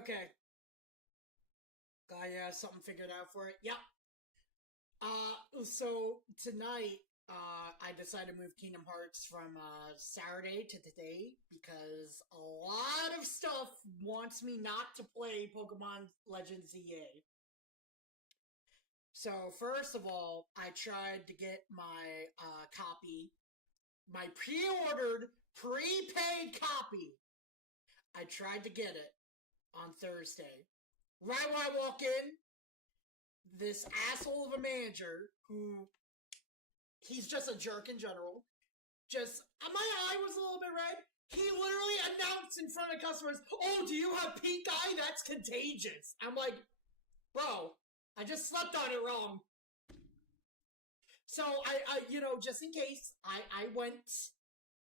Okay. I something figured out for it. Yep. So tonight, I decided to move Kingdom Hearts from Saturday to today because a wants me not to play Pokemon Legends ZA. So, first of all, I tried to get my copy, my pre-ordered, prepaid copy. I tried to get it on Thursday. Right when I walk in, this asshole of a manager, who, he's just a jerk in general, my eye was a little bit red. He literally announced in front of customers, "Oh, do you have pink eye? That's contagious." I'm like, bro, I just slept on it wrong. So I just in case, I went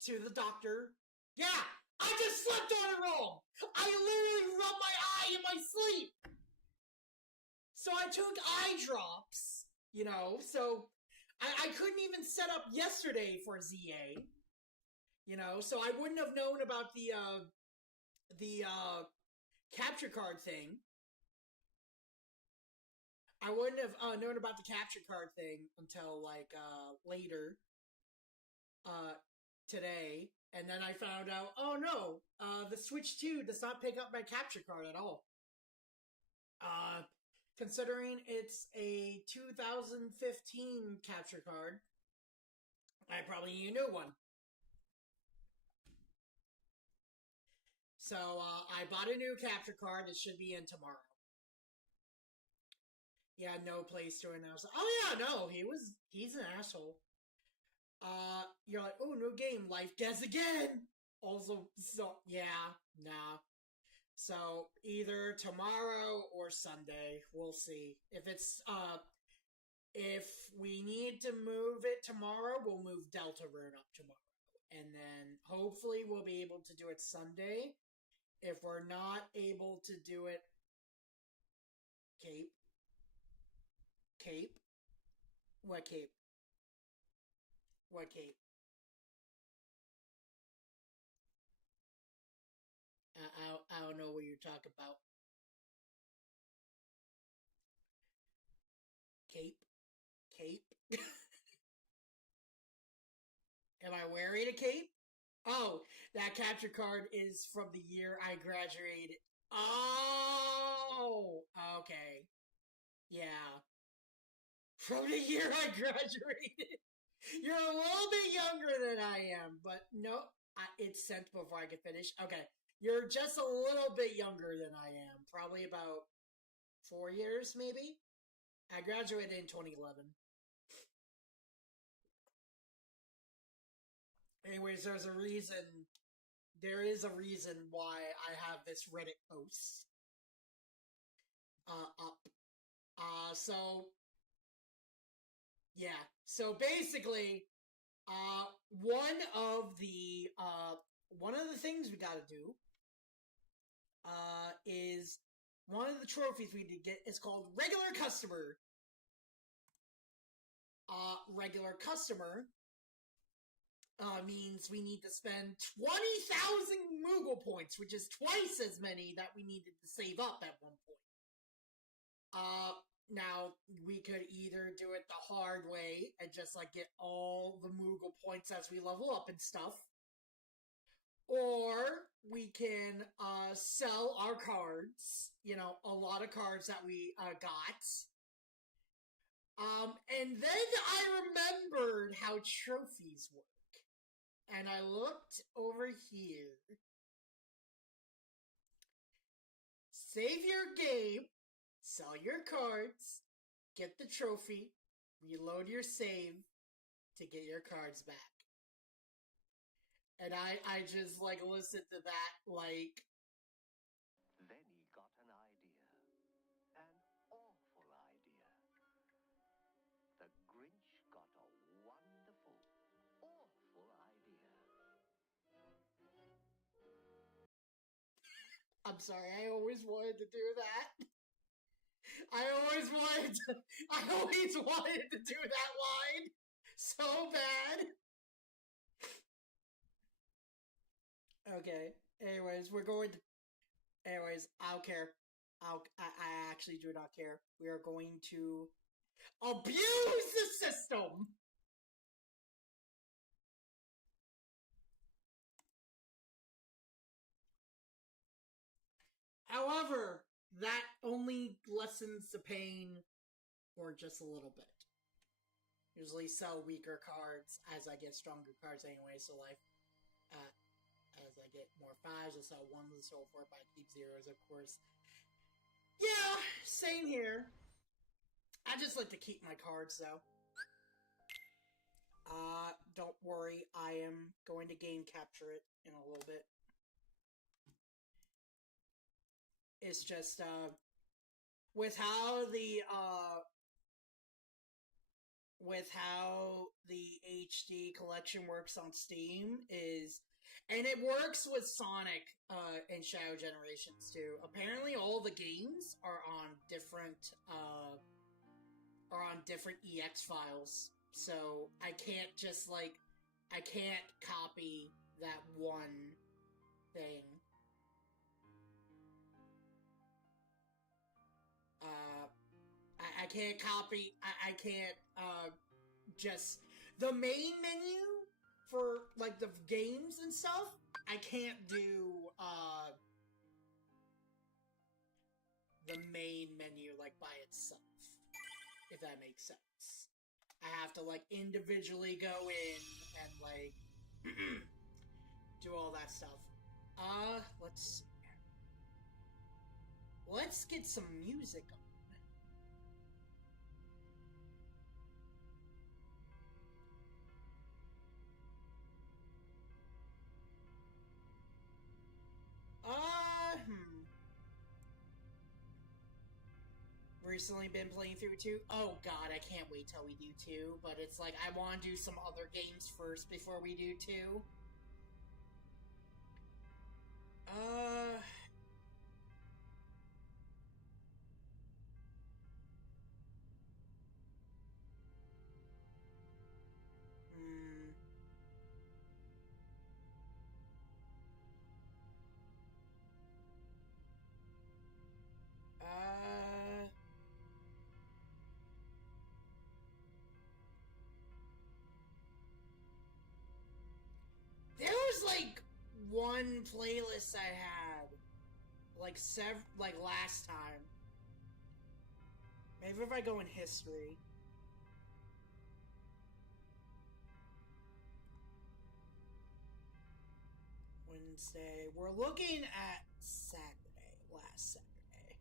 to the doctor. Yeah, I just slept on it wrong. I literally rubbed my eye in my sleep. So I took eye drops, so I couldn't even set up yesterday for ZA. So I wouldn't have known about the capture card thing. I wouldn't have known about the capture card thing until later today, and then I found out, oh no, the Switch 2 does not pick up my capture card at all. Considering it's a 2015 capture card, I probably need a new one. So I bought a new capture card. It should be in tomorrow. Yeah, no place to announce. Oh yeah, no, he's an asshole. You're like, oh, new game, life guess again. Also, so yeah, nah. So either tomorrow or Sunday, we'll see. If we need to move it tomorrow, we'll move Deltarune up tomorrow, and then hopefully we'll be able to do it Sunday. If we're not able to do it, Cape. What Cape? What Cape? I don't know what you're talking about. Cape? Am I wearing a cape? Oh, that capture card is from the year I graduated. Oh, okay. Yeah. From the year I graduated. You're a little bit younger than I am, but no, it's sent before I can finish. Okay. You're just a little bit younger than I am. Probably about 4 years, maybe? I graduated in 2011. Anyways, there is a reason why I have this Reddit post up. So yeah. So basically, one of the things we gotta do, is one of the trophies we need to get is called Regular Customer. Regular Customer means we need to spend 20,000 Moogle points, which is twice as many that we needed to save up at one point. Now, we could either do it the hard way and just, get all the Moogle points as we level up and stuff. Or we can, sell our cards, a lot of cards that we, got. And then I remembered how trophies work. And I looked over here. Save your game, sell your cards, get the trophy, reload your save to get your cards back. And I just, listened to that, Then he got an idea. An awful idea. The Grinch got a wonderful, awful idea. I'm sorry, I always wanted to do that. I always wanted to do that line so bad. Okay. Anyways, I don't care. I actually do not care. We are going to abuse the system. However, that only lessens the pain for just a little bit. Usually sell weaker cards as I get stronger cards anyway, so like, as I get more 5s, I'll sell 1s and so forth, but I keep 0s, of course. Yeah, same here. I just like to keep my cards, though. Don't worry, I am going to game capture it in a little bit. It's just, with how the HD collection works on Steam is, and it works with Sonic and Shadow Generations too. Apparently, all the games are on different EX files, so I can't just I can't copy that one thing. I can't copy. I can't just the main menu for like the games and stuff. I can't do the main menu like by itself, if that makes sense. I have to like individually go in and like do all that stuff. Let's get some music on. Recently been playing through 2. Oh god, I can't wait till we do 2, but it's like I want to do some other games first before we do 2. There was like one playlist I had like last time. Maybe if I go in history. Wednesday. We're looking at Saturday. Last Saturday.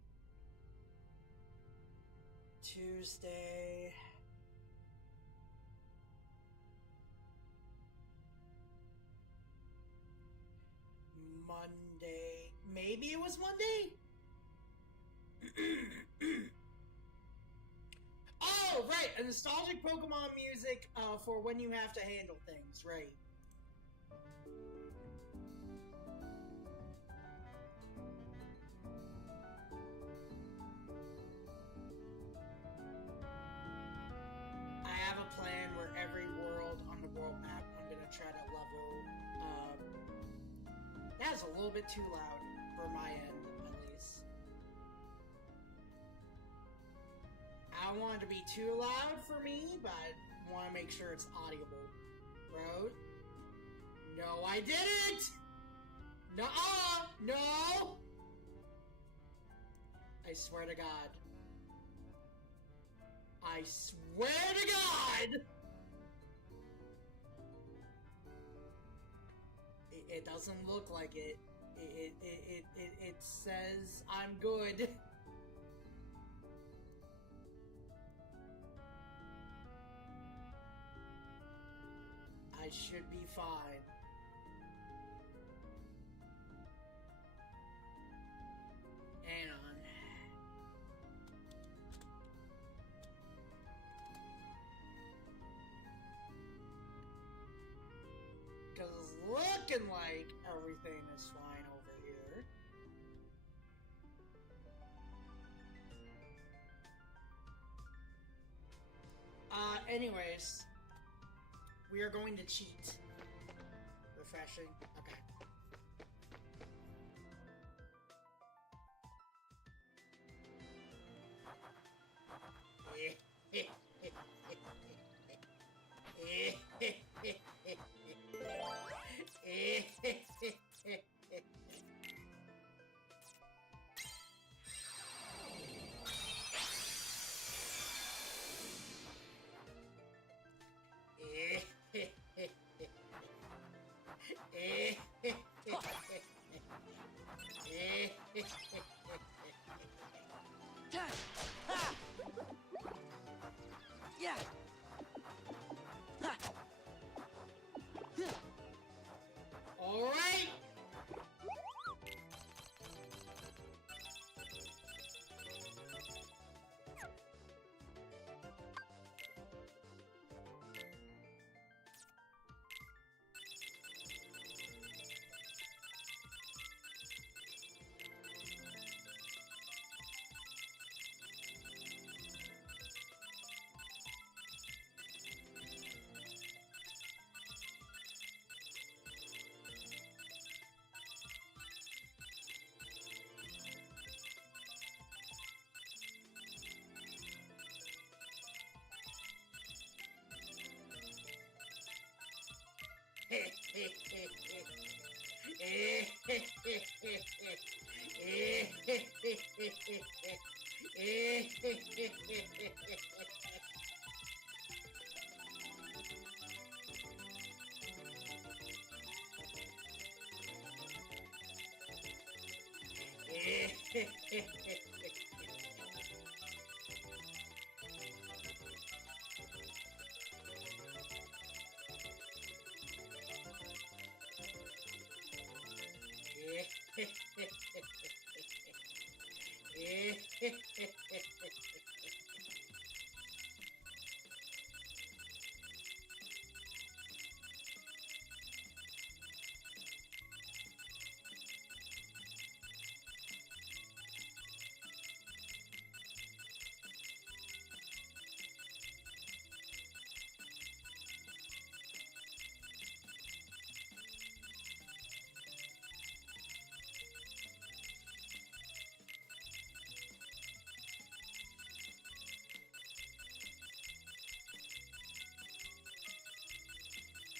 Tuesday. Monday. Maybe it was Monday? Oh, right! A nostalgic Pokemon music for when you have to handle things, right. I have a plan where every world on the world map I'm gonna try to level. That's a little bit too loud for my end, at least. I don't want it to be too loud for me, but I want to make sure it's audible. Bro? No, I didn't! Nuh-uh! No! I swear to God. I swear to God! It doesn't look like it. It says I'm good. I should be fine. Hang on. Because it's looking like everything is fine over here. Anyways, we are going to cheat. Refreshing. Okay. Yeah. All right.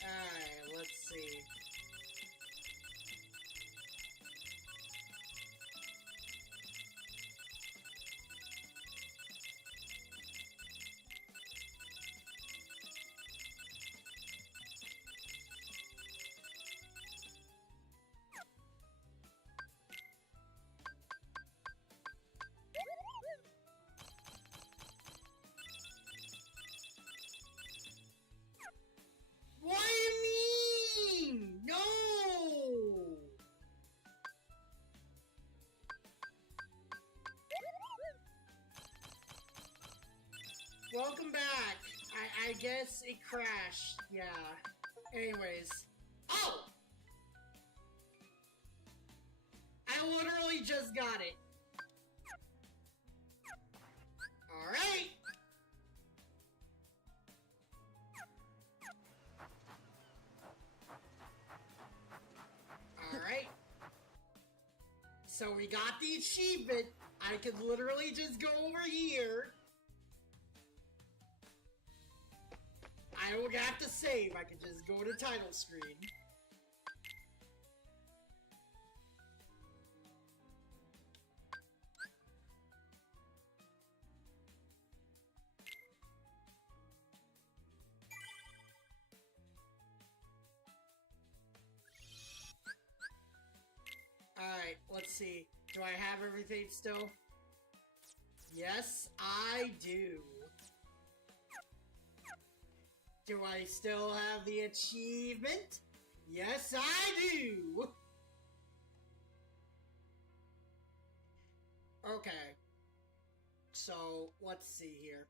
Alright, let's see. What do you mean? No! Welcome back. I guess it crashed. Yeah. Anyways. Oh! I literally just got it. Alright. Alright. So we got the achievement. I could literally just go over here. I don't have to save. I can just go to title screen. Alright, let's see. Do I have everything still? Yes, I do. Do I still have the achievement? Yes, I do! Okay. So, let's see here.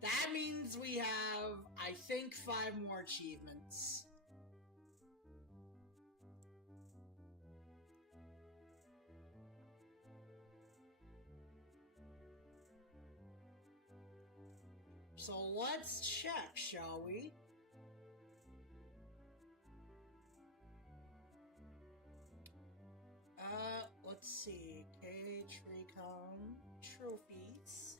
That means we have, I think, 5 more achievements. So let's check, shall we? Let's see. Cage, recon, trophies.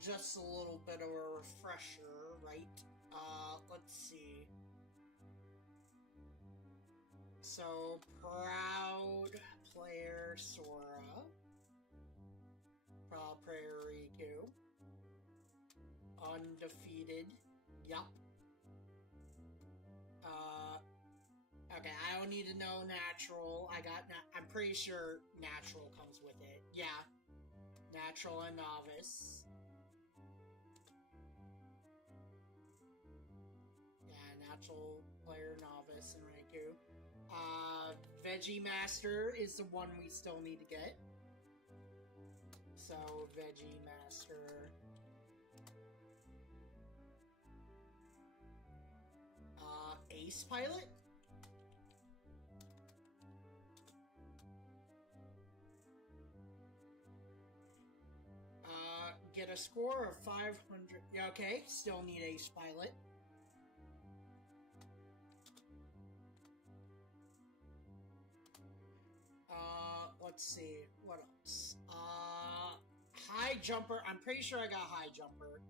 Just a little bit of a refresher, right? Let's see. So, proud player Sora. Prairie Goo. Undefeated. Yup. Okay, I don't need to know natural. I'm pretty sure natural comes with it. Yeah. Natural and novice. Yeah, natural player, novice, and Raikou. Veggie Master is the one we still need to get. So, Veggie Master. Ace Pilot? Get a score of 500. Yeah, okay, still need Ace Pilot. Let's see, what else? High Jumper, I'm pretty sure I got High Jumper.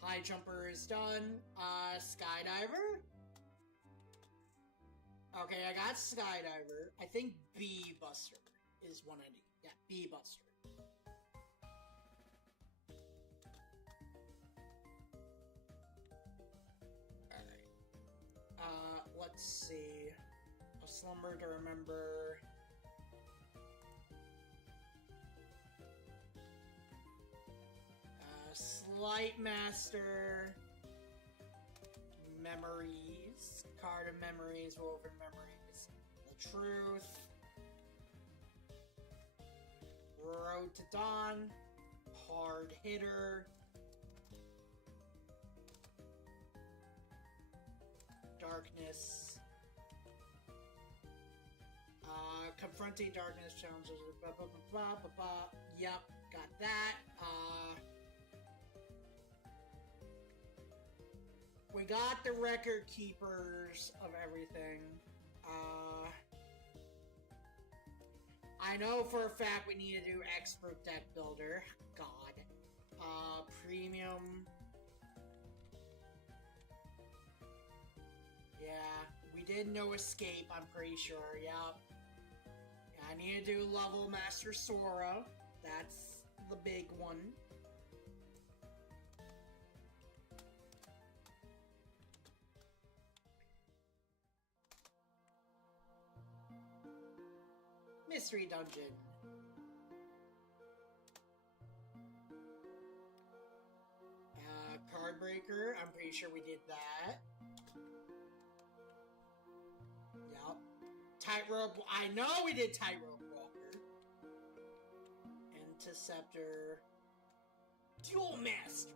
High Jumper is done. Skydiver? Okay, I got Skydiver. I think Bee Buster is one I need. Yeah, Bee Buster. Alright. Let's see. A Slumber to Remember. Slight Master. Memories. Card of Memories, Woven Memories. The Truth. Road to Dawn. Hard Hitter. Darkness. Confronting Darkness challenges. Yep, got that. We got the record keepers of everything. I know for a fact we need to do expert deck builder. God. Premium. Yeah, we did no escape, I'm pretty sure. Yep. I need to do level Master Sora. That's the big one. Mystery Dungeon. Card Breaker. I'm pretty sure we did that. Yup. Tightrope. I know we did Tightrope Walker. Interceptor. Duel Master.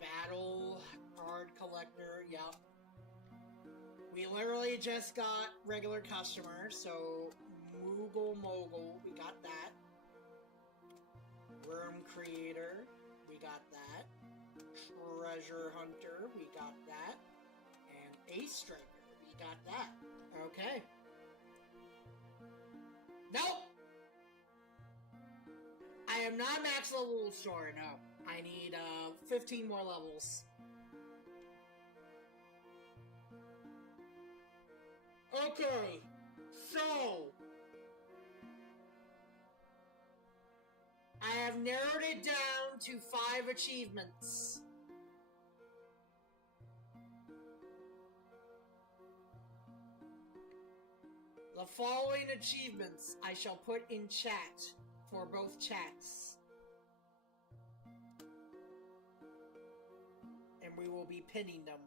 Battle. Card Collector. Yup. We literally just got regular customer, so Moogle, we got that. Room Creator, we got that. Treasure Hunter, we got that. And Ace Striker, we got that. Okay. Nope! I am not max level Sora, no. I need 15 more levels. Okay, so I have narrowed it down to 5 achievements. The following achievements I shall put in chat for both chats. And we will be pinning them.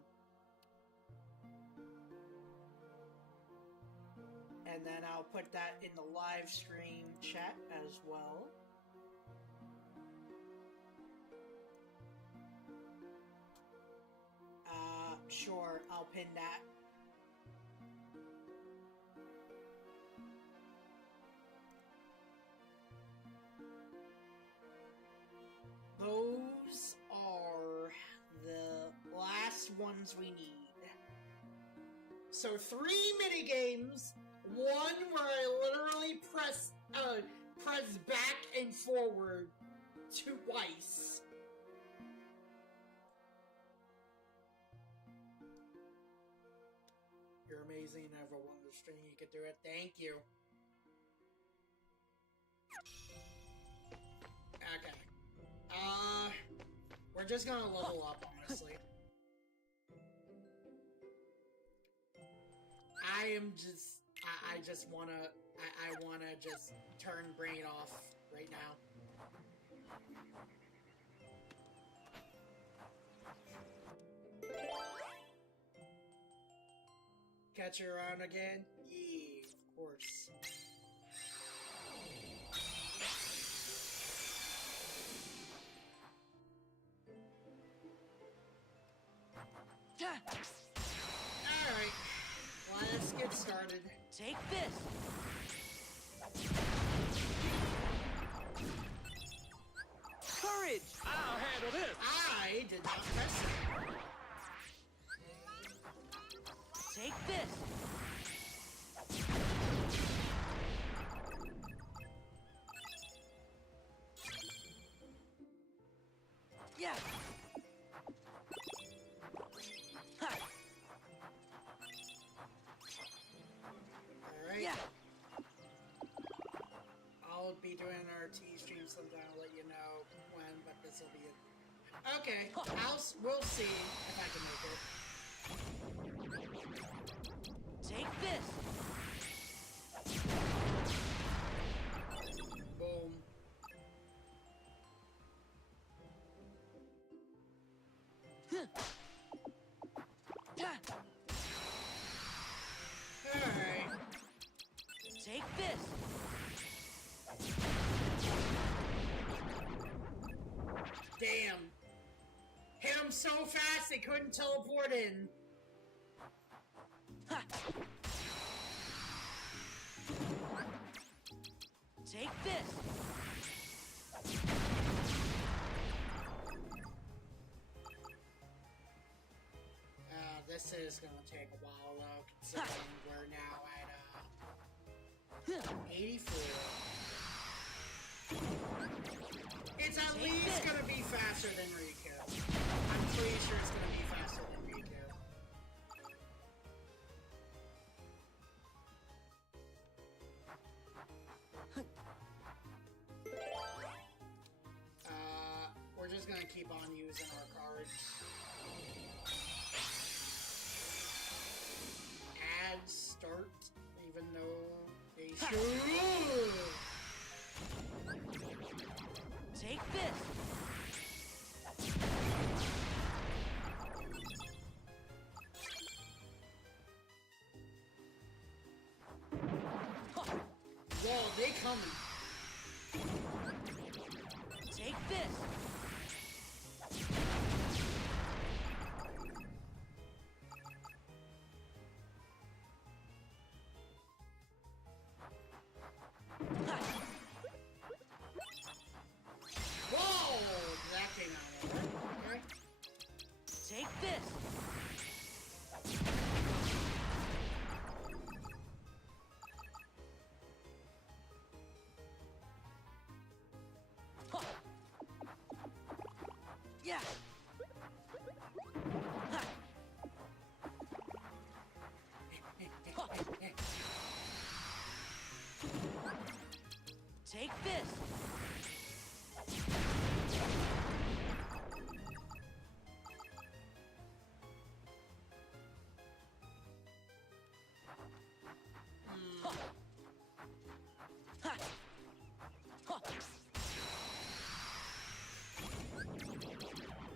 And then I'll put that in the live stream chat as well. Sure, I'll pin that. Those are the last ones we need. So 3 minigames. One where I literally press back and forward twice. You're amazing. I have a wonder string. You could do it. Thank you. Okay. We're just gonna level up, honestly. I just wanna, I wanna just turn brain off right now. Catch you around again? Yeah, of course. Alright, let's get started. Take this. Courage! I'll handle this. I did not press it. Take this. Yeah. Ha. Alright. Yeah. I'll be doing our T stream sometime. I'll let you know when, but this will be it. Okay, we'll see if I can make it. Take this. Boom. Alright. Take this. Damn. Hit him so fast they couldn't teleport in. Ha. Take this. This is gonna take a while though, considering we're now at 84. It's at least gonna be faster than Riku. I'm pretty sure it's gonna be faster than Riku. We're just gonna keep on using our cards. Add start, even though they should. Take this. Whoa, they coming. Take this. Whoa, that came out alright. Okay. Take this. Yeah. Take this.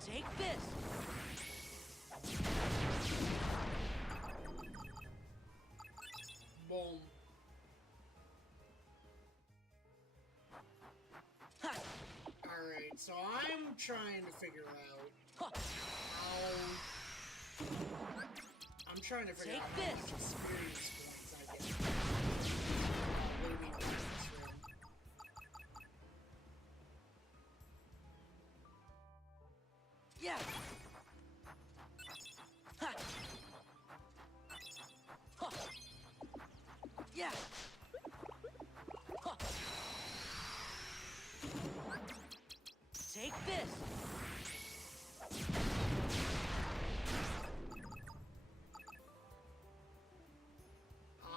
Take this. Boom. Alright, so I'm trying to figure out how... I'm trying to figure Take out how this. much experience points I get. Moving past this room. Yeah. Ha. Ha. Yeah. Ha. Take this.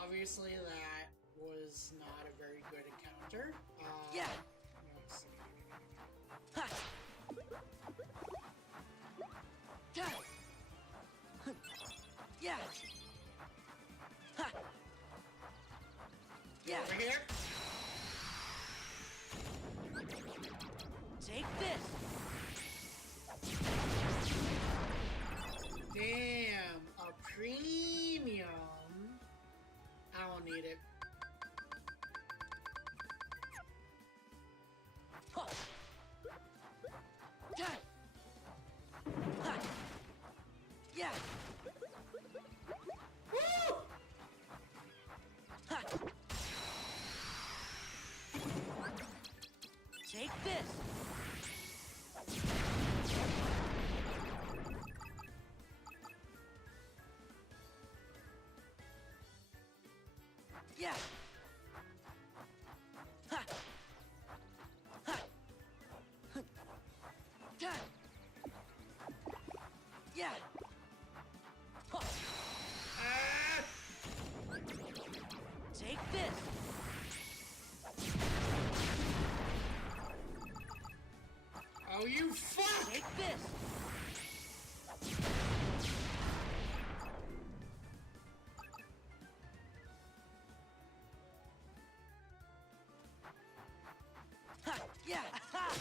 Obviously, that was not a very good encounter. Yeah. Let's see. Yeah. Ha. Yeah. Over here. Take this. Damn, a premium. I don't need it. Ha. Yeah. Ha. Yeah. Woo! Ha. Take this. Yeah. Ha. Ha. Yeah. Yeah. Ha. Ah! Take this. Oh, you fuck! Take this. Ha. Yeah. Ha.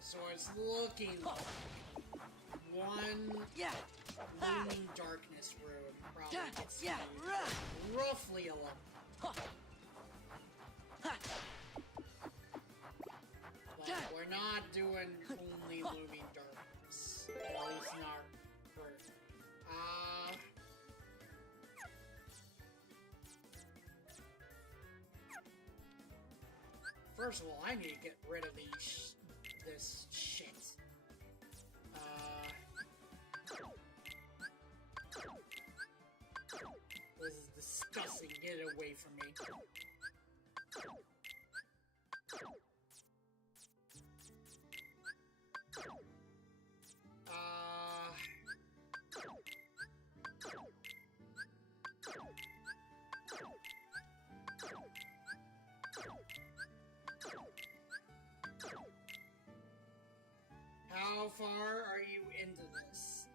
So it's looking like one Yeah. Ha. looming darkness room probably Yeah. gets Yeah. me Run. roughly 11. Ha. Ha. But Yeah. we're not doing only looming darkness. At least not first. First of all, I need to get rid of this shit. This is disgusting. Get it away from me. How far are you into this?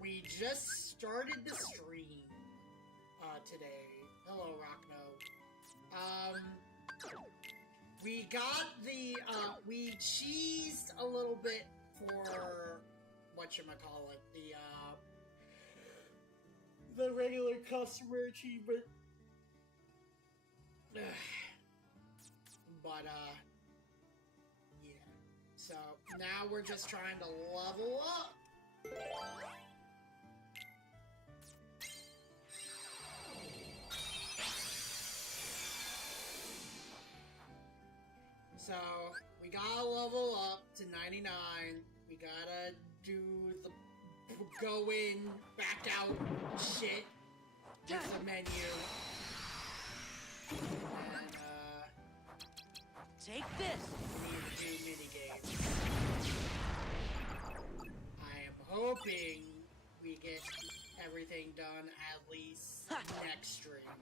We just started the stream today. Hello, Rockno. We got the we cheesed a little bit for whatchamacallit, the regular customer achievement. But yeah. So now we're just trying to level up. So we gotta level up to 99. We gotta do the go in, back out shit with the menu. And Take this. we need to do minigames. I am hoping we get everything done at least next stream.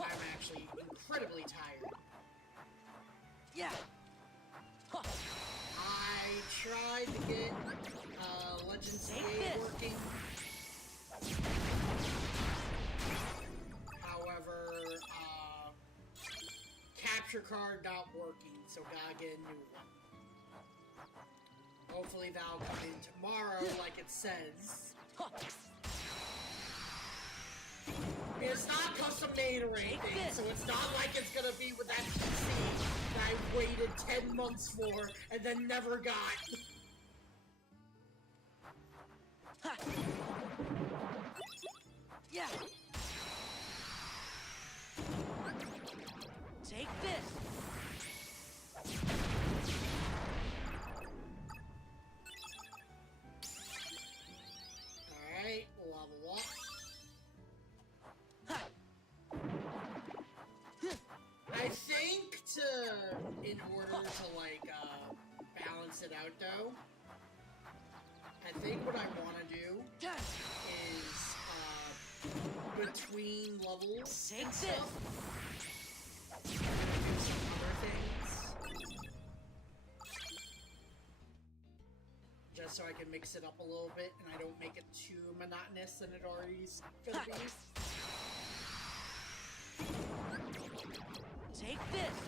I'm actually incredibly tired. Yeah. Ha. I tried to get Legends Take Gate this. working. However, capture card not working, so gotta get a new one. Hopefully that'll come in tomorrow, like it says. Ha. It's not custom made or anything, this. so it's not like it's gonna be with that PC that I waited 10 months for and then never got. Ha. Yeah. Take this. Alright, level up. Ha. I think in order to, like, balance it out, though, I think what I want to do Yeah. is, between levels Take and this. stuff, I'm gonna do some other things. just so I can mix it up a little bit and I don't make it too monotonous than it already's gonna be. Take this.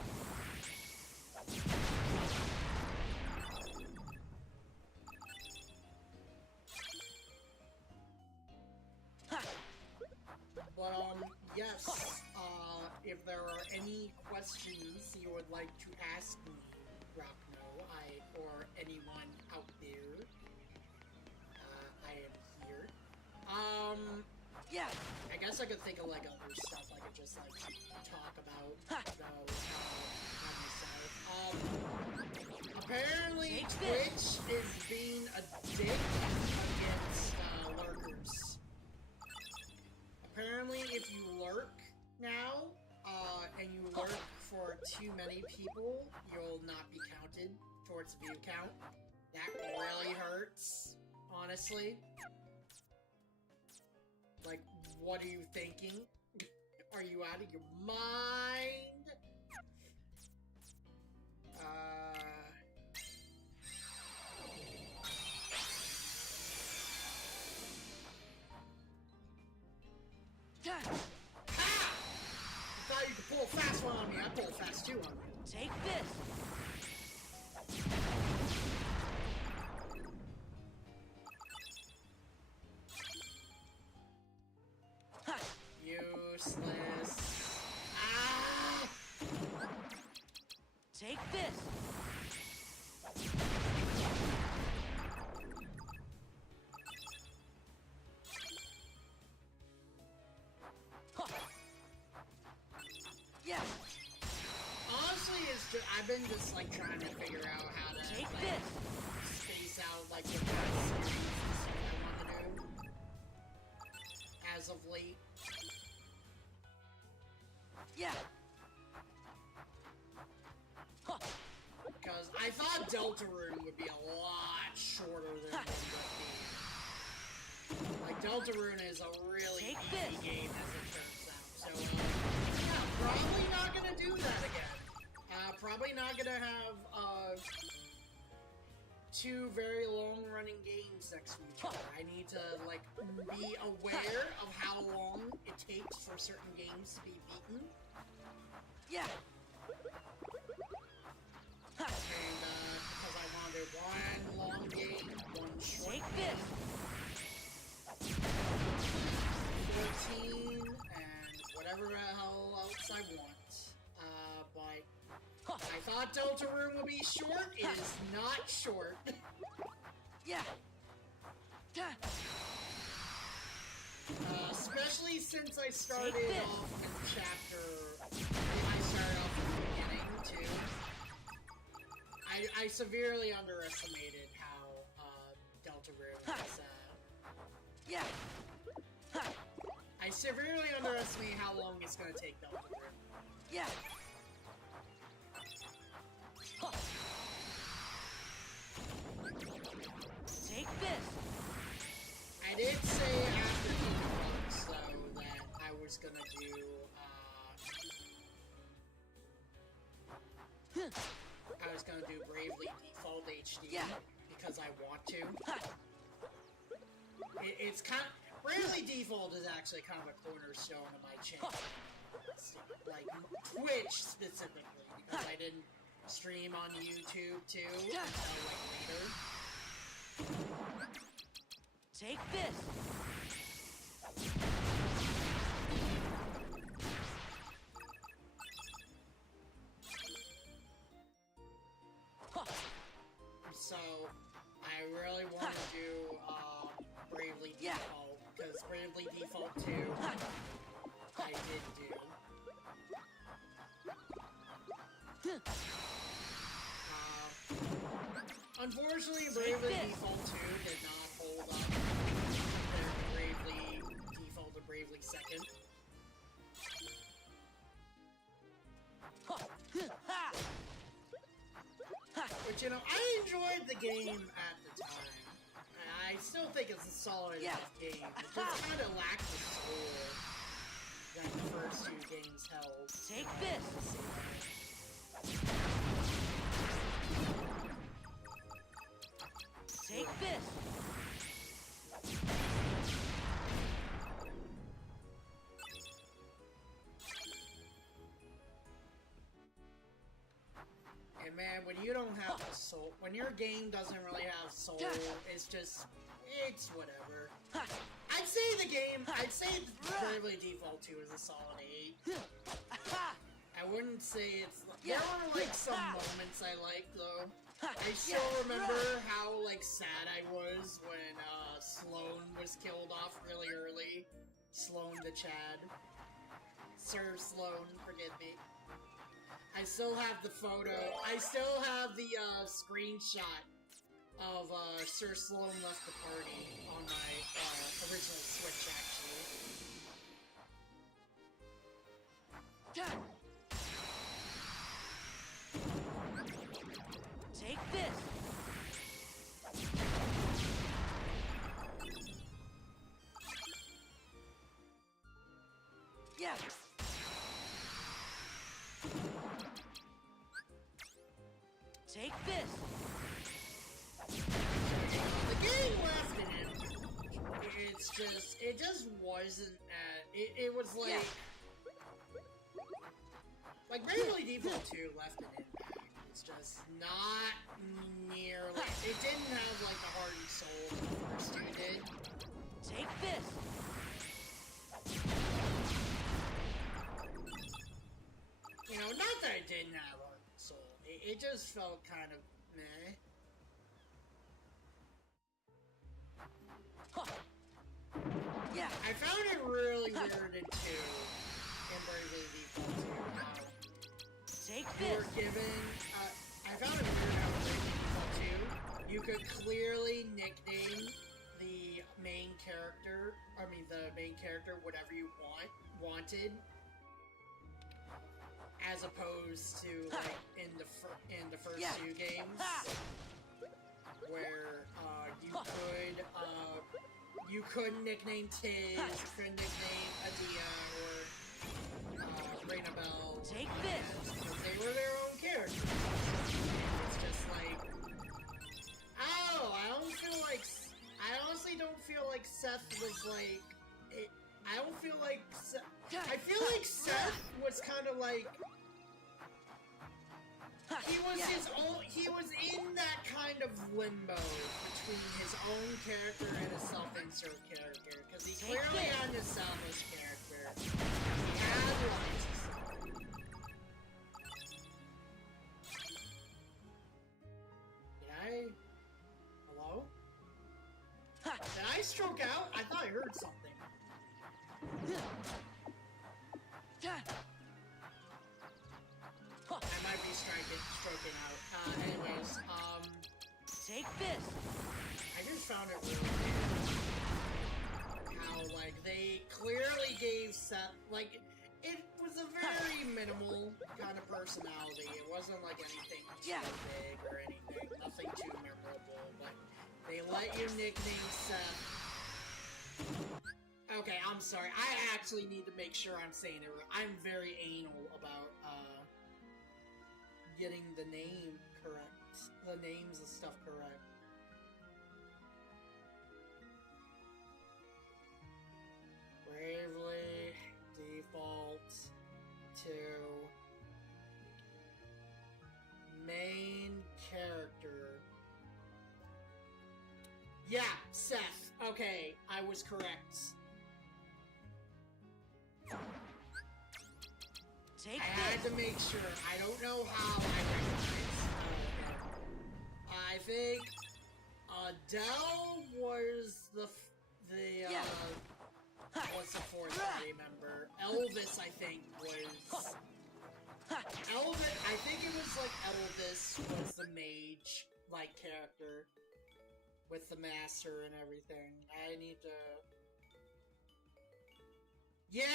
But yes, if there are any questions you would like to ask me, Rockno, or anyone out there, I am here. Yeah. I guess I could think of like other stuff I could just like talk about though myself. Apparently Twitch is being a dick against lurkers. Apparently if you lurk now, and you lurk for too many people, you'll not be counted towards the view count. That really hurts, honestly. Like, what are you thinking? Are you out of your mind? Ha! I thought you could pull a fast one on me. I pull a fast two on you. Take this. Useless. Ah! Take this. Yeah. Honestly, it's just, I've been just like trying to figure out how to Take like, this. space out like the kind of series and stuff I want to do as of late. Yeah. Huh. Because I thought Deltarune would be a lot shorter than it would be. Like, Deltarune is a really Take easy this. game as it turns out. So, yeah, probably not gonna do that again. Probably not gonna have, two very long-running games next week. I need to, like, be aware of how long it takes for certain games to be beaten. Yeah. And, because I wanted one long game, one short Take game, this. 14, and whatever the hell else I want. But I thought Deltarune would be short. It is not short. Yeah. Especially since I started Take this. off in chapter... I started off in the beginning, too. I severely underestimated how, Deltarune is, Yeah. I severely underestimate how long it's gonna take Deltarune. Yeah. Take this. I did say after Pokemon, though, that I was gonna do, I was gonna do Bravely Default HD, Yeah. because I want to. It's kind of... Bravely Default is actually kind of a cornerstone of my channel. Like, Twitch specifically, because I didn't stream on YouTube, too, until, like, later. Take this. So, I really want to do, Bravely Yeah. Default, because Bravely Default 2, I did do. Unfortunately, Bravely this. Default 2 did not hold up compared to Bravely Default to Bravely Second. Which, you know, I enjoyed the game at the time. I still think it's a solid Yeah. enough game. It just kind of lacked the soul that the first two games held. Take this. Like, Take this! And man, when you don't have a soul, when your game doesn't really have soul, it's just, it's whatever. I'd say Bravely Default 2 is a solid 8. I wouldn't say it's, there were like some moments I liked though. I still remember how like sad I was when Sloan was killed off really early. Sloan the Chad. Sir Sloan, forgive me. I still have the photo. I still have the screenshot of Sir Sloan left the party on my original Switch, actually. Take this! Yeah! Take this! The game left in it. It just wasn't it was like... Yeah. Like, Bravely Default 2 left an impact. It's just not nearly... It didn't have, like, the heart and soul that the first two did. Take this! You know, not that it didn't have heart and soul. It just felt kind of meh. Yeah! I found it really weird in 2, in Bravely Default 2, how Take you this! were given, I found it weird how in Bravely Default 2, you could clearly nickname the main character, whatever you wanted, as opposed to, like, in the first two games, where, you couldn't nickname Tiz, you couldn't nickname Adia, or, Rainabelle. Take this! Because they were their own characters. It's just like, I honestly don't feel like Seth was like, I don't feel like I feel like Seth was kind of like, he was in that kind of limbo between his own character and a self-insert character, because he clearly had an established character. He had lines to say. Hello? Did I stroke out? I thought I heard something. I might be stroking out. Anyways, Take this! I just found it really weird how, like, they clearly gave Seth, like, it was a very minimal kind of personality. It wasn't, like, anything too big or anything, nothing too memorable, but they let you nickname Seth. Okay, I'm sorry. I actually need to make sure I'm saying it right. I'm very anal about, getting the name correct. The names and stuff correct. Bravely Default 2 main character. Yeah, Seth. Okay, I was correct. Take I had to make sure. I don't know how I recognized him. I think Adele was the what's the fourth party member? Elvis, I think, was Elvis. I think it was like Elvis was the mage like character with the master and everything. I need to. Yeah!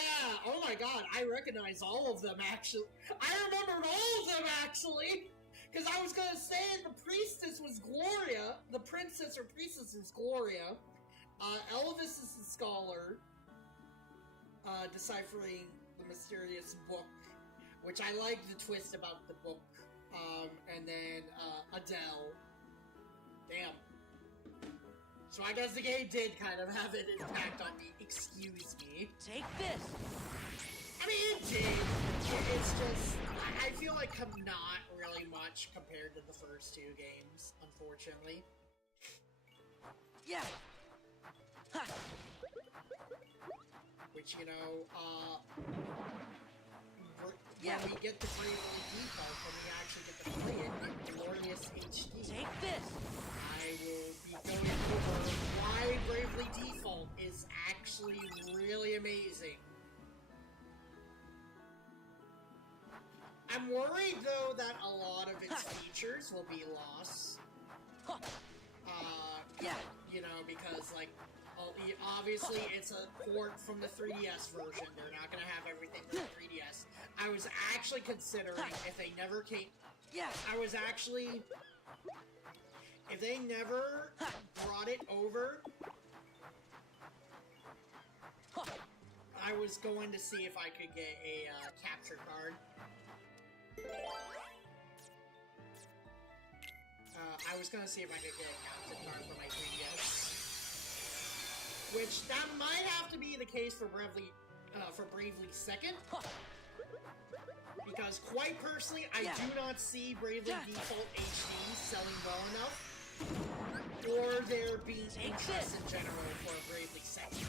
Oh my god, I recognize all of them, actually. I remembered all of them, actually! Because I was gonna say the priestess was Gloria. The princess or priestess was Gloria. Elvis is the scholar. Deciphering the mysterious book. Which I like the twist about the book. And then, Adele. Damn. So I guess the game did kind of have an impact on me. Excuse me. Take this. I mean, it did. It's just, I feel like not really much compared to the first two games, unfortunately. Yeah. Ha. Which, you know, Yeah. when we get the Bravely Default, when we actually get to play it in glorious HD, Take this. I will be going over why Bravely Default is actually really amazing. I'm worried, though, that a lot of its features will be lost. Yeah. You know, because, like, obviously it's a port from the 3DS version. They're not gonna have everything from the 3DS. I was actually considering if they never came... Yeah. If they never brought it over, I was going to see if I could get a capture card. I was gonna see if I could get a capture card for my 3DS. Which, that might have to be the case for Bravely Second. Because, quite personally, I do not see Bravely Default HD selling well enough, or there being interest in general for Bravely Second.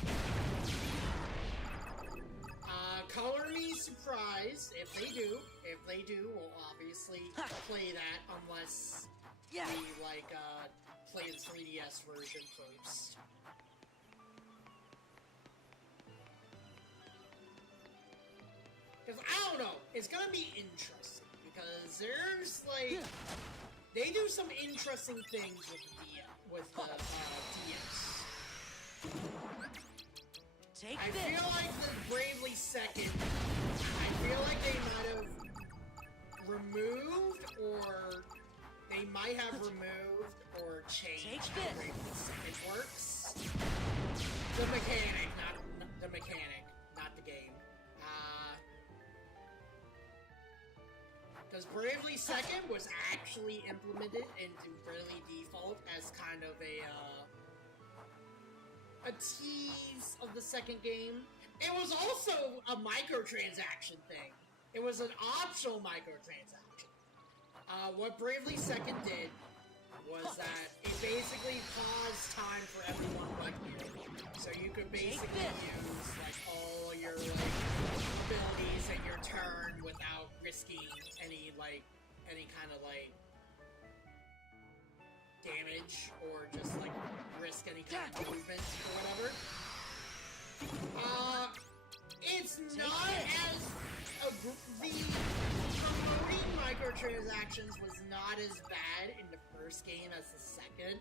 Color me surprised if they do. If they do, we'll obviously play that unless we, like, play the 3DS version first. Because, I don't know, it's gonna be interesting, because there's, like, they do some interesting things with the DS. Take I this. feel like the Bravely Second, I feel like they might have removed, or they might have removed, or changed Take how this. Bravely Second works. The mechanic, not the game. Because Bravely Second was actually implemented into Bravely Default as kind of a tease of the second game. It was also a microtransaction thing. It was an optional microtransaction. What Bravely Second did was that it basically paused time for everyone but you. So you could basically use, like, all your, like, abilities in your turn without risking any kind of, like, damage, or just, like, risk any kind of movement or whatever. It's not as... the promoting microtransactions was not as bad in the first game as the second.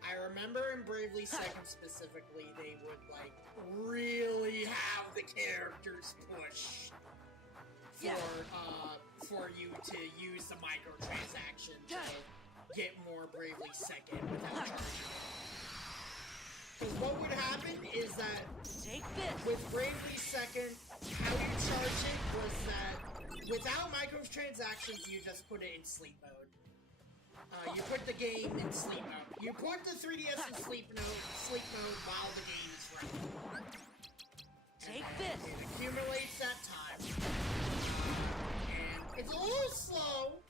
I remember in Bravely Second specifically, they would, like, really have the characters push for you to use the microtransaction to get more Bravely Second without charging. Because what would happen is that with Bravely Second, how you charge it was that without microtransactions, you just put it in sleep mode. You put the game in sleep mode. You put the 3DS in sleep mode while the game is running. Take this. It accumulates that time. And it's a little slow.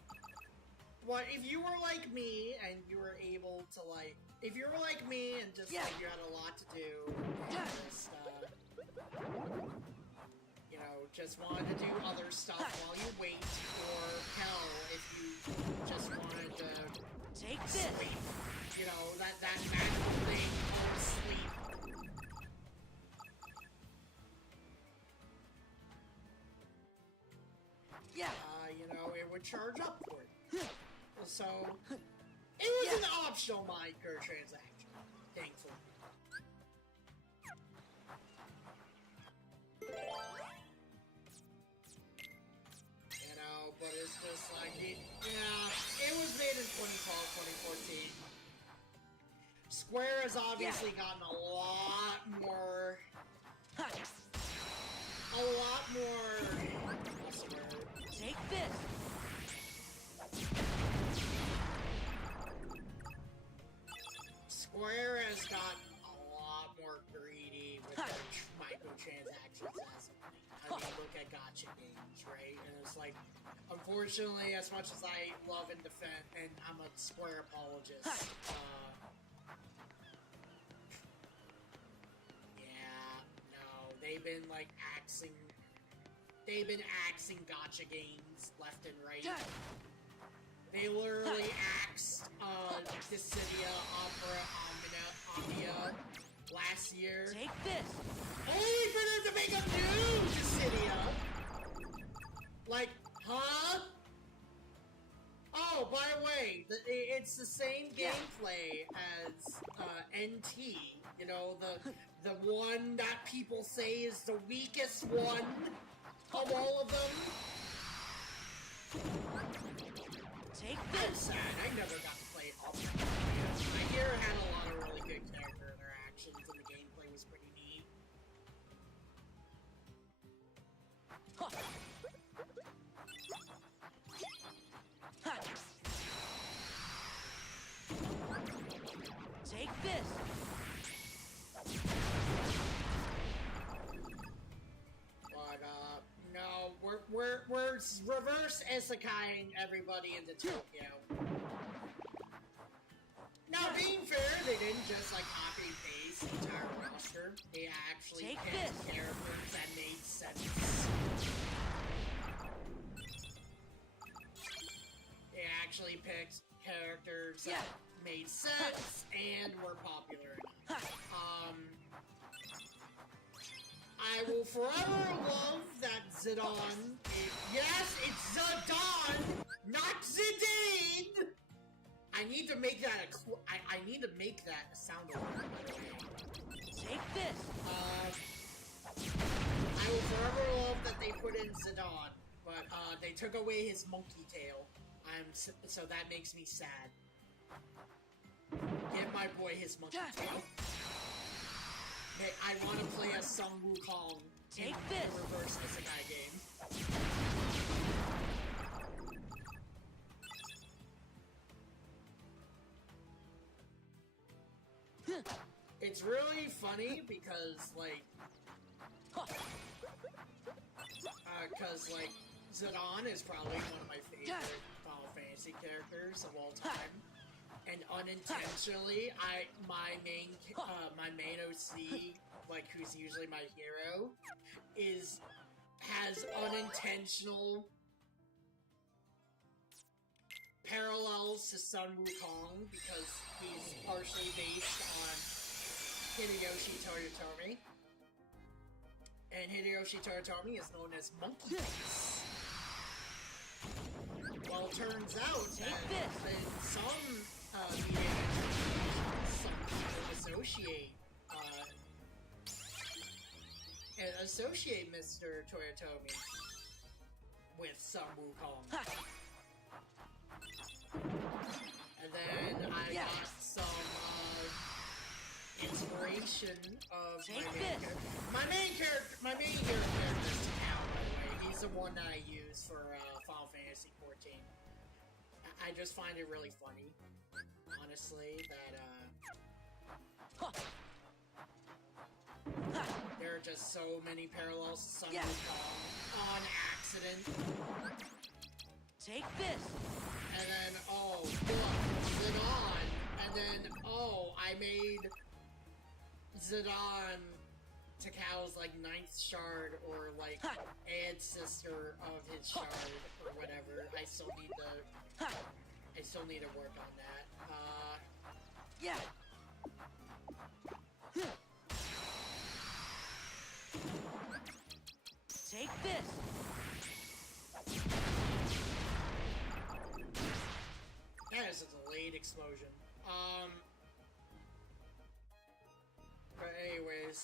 But if you were like me and you were able to, like, if you were like me and just like you had a lot to do, and just you know, just wanted to do other stuff while you wait, or hell, if you just wanted to sleep, you know, that magical thing called sleep. You know, it would charge up for it. So, it was an optional microtransaction, thankfully. You know, but it's just like, it was made in 2012, 2014. Square has obviously gotten a lot more... what's the word? Take this. Square has microtransactions as of late. I mean, look at gacha games, right? And it's like, unfortunately, as much as I love and defend, and I'm a Square apologist, yeah, no, they've been like axing gacha games left and right. They literally axed Dissidia, Opera, Omnia last year. Take this. Only for them to make a new Dissidia! Like, huh? Oh, by the way, it's the same gameplay as NT. You know, the one that people say is the weakest one of all of them. Take I'm this. sad, I never got to play Opera. I hear it had a lot of really good character interactions and the gameplay was pretty neat. Huh. Ha. Take this. But no, we're reverse isekaiing everybody into Tokyo. Now, being fair, they didn't just like copy and paste the entire roster. They actually Take picked this. characters that made sense. They actually picked characters that made sense and were popular enough. I will forever love that Zidane. Yes, it's Zidane, not Zidane. I need to make that I need to make that a sound alert. Take this. I will forever love that they put in Zidane, but they took away his monkey tail. So that makes me sad. Give my boy his monkey tail. Hey, I want to play a Sun Wukong in Take the this. reverse isekai game. It's really funny because, like, Zidane is probably one of my favorite Final Fantasy characters of all time, and unintentionally, my main OC, like who's usually my hero, has unintentional parallels to Sun Wukong because he's partially based on Hideyoshi Toyotomi. And Hideyoshi Toyotomi is known as Monkey Face. Well, it turns out that in some media adaptations, some people associate Mr. Toyotomi with Sun Wukong. And then I got some inspiration of my main character is Takao, by the way. He's the one that I use for Final Fantasy 14. I just find it really funny, honestly, that there are just so many parallels to Sun Wukong on accident. Take this. And then, oh, look, Zidane. And then, oh, I made Zidane Takao's, like, 9th shard, or, like, ancestor of his shard, or whatever. I still need to work on that. Take this. That is a delayed explosion. But anyways.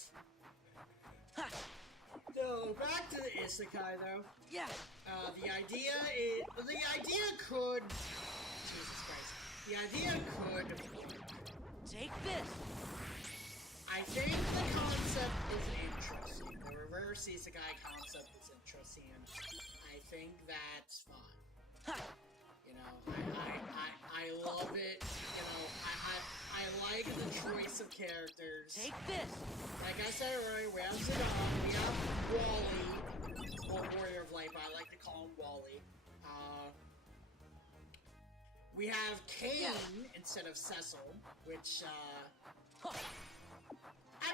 So, back to the isekai, though. The idea could... Jesus Christ. The idea could... Take this. I think the concept is interesting. The reverse isekai concept is interesting, and I think that's fun. You know, I love it. You know, I like the choice cast of characters. Take this. Like I said earlier, we have Zidane, we have Wally, or Warrior of Light, but I like to call him Wally. We have Kane instead of Cecil, which, I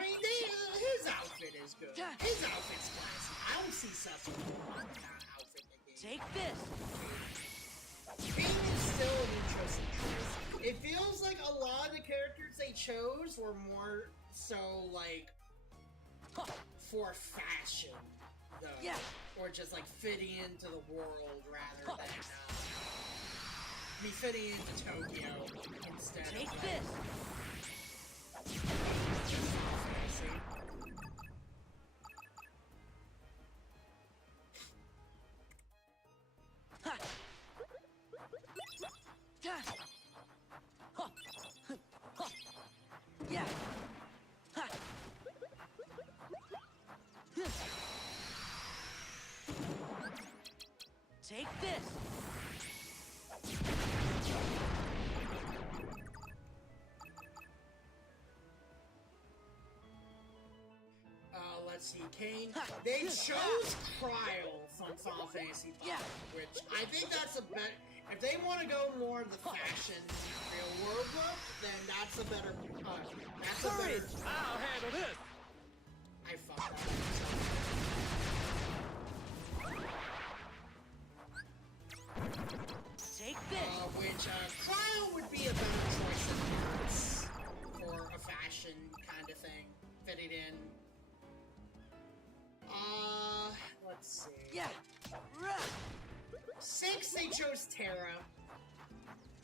mean, his outfit is good. His outfit's classy. I don't see Cecil with the kind of outfit they gave. Take this. Kane is still an interesting choice. It feels like a lot of the characters they chose were more so, like, for fashion, though. Yeah. Or just, like, fitting into the world rather than, fitting into Tokyo instead Take of, this. fantasy. Ha. Ja. Huh. Huh. Yeah. Ha. Take this. Let's see, Kane. They chose Cryle from Final Fantasy V, Yeah. which I think that's a better. If they want to go more of the fashion, real world look, then that's a better. That's a better. I'll handle this. I fucked up. Take this. Which Cryle would be a better choice than yours for a fashion kind of thing, fitting in. Let's see. Yeah. 6, they chose Terra.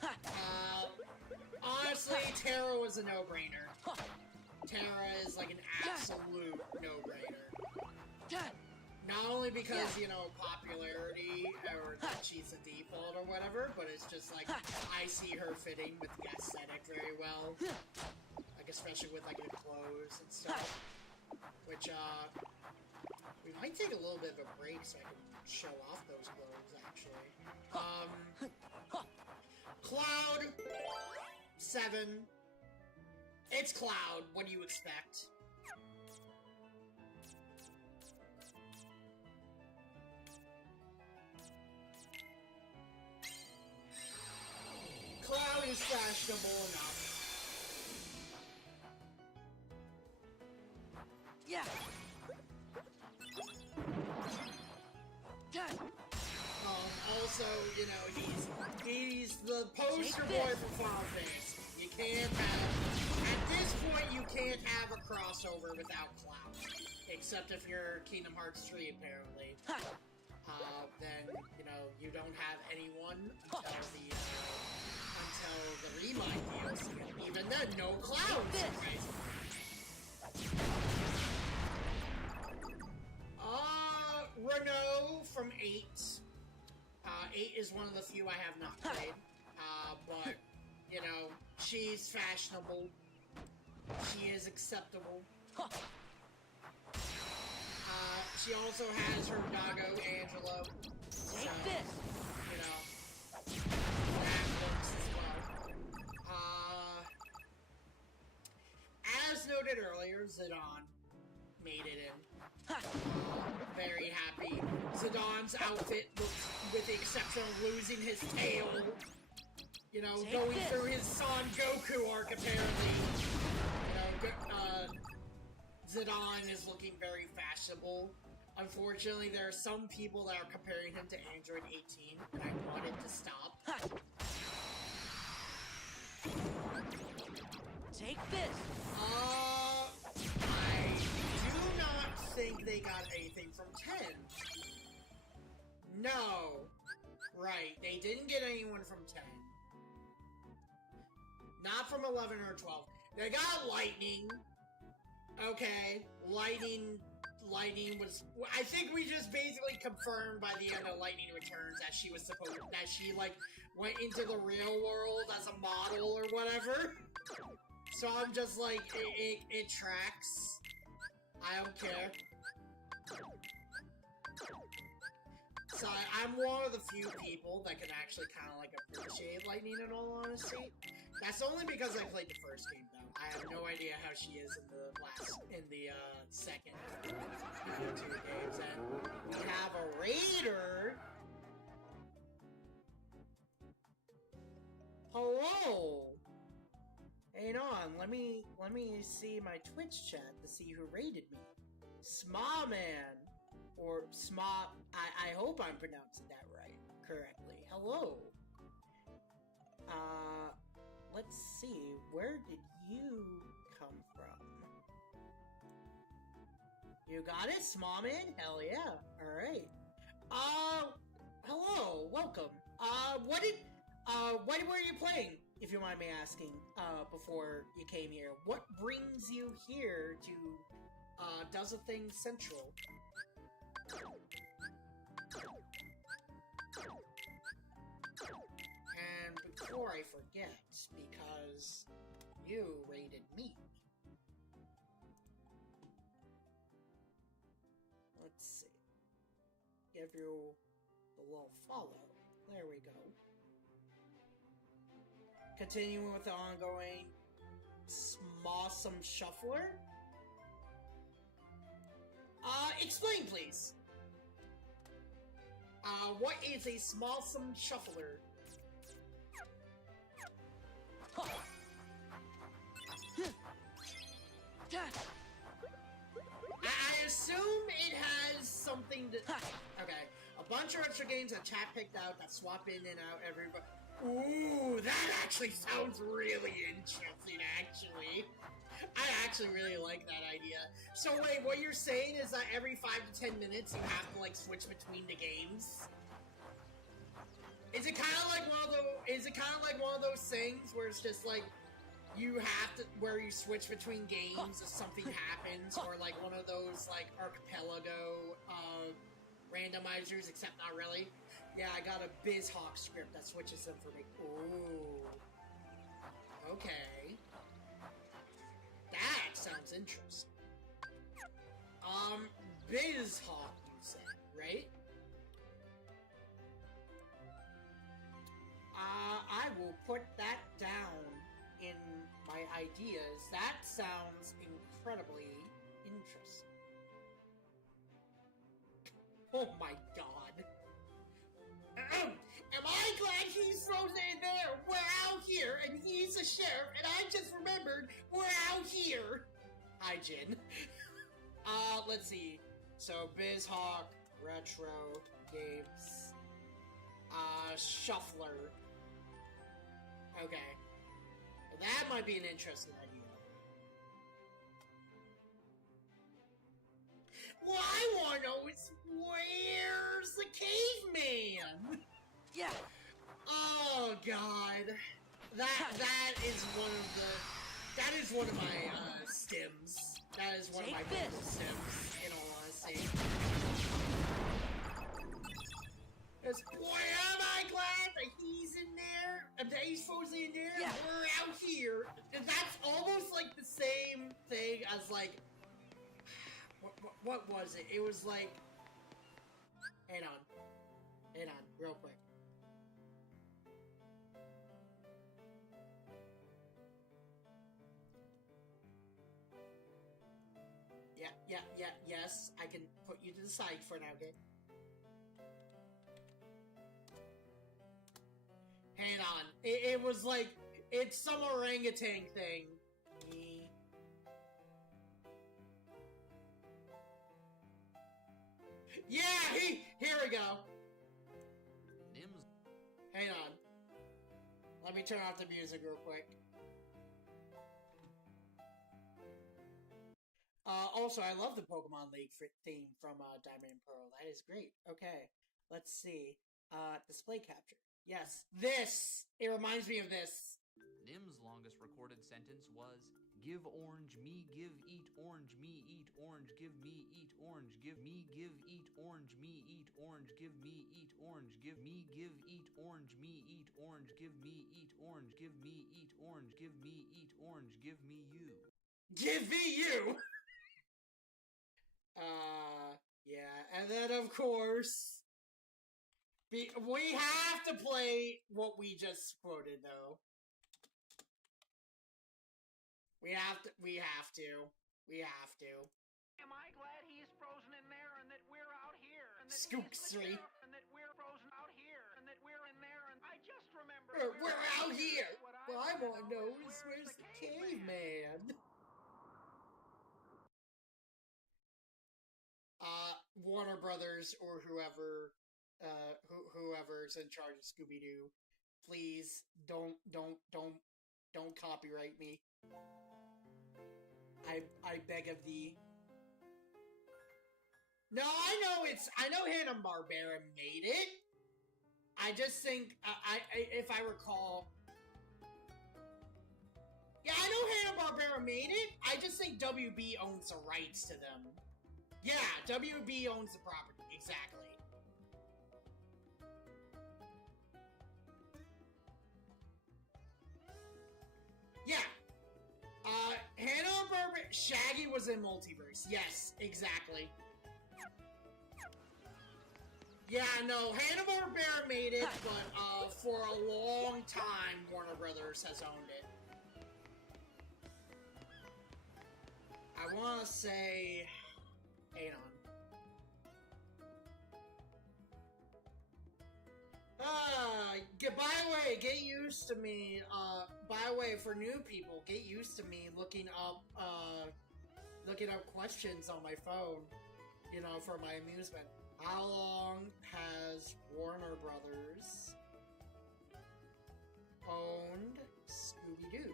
Ha. Honestly, Terra was a no-brainer. Terra is like an absolute no-brainer. Ja. Not only because, you know, popularity, or that she's a default or whatever, but it's just like, I see her fitting with the aesthetic very well. Like, especially with, like, the clothes and stuff. Which, we might take a little bit of a break so I can show off those clothes, actually. Cloud 7. It's Cloud. What do you expect? Cloud is fashionable enough. Yeah. Ja. Also, you know, he's the poster boy for Final Fantasy. You can't have, at this point, you can't have a crossover without Cloud. Except if you're Kingdom Hearts 3, apparently. Then, you know, you don't have anyone until the Remind DLC. Even then, no Cloud, surprisingly. Renault from 8. 8 is one of the few I have not played. But, you know, she's fashionable. She is acceptable. She also has her doggo, Angelo. So, Take this. you know, that works as well. As noted earlier, Zidane made it in. Very happy. Zidane's outfit looks, with the exception of losing his tail, you know, Take going this. through his Son Goku arc, apparently. You know, Zidane is looking very fashionable. Unfortunately, there are some people that are comparing him to Android 18, and I want it to stop. Take this. I do not think they got anything from 10. No. Right, they didn't get anyone from 10. Not from 11 or 12. They got Lightning. Okay, Lightning was... I think we just basically confirmed by the end of Lightning Returns that she was supposed... that she, like, went into the real world as a model or whatever. So I'm just like, it tracks. I don't care. So I'm one of the few people that can actually kind of like appreciate Lightning in all honesty. That's only because I played the first game though. I have no idea how she is in the second two games. And we have a raider. Hello. Hang on, let me see my Twitch chat to see who raided me. Sma-man. Or Sma... I hope I'm pronouncing that correctly. Hello. Let's see. Where did you come from? You got it, Sma-man? Hell yeah. Alright. Hello. Welcome. What were you playing? If you mind me asking, before you came here. What brings you here to, Does a Thing Central? And before I forget, because you raided me. Let's see. Give you a little follow. There we go. Continuing with the ongoing Smawsome Shuffler. Explain, please. What is a Smawsome Shuffler? I assume it has something to... Okay. A bunch of extra games that chat picked out that swap in and out everybody... Ooh, that actually sounds really interesting, actually. I actually really like that idea. So wait, what you're saying is that every 5 to 10 minutes you have to, like, switch between the games? Is it kind of like one of those things where it's just like you have to where you switch between games if something happens, or like one of those like archipelago randomizers, except not really. Yeah, I got a BizHawk script that switches them for me. Ooh. Okay. That sounds interesting. BizHawk, you said, right? I will put that down in my ideas. That sounds incredibly interesting. Oh my god. Am I glad he's frozen in there? We're out here, and he's a sheriff, and I just remembered we're out here. Hi, Jin. Let's see. So, BizHawk, Retro, Games, Shuffler. Okay. That might be an interesting idea. What I want to know is where's the caveman? Yeah. Oh god, that is one of my stims. That is one of my favorite stims. In all honesty, because boy, am I glad that he's in there. That he's supposedly in there. Yeah. We're out here, and that's almost like the same thing as like. What was it? It was like... Hang on, real quick. Yes, I can put you to the side for now, okay? Hang on, it was like, it's some orangutan thing. Yeah, here we go. Hang on. Let me turn off the music real quick. Also, I love the Pokemon League theme from Diamond and Pearl. That is great. Okay, let's see. Display capture. Yes, this! It reminds me of this. Nim's longest recorded sentence was, "Give orange, me give eat orange, me eat orange, give me eat orange, give me give eat orange, me eat orange, give me eat orange, give me give eat orange, me eat orange, give me eat orange, give me eat orange, give me eat orange, give me you." Give me you! Yeah, and then of course, We have to play what we just quoted, though. We have to. We have to. We have to. Am I glad he's frozen in there and that we're out here? And that Skooksery. and that we're frozen out here and that we're in there and I just remember We're out here. What I want to know is where's where's the caveman? Warner Brothers or whoever's in charge of Scooby-Doo, please don't copyright me. I beg of thee. No, I know Hanna-Barbera made it. I just think if I recall, yeah, I know Hanna-Barbera made it. I just think WB owns the rights to them. Yeah, WB owns the property, exactly. Yeah. Hanna-Barbera... Shaggy was in Multiverse. Yes, exactly. Yeah, no, Hanna-Barbera made it, but for a long time, Warner Brothers has owned it. I want to say... Hang on. By the way, get used to me, by the way, for new people, get used to me looking up questions on my phone, you know, for my amusement. How long has Warner Brothers owned Scooby-Doo?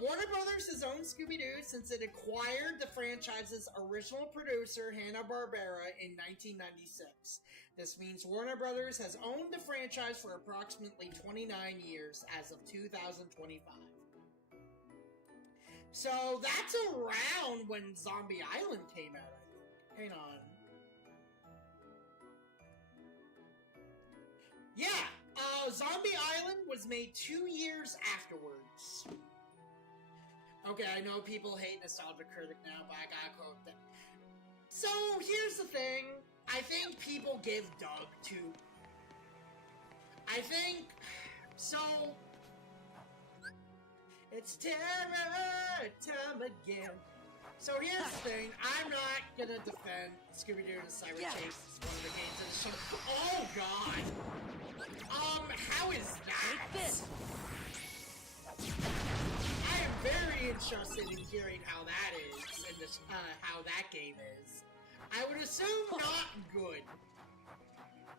Warner Brothers has owned Scooby-Doo since it acquired the franchise's original producer, Hanna-Barbera, in 1996. This means Warner Brothers has owned the franchise for approximately 29 years as of 2025. So that's around when Zombie Island came out, I think. Hang on. Yeah, Zombie Island was made 2 years afterwards. Okay, I know people hate Nostalgia Critic now, but I gotta quote that. So, here's the thing. I think people give Doug too. I think... So... It's terror time again. So here's the thing. I'm not gonna defend Scooby-Doo and Cyber Chase. It's one of the games in the show. Oh, God! How is that? I am very interested in hearing how that is, and this, how that game is. I would assume not good.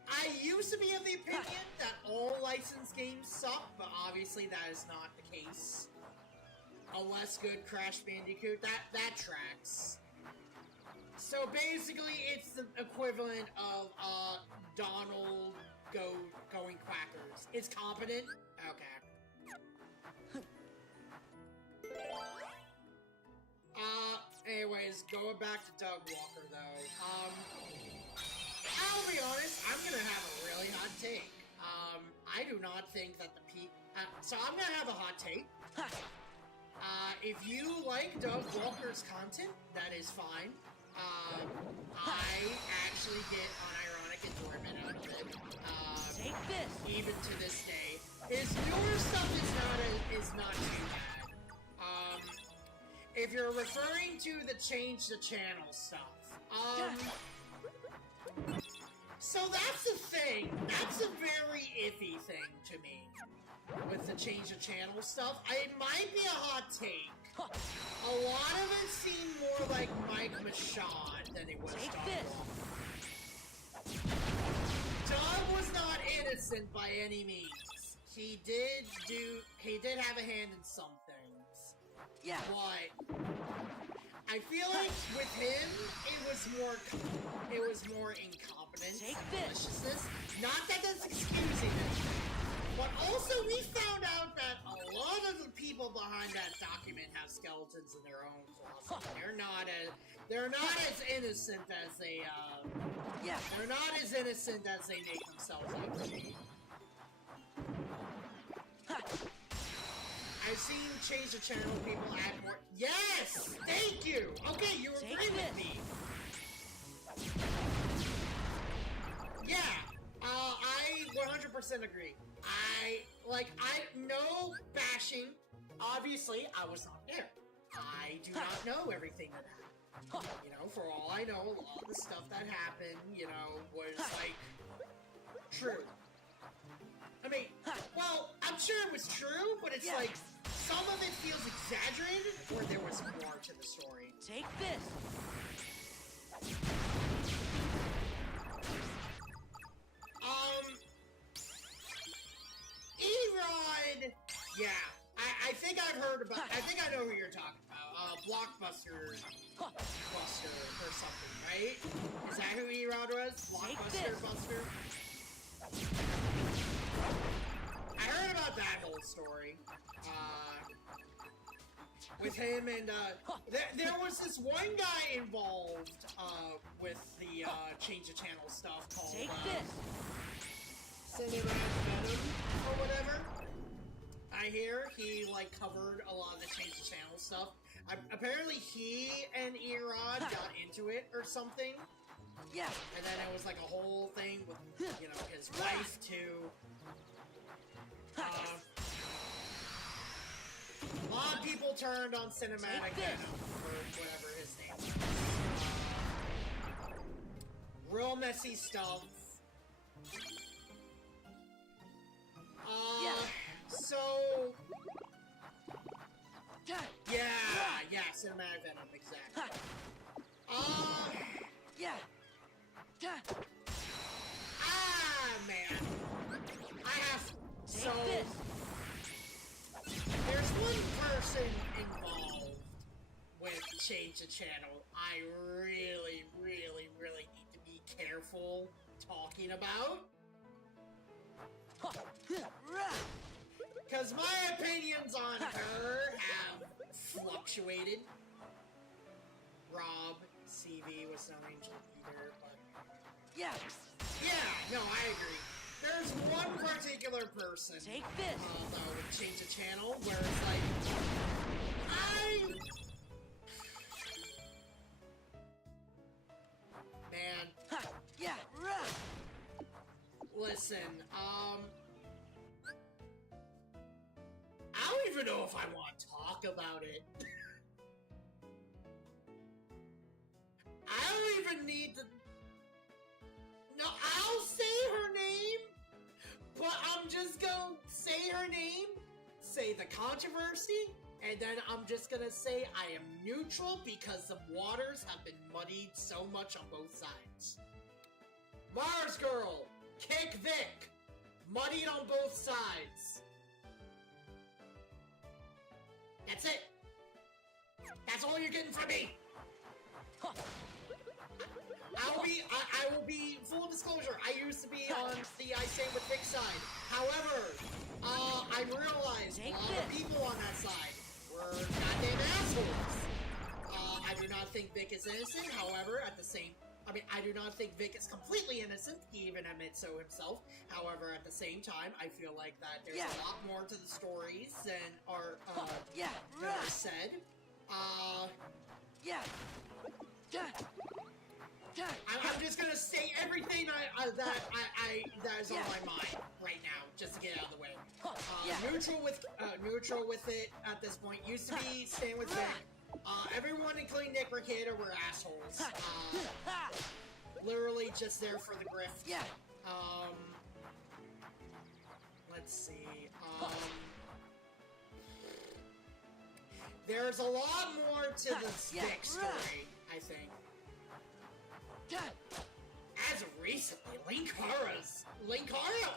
I used to be of the opinion that all licensed games suck, but obviously that is not the case. A less good Crash Bandicoot, that tracks. So basically, it's the equivalent of, Donald going quackers. It's competent? Okay. Anyways, going back to Doug Walker, though, I'll be honest, I'm gonna have a really hot take. I do not think that so I'm gonna have a hot take. If you like Doug Walker's content, that is fine. I actually get unironic enjoyment out of it. Take this. Even to this day. His newer stuff is not too bad. If you're referring to the change the channel stuff, so that's the thing. That's a very iffy thing to me. With the change the channel stuff, it might be a hot take. A lot of it seemed more like Mike Michaud than it was Doug Walker. Doug was not innocent by any means. He did have a hand in some things. Yeah. But I feel like with him, it was more incompetence and maliciousness. Not that that's excusing it, but also we found out that a lot of the people behind that document have skeletons in their own closet. They're not as innocent as they they're not as innocent as they make themselves out to be. I've seen change the channel people add more. Yes! Thank you! Okay, you agree with me. Yeah, I 100% agree. No bashing. Obviously, I was not there. I do not know everything that happened. You know, for all I know, a lot of the stuff that happened, you know, was, like, true. I mean, well, I'm sure it was true, but it's like, some of it feels exaggerated, or there was more to the story. Take this. Erod! Yeah, I think I've heard about, I think I know who you're talking about. Blockbuster Buster or something, right? Is that who Erod was? Blockbuster Buster? I heard about that whole story. With him and, there was this one guy involved, with the, change the channel stuff called, Take this. Cinematic Venom, or whatever. I hear he, like, covered a lot of the change the channel stuff. Apparently he and Erod got into it or something. Yeah. And then it was like a whole thing with, you know, his wife too. A lot of people turned on Cinematic Venom, or whatever his name was. Real messy stuff. So... Yeah, Cinematic Venom, exactly. Man. I have... So... There's one person involved with Change the Channel I really, really, really need to be careful talking about. Because my opinions on her have fluctuated. Rob CV was no angel either, but... Yeah, no, I agree. There's one particular person, Take this. That would change the channel, where it's like... Man. Listen, I don't even know if I want to talk about it. I don't even need to... No, I'll say her name, but I'm just gonna say her name, say the controversy, and then I'm just gonna say I am neutral because the waters have been muddied so much on both sides. Mars Girl, kick Vic, muddied on both sides. That's it. That's all you're getting from me. I will be, full disclosure, I used to be on the I Stand with Vic side. However, I realized a lot of people on that side were goddamn assholes. I do not think Vic is innocent, however, I do not think Vic is completely innocent. He even admits so himself. However, at the same time, I feel like that there's a lot more to the stories than are said. I'm just gonna say everything that is on my mind right now, just to get out of the way. Neutral with it at this point. Used to be staying with Vic. Everyone, including Nick Mercator, were assholes. Literally just there for the grift. Let's see. There's a lot more to the Vic story, I think. As of recently, Linkara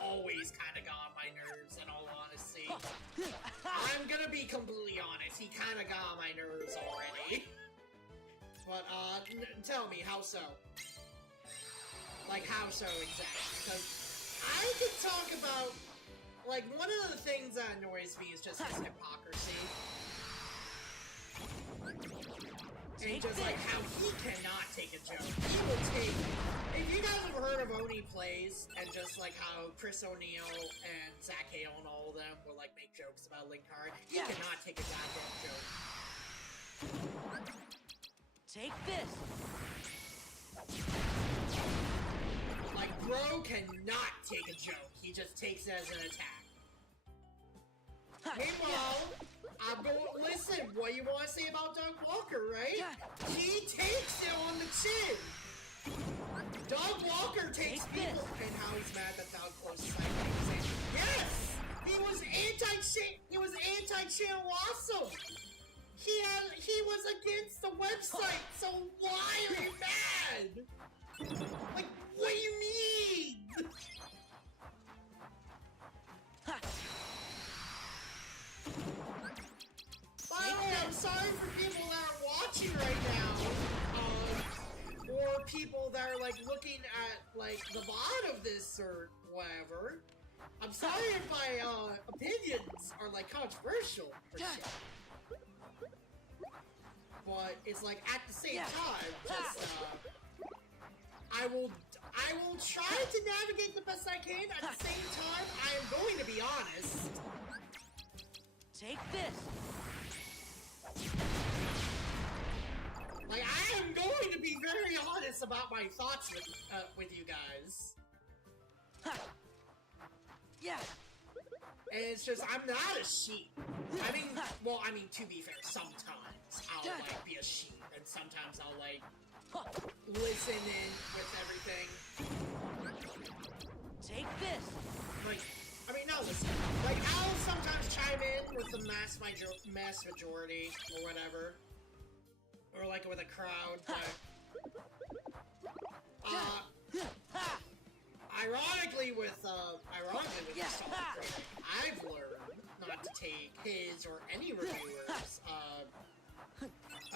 always kind of got on my nerves, in all honesty. I'm gonna be completely honest, he kind of got on my nerves already. But, tell me, how so? Like, how so exactly? Because I could talk about, like, one of the things that annoys me is just his hypocrisy. And just like how he cannot take a joke. He will take... If you guys have heard of Oni Plays, and just like how Chris O'Neill and Zach Hale and all of them will like make jokes about Linkara, he cannot take a goddamn joke. Take this! Like, Bro cannot take a joke. He just takes it as an attack. Meanwhile, I'm going. Listen, what you want to say about Doug Walker, right? He takes it on the chin. Doug Walker takes people, and how he's mad that Doug closes his eye. Yes, he was anti-channel awesome. He was against the website. So why are you mad? Like, what do you mean? By the way, I'm sorry for people that are watching right now, or people that are like looking at like the VOD of this or whatever. I'm sorry if my opinions are like controversial or shit. But it's like at the same time, just I will try to navigate the best I can. At the same time, I am going to be honest. Take this. Like, I am going to be very honest about my thoughts with you guys. Yeah. And it's just, I'm not a sheep. I mean, to be fair, sometimes I'll, like, be a sheep, and sometimes I'll, like, listen in with everything. Take this. Like, I mean, not listen. Like, I'll sometimes chime in with the mass majority, or whatever. Or, like, with a crowd, but... Ironically with the Soliciting, I've learned not to take his or any reviewers'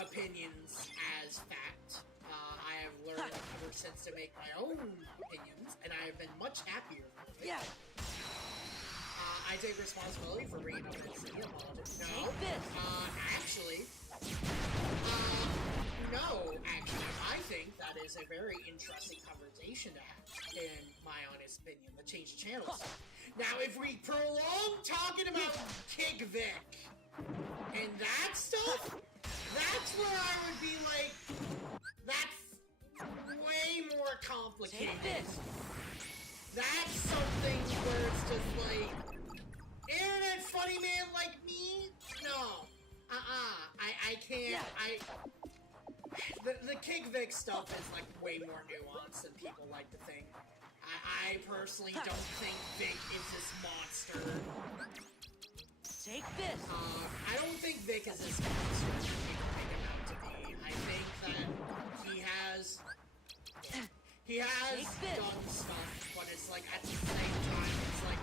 opinions as fact. I have learned ever since to make my own opinions, and I have been much happier with it. Yeah. I take responsibility for bringing up NC. No. Actually, I think that is a very interesting conversation to have, in my honest opinion, the change the channel stuff. Now, if we prolong talking about Kick Vic and that stuff, that's where I would be like, that's way more complicated. That's something where it's just like, internet funny man like me? No. I can't, The Kick Vic stuff is like way more nuanced than people like to think. I personally don't think Vic is this monster. Take this. I don't think Vic is this monster that people make him out to be. I think that he has done stuff, but it's like at the same time, it's like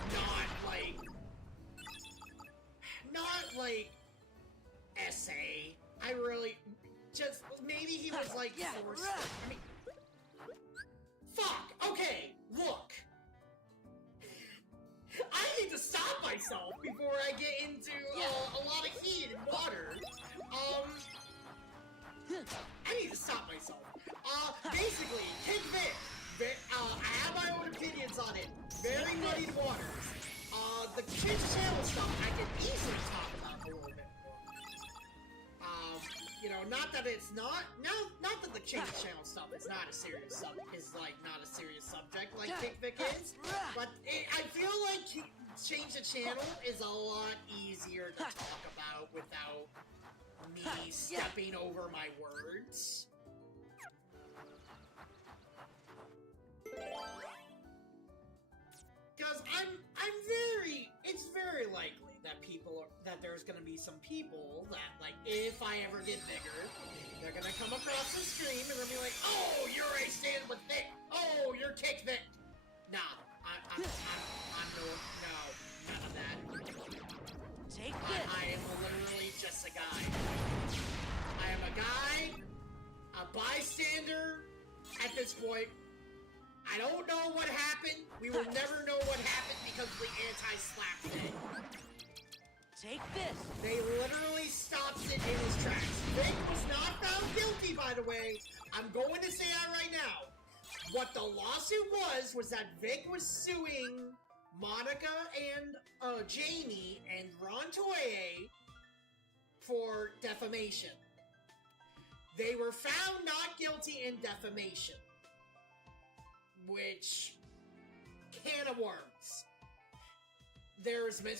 not like essay. I really just maybe he was like forced. I mean, fuck. Okay, look. I need to stop myself before I get into a lot of heat and water. I need to stop myself. Basically, Kick Vic. I have my own opinions on it. Very muddied waters. The Change Channel stuff I can easily talk about a little bit more. You know, not that it's not that the Change Channel stuff is not a serious not a serious subject like Kick Vic is, but I feel like Change the Channel is a lot easier to talk about without me stepping over my words. Because it's very likely that there's gonna be some people that, like, if I ever get bigger, they're gonna come across the stream and they'll be like, oh, you're a stand with Vic. Oh, you're Kick Vic. Nah, I'm no, none of that. Take this. I am literally just a guy. I am a guy, a bystander at this point. I don't know what happened. We will never know what happened because of the anti-slap thing. Take this. They literally stopped it in his tracks. Vic was not found guilty, by the way. I'm going to say that right now. What the lawsuit was that Vic was suing Monica and Jamie and Rontoye for defamation. They were found not guilty in defamation. Which can of worms. There is a fact.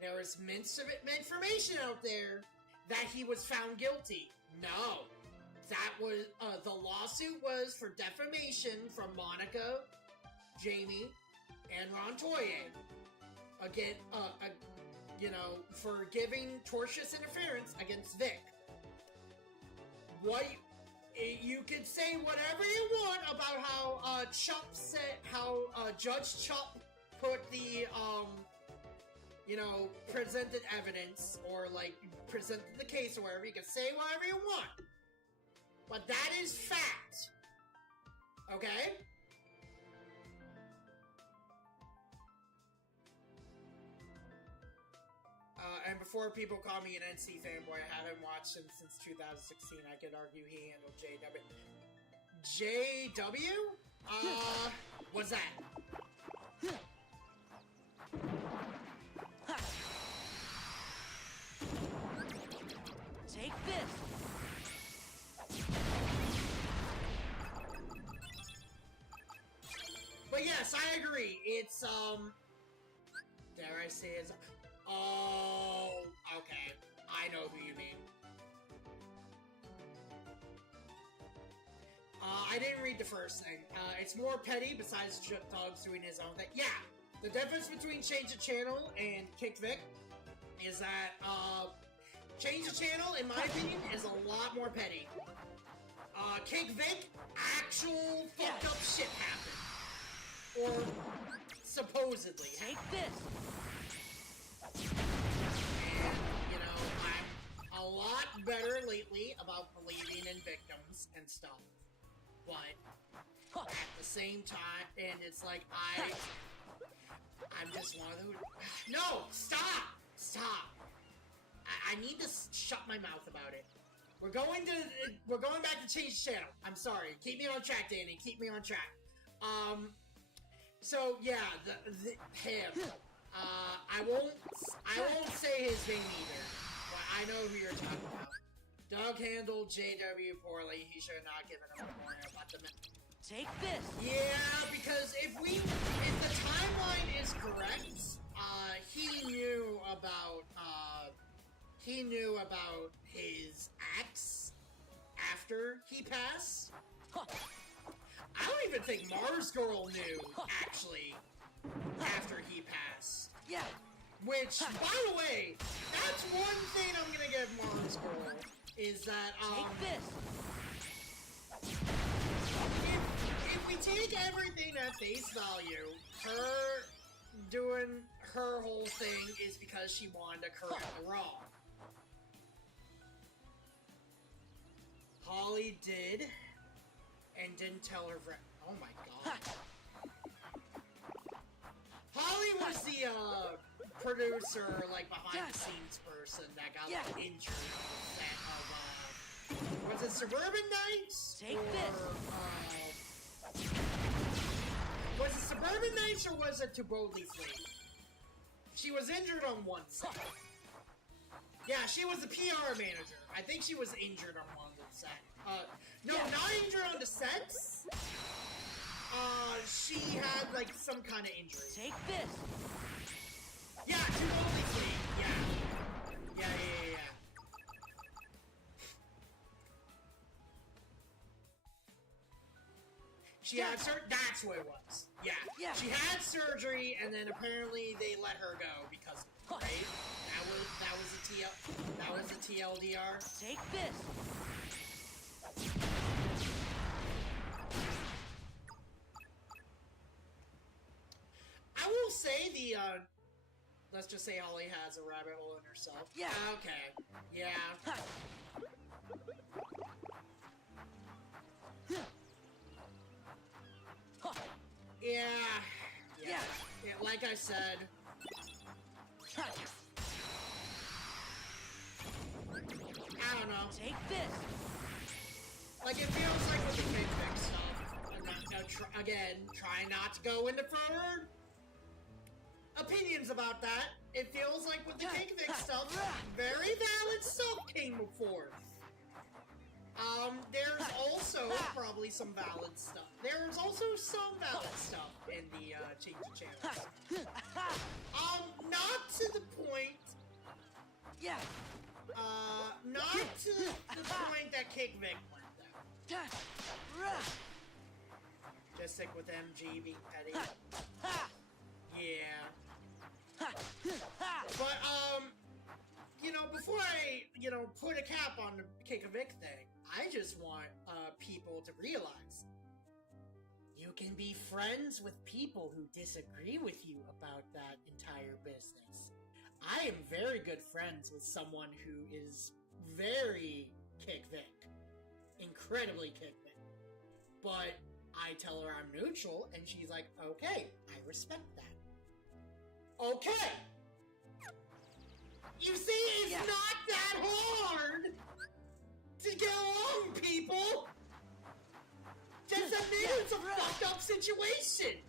There is information out there that he was found guilty. No. That was, the lawsuit was for defamation from Monica, Jamie, and Rontoye. Again, for giving tortious interference against Vic. You can say whatever you want about how, Judge Chup put the, presented evidence, or, presented the case or whatever. You can say whatever you want. But that is fact. Okay? And before people call me an NC fanboy, I haven't watched him since 2016. I could argue he handled JW. JW? What's that? Take this. But yes, I agree. It's, dare I say it's... Oh, okay. I know who you mean. I didn't read the first thing. It's more petty besides Dogs doing his own thing. Yeah, the difference between Change the Channel and Kick Vic is that, Change the Channel, in my opinion, is a lot more petty. Kick Vic, actual fucked up shit happened. Or, supposedly. Take this. And, I'm a lot better lately about believing in victims and stuff. But, at the same time, and it's like, I'm just one of those... No! Stop! Stop! I need to shut my mouth about it. We're going back to Change the Channel. I'm sorry. Keep me on track, Danny. Keep me on track. So, yeah, him. I won't say his name either, but I know who you're talking about. Doug handled JW poorly. He should not given him a warning about the... Take this. Yeah, because if the timeline is correct, he knew about his acts after he passed. I don't even think Mars Girl knew, actually, after he passed. Yeah. Which, by the way, that's one thing I'm gonna give Mars Girl, is that, Take this. if we take everything at face value, her doing her whole thing is because she wanted to correct the wrong. Holly did, and didn't tell her friend. Oh my god. Holly was the, producer, behind the scenes person that got, injured on the set of, was it Suburban Nights? Take this. Was it Suburban Nights or was it To Boldly Flee? She was injured on one set. Yeah, she was the PR manager. I think she was injured on one of the set. No, not injured on the sets. She had, some kind of injury. Take this. Yeah, To Boldly Flee. Yeah. Yeah. She had that's what it was. Yeah. She had surgery, and then apparently they let her go because of it, right? That was a TLDR. Take this. I will say let's just say Holly has a rabbit hole in herself. Yeah. Okay. Yeah. Yeah. Like I said. I don't know. Take this. It feels like with the Kick Vic stuff. Again, try not to go into further opinions about that. It feels like with the Kick Vic stuff, very valid stuff came forth. There's also probably some valid stuff. There's also some valid stuff in the, change the channels. Not to the point, Yeah. not to the point that Kick Vic went though. Just stick with MG being petty. Yeah. But, you know, before I, you know, put a cap on the Kick a Vic thing, I just want, people to realize you can be friends with people who disagree with you about that entire business. I am very good friends with someone who is very Kick Vic. Incredibly Kick Vic. But I tell her I'm neutral, and she's like, okay, I respect that. Okay! You see, it's not that hard to get along, people! Just admit it's a fucked up situation!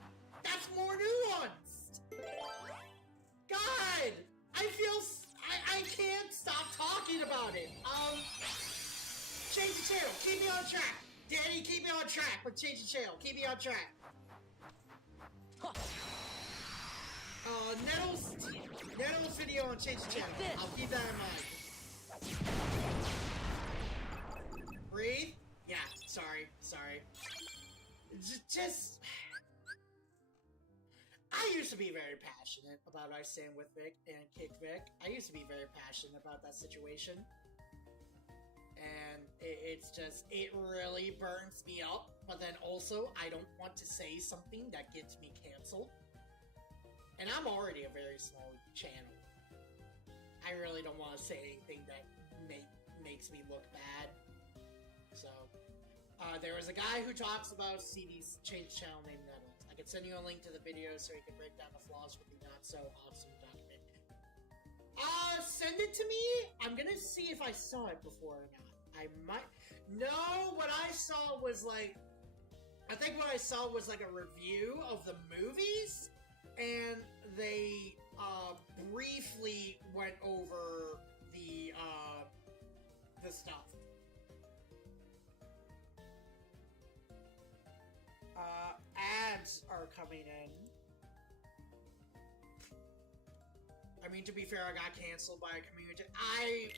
That's more nuanced! God! I feel... I can't stop talking about it. Change the channel. Keep me on track. Danny, keep me on track. But change the channel. Keep me on track. Nettle's video on change the channel. I'll keep that in mind. Breathe. Yeah. Sorry. Just... I used to be very passionate about I Stand With Vic and Kick Vic. I used to be very passionate about that situation. And it's just, it really burns me up. But then also, I don't want to say something that gets me canceled. And I'm already a very small channel. I really don't want to say anything that makes me look bad. So, there was a guy who talks about CD's change channel named Nettles. I can send you a link to the video so you can break down the flaws with the not so awesome document. Send it to me. I'm gonna see if I saw it before or not. I might. No, what I saw was like, I think what I saw was like a review of the movies, and they briefly went over the stuff. Ads are coming in. I mean, to be fair, I got canceled by a community. I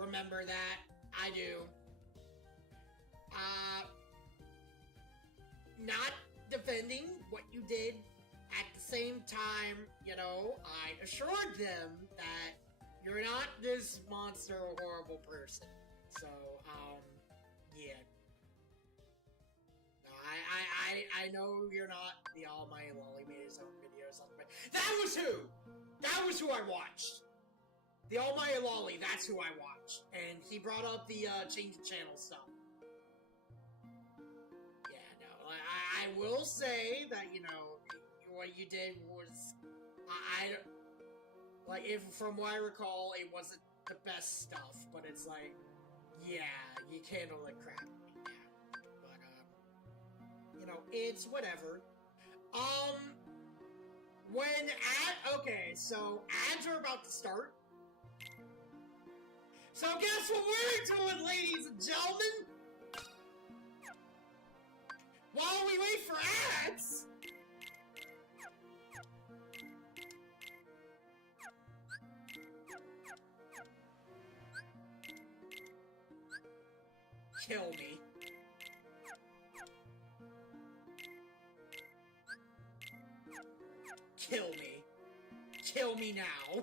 remember that. I do. Not defending what you did. At the same time, you know, I assured them that you're not this monster or horrible person. So, yeah. No, I know you're not the almighty lolly made his own videos on the... That was who! That was who I watched! The almighty lolly, that's who I watched. And he brought up the, change the channel stuff. Yeah, no, I will say that, you know, what you did was, like, if, from what I recall, it wasn't the best stuff, but it's like, yeah, you handle it crap. Yeah. But, you know, it's whatever. Okay, so ads are about to start. So guess what we're doing, ladies and gentlemen? While we wait for ads... Kill me. Kill me. Kill me now.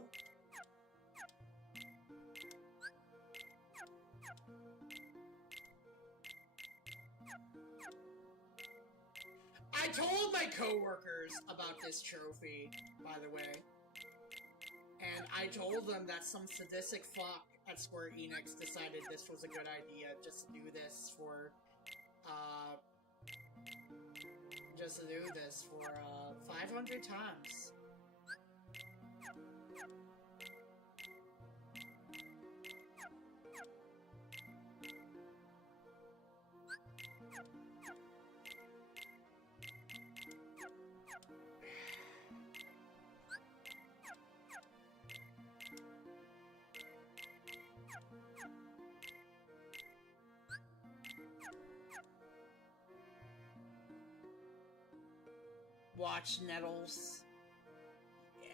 I told my coworkers about this trophy, by the way. And I told them that some sadistic fuck at Square Enix decided this was a good idea, just to do this for 500 times. watch Nettles. Yeah.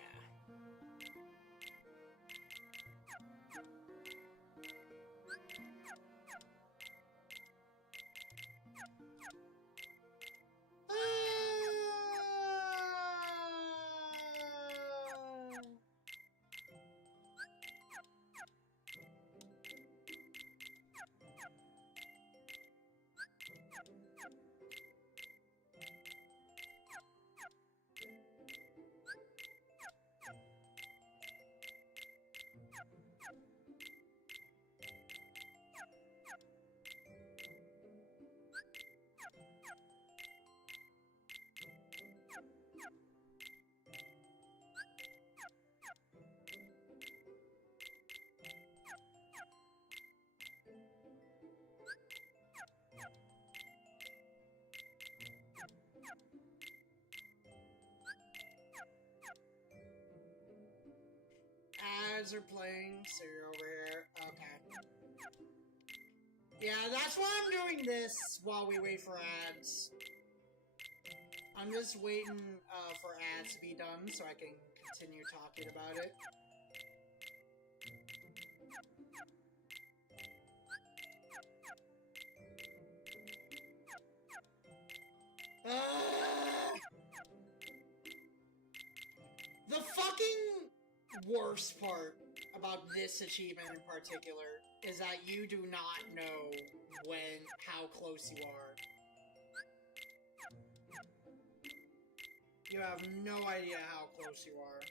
Ads are playing, so you're over here. Okay. Yeah, that's why I'm doing this while we wait for ads. I'm just waiting for ads to be done so I can continue talking about it. The fucking worst part about this achievement in particular is that you do not know how close you are. You have no idea how close you are.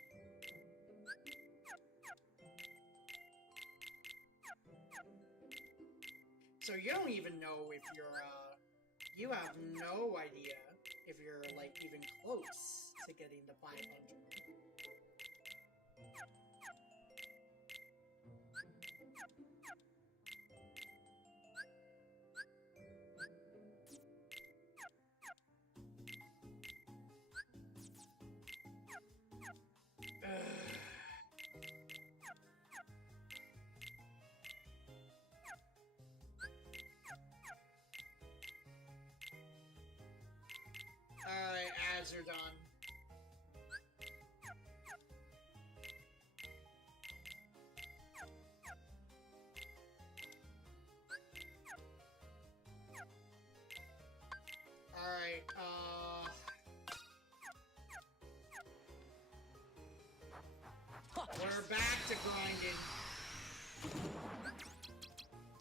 So you don't even know if you're, you have no idea if you're, like, even close to getting to 500. Alright, ads are done. Alright, we're back to grinding.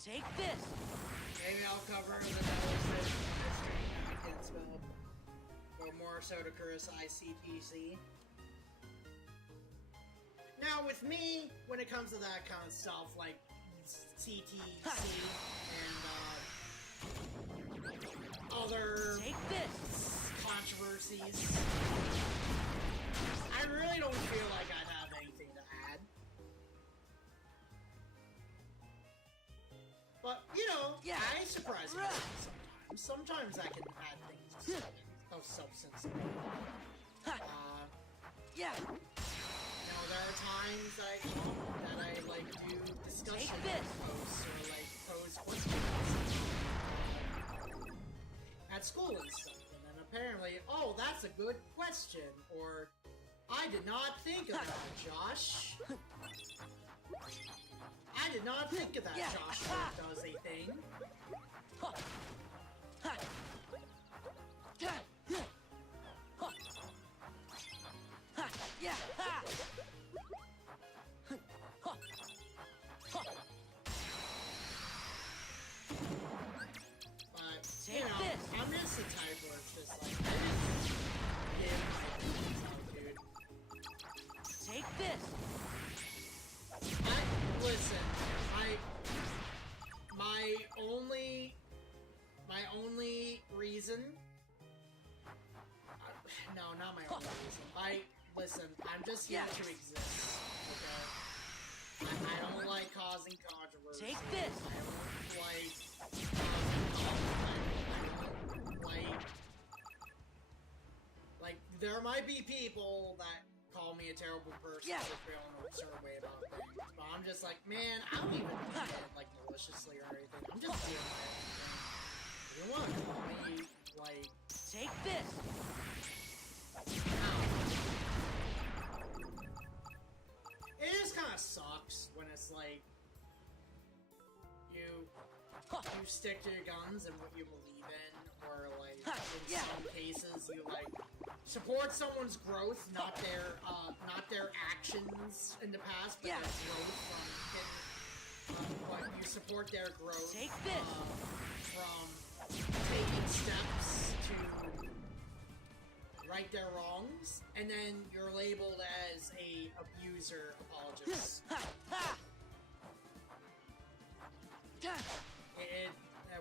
Take this. Maybe I'll cover the Devil's Mystery. I can't spell. Or more so to Curse ICTC. Now, with me, when it comes to that kind of stuff, like CTC and other Take this. controversies, I really don't feel like I'd have anything to add. But, you know, Yeah. I surprise myself sometimes. Sometimes I can add things of substance. Yeah. You know, there are times that I like do discussion Take this. posts or like pose questions at school and stuff, and then apparently, oh, that's a good question, or I did not think of that, Josh. I did not think of that, Yeah. Josh does a thing. Yeah. But, you Take know, this. I'm just the type where it's just like, I just give my opinions out, dude. Take this. Listen, my only reason, no, not my only reason, listen, I'm just here Yeah. to exist, okay? I don't like causing controversy. Take this. I don't like causing conflict. Like, there might be people that call me a terrible person Yeah. for feeling a certain way about things, but I'm just like, man, I don't even mean it, like, maliciously or anything. I'm just doing my own thing. If you want to call me, like, Take this. It just kind of sucks when it's like you stick to your guns and what you believe in, or like in some cases you like support someone's growth, not their actions in the past, but their growth but you support their growth from taking steps to right their wrongs, and then you're labeled as a abuser apologist.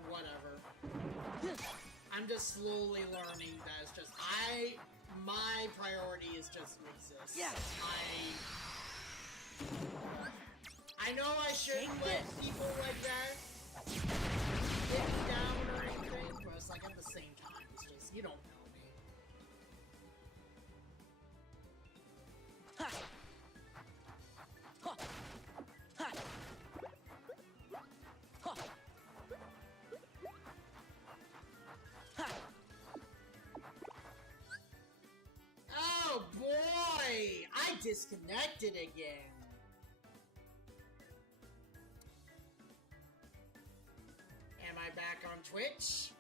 Whatever. I'm just slowly learning that it's just my priority is just resist. I know I shouldn't let people like that get me down or anything, but it's like at the same time, it's just, you don't know me. Oh boy! I disconnected again. Am I back on Twitch?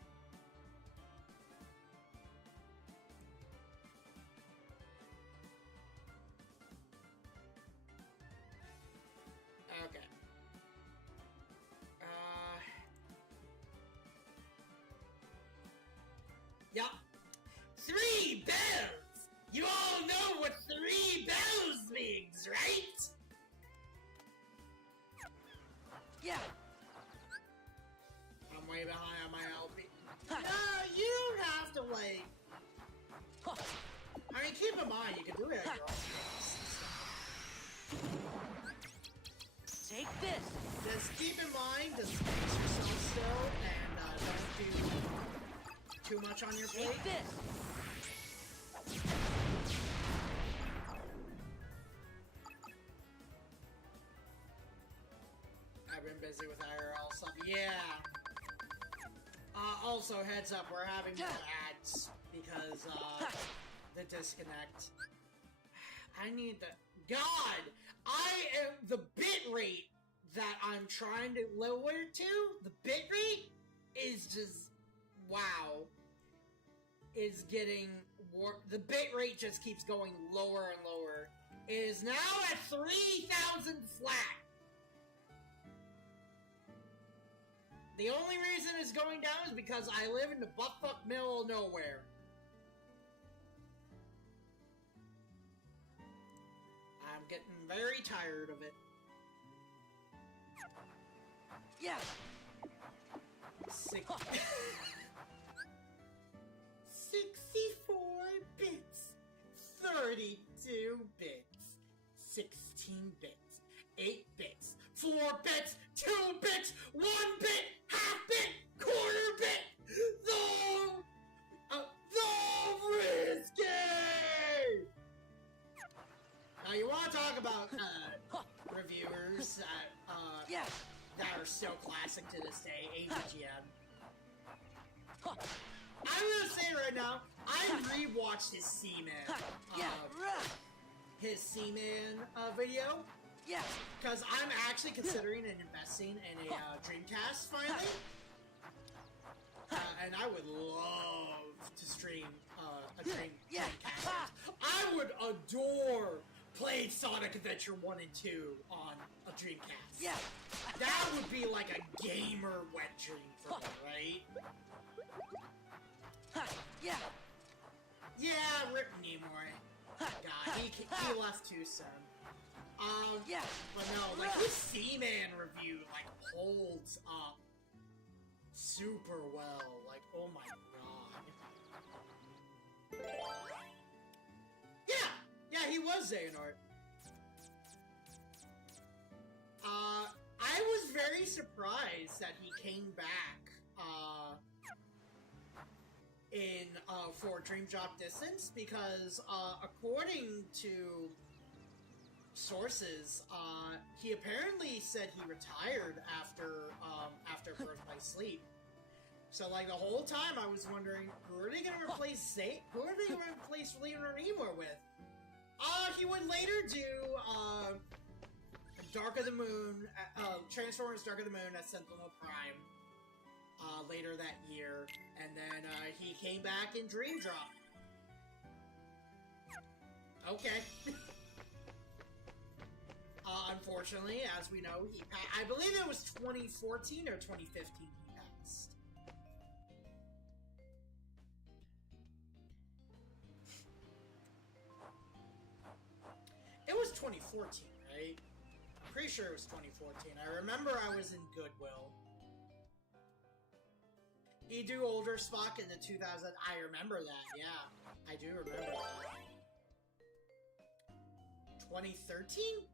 Okay. Yup. 3 bells! You all know what 3 bells means, right? Yeah. I'm way behind on my LP. No, you don't have to, like... I mean, keep in mind, you can do it at your own pace. Take this. Just keep in mind, just pace yourself still, and don't do too much on your plate. Take this. I've been busy with IRL stuff. Yeah. Also, heads up, we're having more ads because, the disconnect. I need the... God! The bit rate that I'm trying to lower to, the bit rate is just... Wow. Is getting... The bit rate just keeps going lower and lower. It is now at 3,000 flat. The only reason it's going down is because I live in the buttfuck middle of nowhere. I'm getting very tired of it. Yeah. 64 bits. 32 bits. 16 bits. 8 bits. 4 bits. 2 bits. 1 bit. Half bit. Quarter bit. So risky! Now you want to talk about reviewers that are still classic to this day, AVGM. I'm gonna say right now, I rewatched his Seaman, video. Yeah. Because I'm actually considering and investing in a Dreamcast finally. And I would love to stream a Dreamcast. I would adore playing Sonic Adventure 1 and 2 on a Dreamcast. Yeah. That would be like a gamer wet dream for me, right? Yeah. Yeah, Rip Nimoy. God, he left too soon. But no, like his Seaman review like holds up super well. Like, oh my god. Yeah, he was Xehanort. I was very surprised that he came back for Dream Drop Distance because according to sources, he apparently said he retired after Birth by Sleep. So, like, the whole time I was wondering, who are they gonna replace who are they gonna replace Leonard Nimoy with? He would later do, Dark of the Moon, Transformers Dark of the Moon at Sentinel Prime, later that year, and then, he came back in Dream Drop. Okay. Unfortunately, as we know, I believe it was 2014 or 2015 he passed. It was 2014, right? Pretty sure it was 2014. I remember I was in Goodwill. He do older Spock in the 2000. I remember that, yeah. I do remember that. 2013?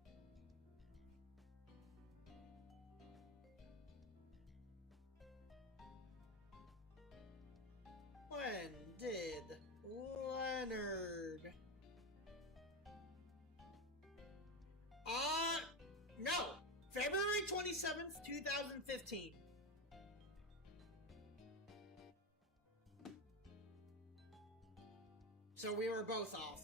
When did Leonard... No! February 27th, 2015. So we were both off.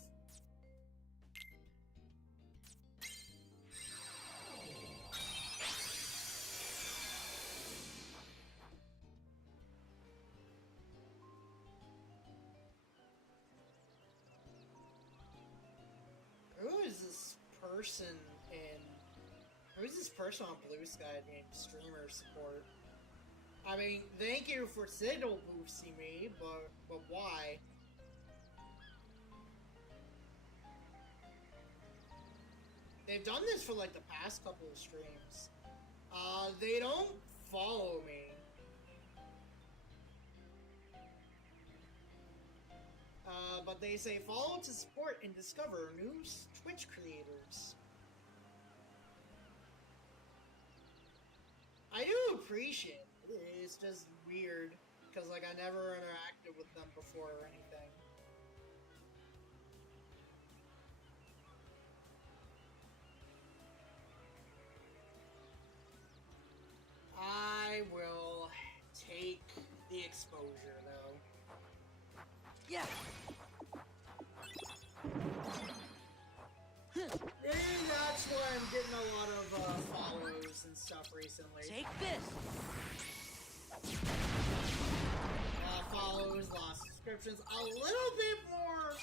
Who's this person on Blue Sky named Streamer Support? I mean, thank you for signal boosting me, but why? They've done this for like the past couple of streams. They don't follow me. But they say follow to support and discover new Twitch creators. I do appreciate it. It's just weird, because like I never interacted with them before or anything. I will take the exposure, though. Yeah. Maybe that's why I'm getting a lot of follows and stuff recently. Take this. Follows, lost subscriptions, a little bit more,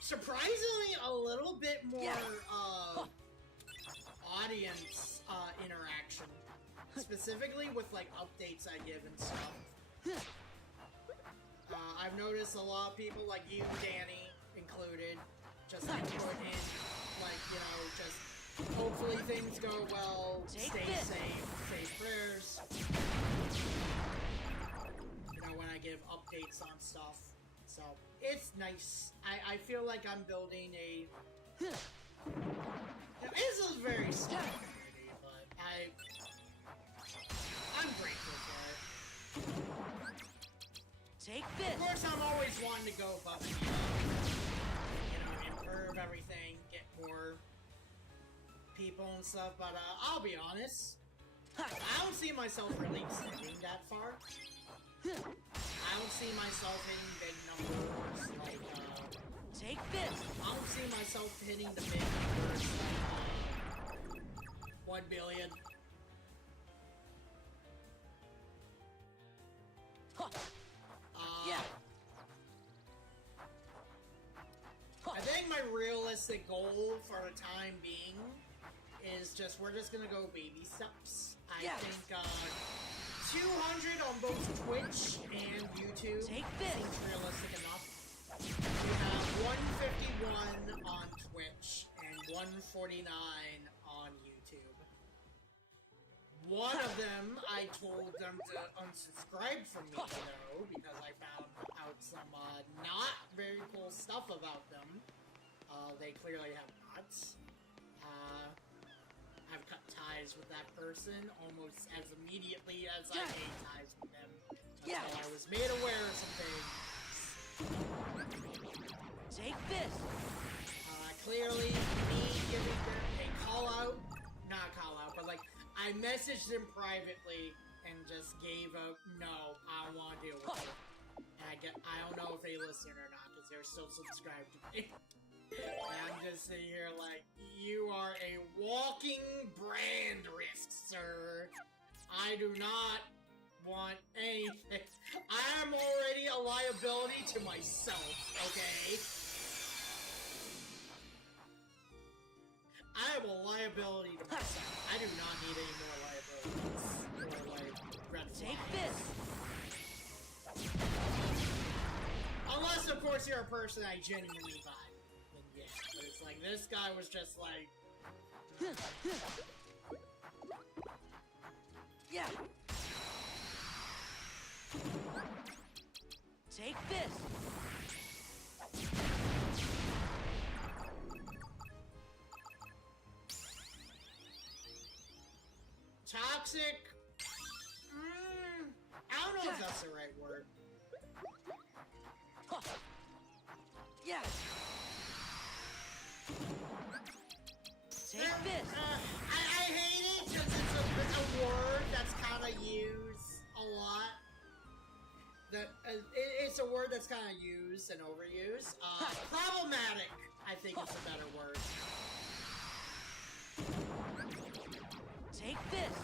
surprisingly, a little bit more audience interaction, specifically with like updates I give and stuff. I've noticed a lot of people like you, Danny, included, just like put in, like, you know, just hopefully things go well, stay safe, say prayers. You know, when I give updates on stuff. So, it's nice. I feel like I'm building a... You know, it's a very small community, but I'm grateful for it. Take this. Of course, I'm always wanting to go above and beyond. You know, improve everything, get more people and stuff, but I'll be honest. I don't see myself really extending that far. I don't see myself hitting big numbers like, take this! I don't see myself hitting the big numbers like, 1 billion. Yeah. I think my realistic goal for the time being is just, we're just gonna go baby steps. I think, 200 on both Twitch and YouTube Take this. seems realistic enough. We have 151 on Twitch and 149 on YouTube. One of them, I told them to unsubscribe from me, though, because I found out some not very cool stuff about them. They clearly have bots. I've cut ties with that person almost as immediately as I made ties with them. Until I was made aware of some things. Take this. Clearly, me giving them a call out, not call out, but like, I messaged him privately and just gave a no, I don't want to deal with it. And I don't know if they listen or not, because they're still subscribed to me. And I'm just sitting here like, you are a walking brand risk, sir. I do not want anything. I am already a liability to myself, okay? I am a liability to myself. I do not need any more liabilities. Or like red flags. Take this. Unless, of course, you're a person I genuinely buy. Then yeah. But it's like, this guy was just like... Yeah. Take this. Toxic... I don't know if that's the right word. Huh. Yeah. Take this. I hate it because it's a word that's kind of used a lot. It's a word that's kind of used and overused. Problematic, I think, is a better word. Take this.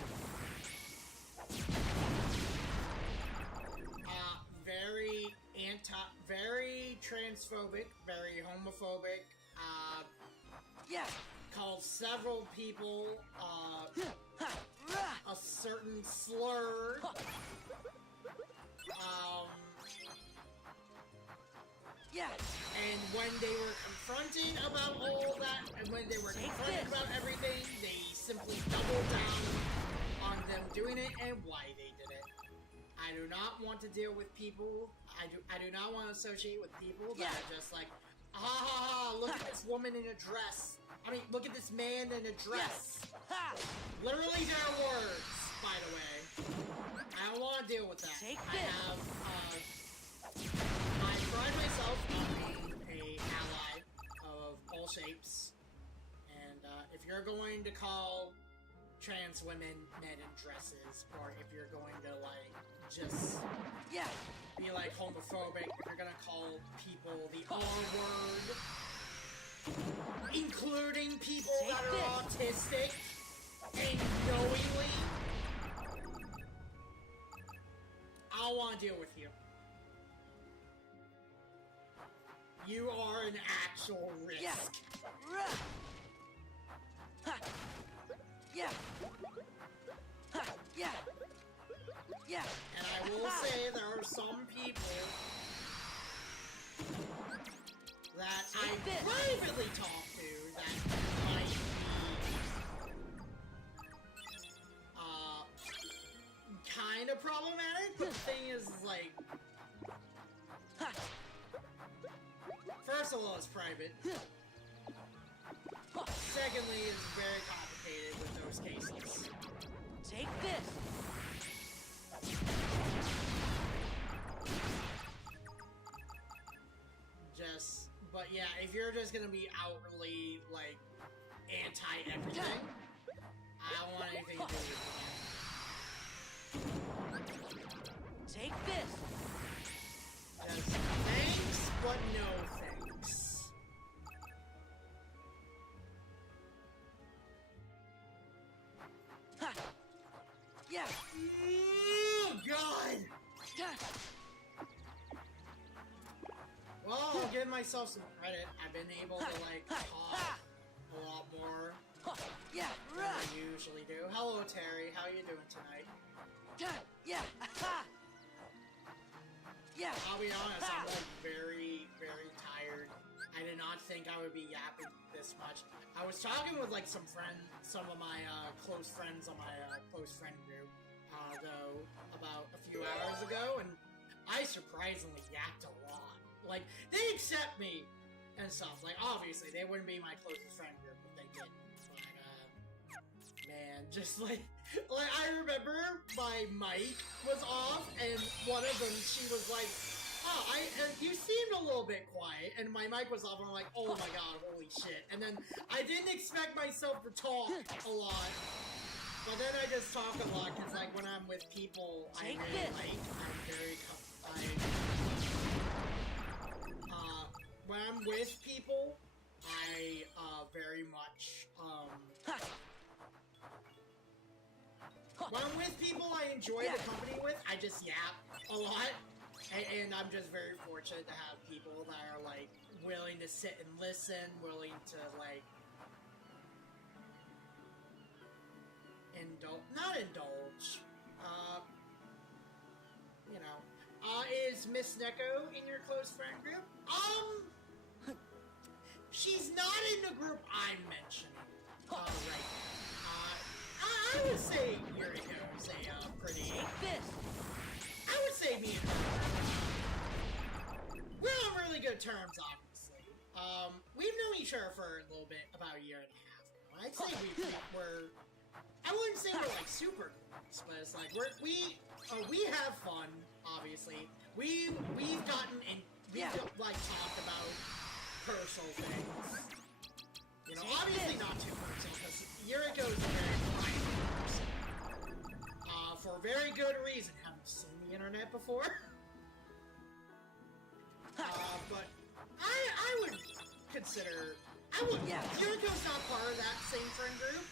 Very transphobic, very homophobic. Yeah. Called several people a certain slur. Yeah. And when they were confronted about all that, and when they were confronted about everything, they simply doubled down on them doing it and why they did it. I do not want to deal with people. I do not want to associate with people that are just like, ha ha ha, look at this woman in a dress. I mean, look at this man in a dress. Ha. Literally their words, by the way. I don't want to deal with that. Take I have, I pride myself on being a ally of all shapes. And, if you're going to call trans women men in dresses, or if you're going to, like, just be, like, homophobic, if you're gonna call people the R-word, including people that are autistic, and knowingly, I don't want to deal with you. You are an actual risk. Yeah. Ha. Yeah. Ha. Yeah. Yeah. And I will say there are some people that I privately talk to that might be kind of problematic, but the thing is, like, first of all, it's private. Secondly, it's very complicated with those cases. Take this. But yeah, if you're just gonna be outwardly, like, anti-everything, I don't want anything to do with it. Take this. Just thanks, but no thanks. Ha. Yeah. Oh, God! Well, I'll give myself some credit. I've been able to, like, talk a lot more Yeah. than I usually do. Hello, Terry. How you doing tonight? Yeah. Yeah. I'll be honest, I'm, like, very, very tired. I did not think I would be yapping this much. I was talking with, like, some of my, close friends on my, close friend group, though, about a few hours ago, and I surprisingly yapped a lot. Like, they accept me and stuff. Like, obviously, they wouldn't be my closest friend group if they didn't. But, man, just like I remember my mic was off, and one of them, she was like, oh, you seemed a little bit quiet, and my mic was off, and I'm like, oh my god, holy shit. And then I didn't expect myself to talk a lot, but then I just talk a lot because, like, when I'm with people I Take really this. like, I'm very when I'm with people, I very much when I'm with people I enjoy the company with, I just yap a lot, and I'm just very fortunate to have people that are like willing to sit and listen, willing to like not indulge. You know, is Miss Neko in your close friend group? She's not in the group I'm mentioning. Right. I would say Yuriko is a pretty. Take this. I would say me and her. We're on really good terms, obviously. We've known each other for a little bit, about a year and a half now. I'd say we're. I wouldn't say we're like super close, but it's like we have fun. Obviously, we've gotten in. We've like talked about personal things. You know, obviously not too personal because Yuriko is a very private person. For a very good reason. Haven't seen the internet before. But I would consider. Yuriko's not part of that same friend group.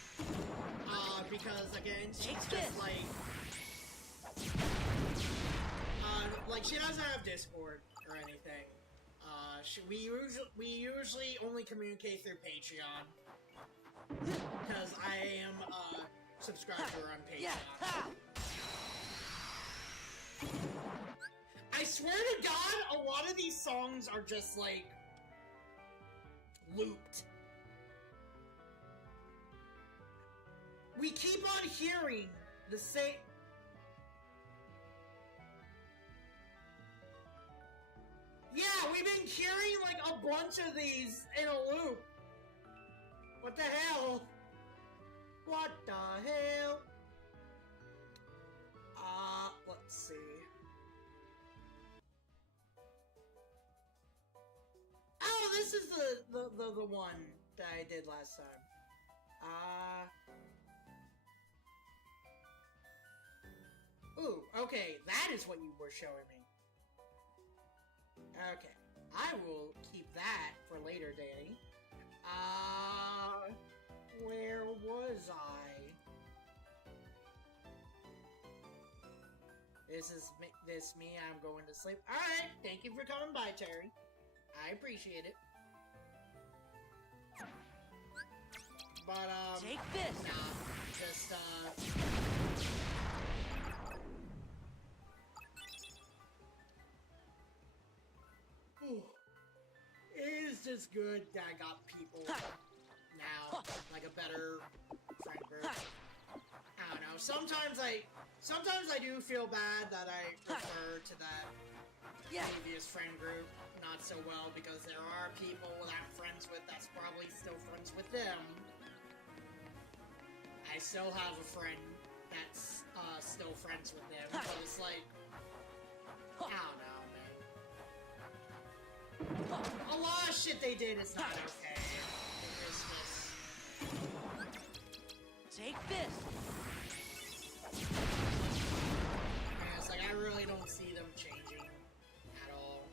Because again, she's just like she doesn't have Discord or anything. We usually only communicate through Patreon because I am a subscriber on Patreon. I swear to God, a lot of these songs are just like looped. We keep on hearing the same. Yeah, we've been hearing like a bunch of these in a loop. What the hell? What the hell? Let's see. Oh, this is the one that I did last time. Ooh, okay, that is what you were showing me. Okay, I will keep that for later, Danny. Where was I? This me, I'm going to sleep. Alright, thank you for coming by, Terry. I appreciate it. But, Take this! nah, just, it is just good that I got people now, like a better friend group. I don't know, sometimes I do feel bad that I refer to that previous friend group not so well, because there are people that I'm friends with that's probably still friends with them. I still have a friend that's still friends with them, but it's like, I don't know, man. A lot of shit they did is not okay. It's just... Take this! Man, it's like, I really don't see them changing at all.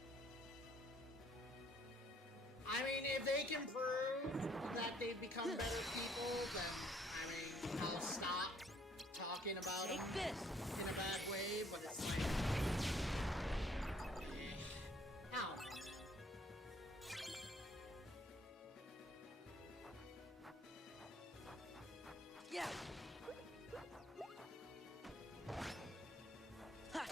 I mean, if they can prove that they've become better people, then, I mean, I'll stop talking about them in a bad way, but it's like... I don't know. Yeah! Ha!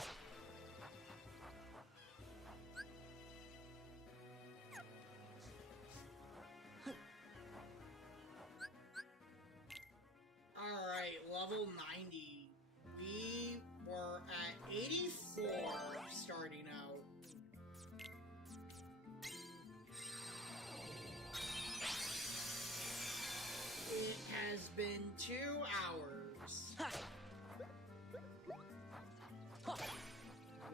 Alright, level 90. We were at 84 starting out. It has been 2 hours. Ha!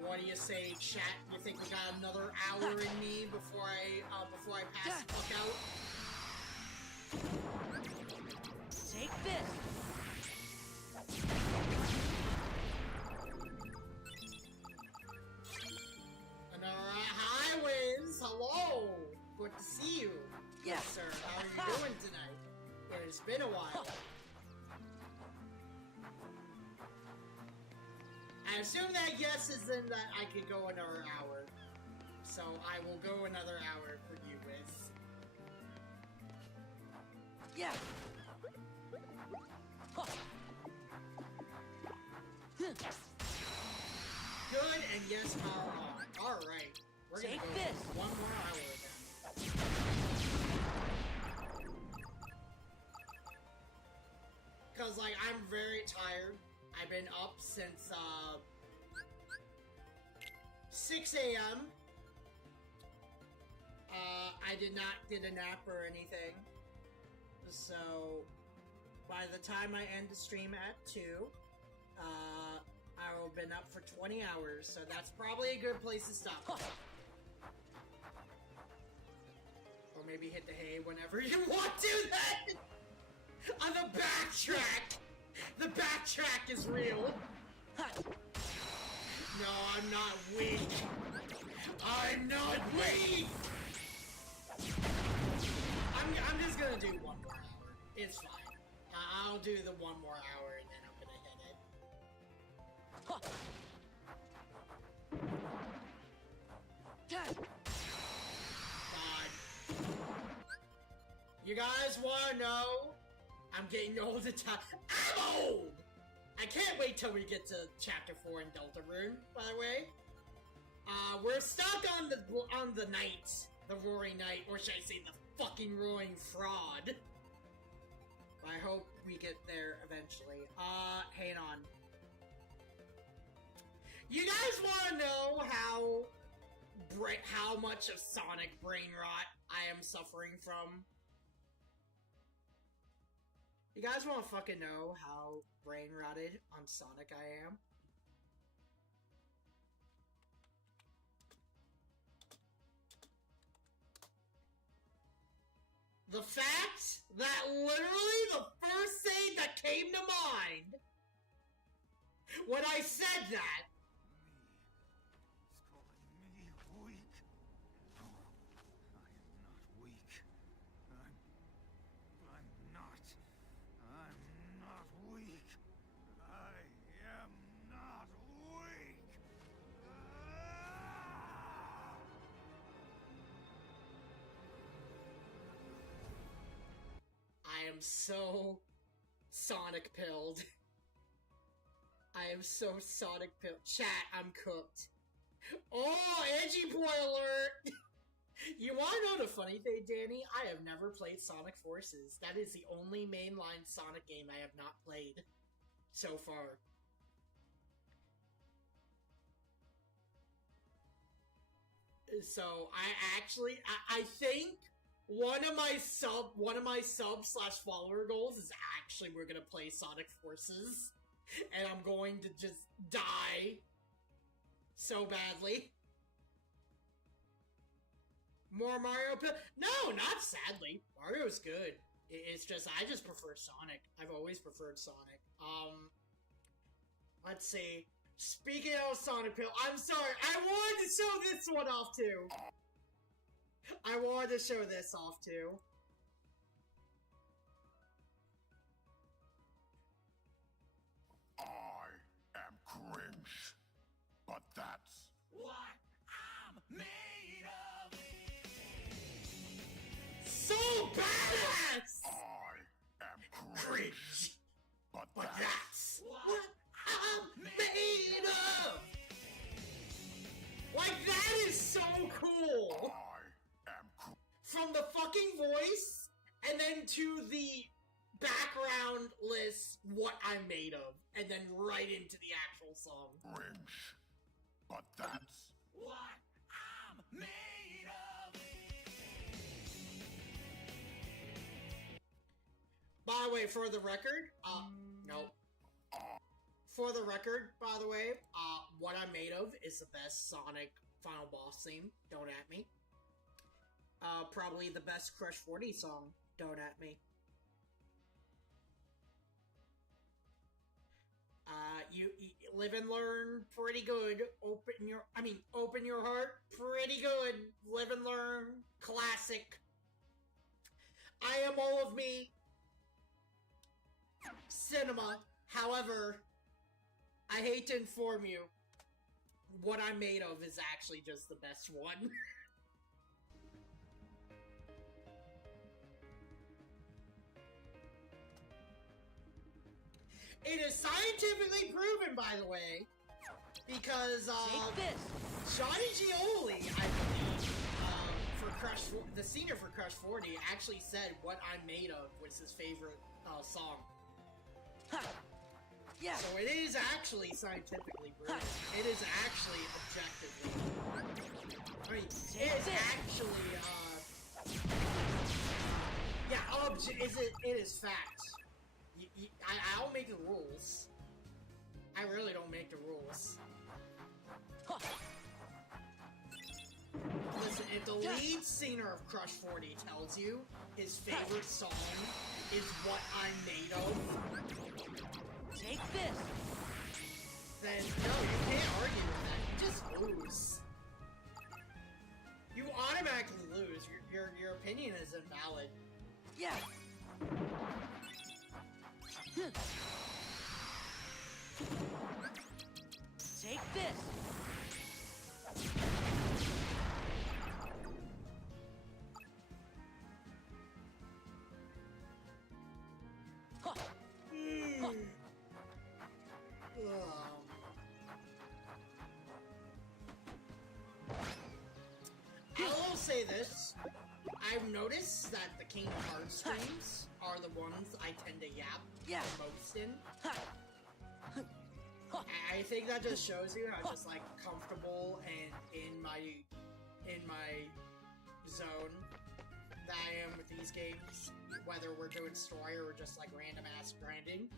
What do you say, chat? You think we got another hour in me before I pass the fuck out? Take this! been a while. I assume that yes is in that I could go another hour. So I will go another hour for you, Wiz. Yeah. Good, and yes, how long? Alright. We're gonna Take go this. one more hour again. Cause, like, I'm very tired. I've been up since, 6 a.m. I did not get a nap or anything. So, by the time I end the stream at 2, I will have been up for 20 hours, so that's probably a good place to stop. Or maybe hit the hay whenever you want to then! On the backtrack! The backtrack is real! No, I'm not weak! I'm not weak! I'm just gonna do one more hour. It's fine. I'll do the one more hour and then I'm gonna hit it. God. You guys wanna know? I'm getting old at time. I'm old! I can't wait till we get to chapter 4 in Deltarune, by the way. We're stuck on the night. The roaring night, or should I say the fucking roaring fraud. I hope we get there eventually. Hang on. You guys wanna know how much of Sonic brain rot I am suffering from? You guys wanna fucking know how brain rotted on Sonic I am? The fact that literally the first thing that came to mind when I said that He's calling me weak. No, I am not weak. I'm not. I'm not weak. I am not weak. I am so Sonic pilled. I am so Sonic pilled. Chat, I'm cooked. Oh, edgy boy alert! You wanna know the funny thing, Danny? I have never played Sonic Forces. That is the only mainline Sonic game I have not played so far. So, I think one of my sub/follower goals is actually we're gonna play Sonic Forces, and I'm going to just die so badly. More Mario No, not sadly. Mario's good. It's just, I just prefer Sonic. I've always preferred Sonic. Let's see. Speaking of Sonic Pill, I'm sorry, I wanted to show this one off too. I wanted to show this off too. I am cringe, but that's What I'm made of. So badass! I am cringe, Cringe. but But that's that's what I'm made of! Like, that is so cool! I am From the fucking voice, and then to the background list, what I'm made of, and then right into the actual song. cringe, but that's What I'm made of. By the way, for the record, no. For the record, by the way, what I'm made of is the best Sonic final boss theme. Don't at me. Probably the best Crush 40 song. Don't at me. You live and learn, pretty good. Open your heart, pretty good. Live and learn, classic. I am all of me. cinema. However, I hate to inform you, what I'm made of is actually just the best one. It is scientifically proven, by the way, because Take this. Johnny Gioli, I believe, for the senior for Crush 40, actually said "What I'm Made Of" was his favorite song. Ha. Yeah. So it is actually scientifically proven. It is actually objectively. I mean, it is actually, yeah, it is fact. I don't make the rules. I really don't make the rules. Listen, if the lead singer of Crush 40 tells you his favorite song is "What I'm Made Of," Take this. then no, you can't argue with that. You just lose. You automatically lose. Your opinion is invalid. Yeah. Take this. I will say this. I've noticed that the Kingdom Hearts streams are the ones I tend to yap the most in. I think that just shows you how just like comfortable and in my zone that I am with these games, whether we're doing story or just like random ass grinding.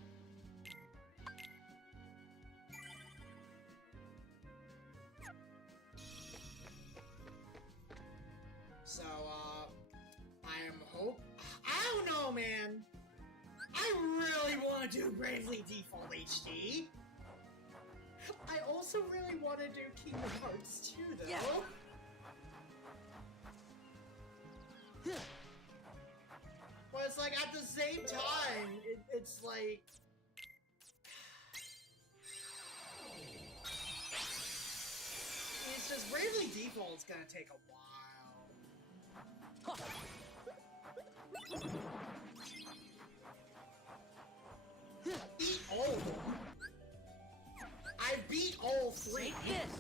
So, I don't know, man. I really want to do Bravely Default HD. I also really want to do Kingdom Hearts 2, though. Yeah. But it's like, at the same time, it's like... It's just, Bravely Default's gonna take a while. Beat all of them. I beat all three. Take this.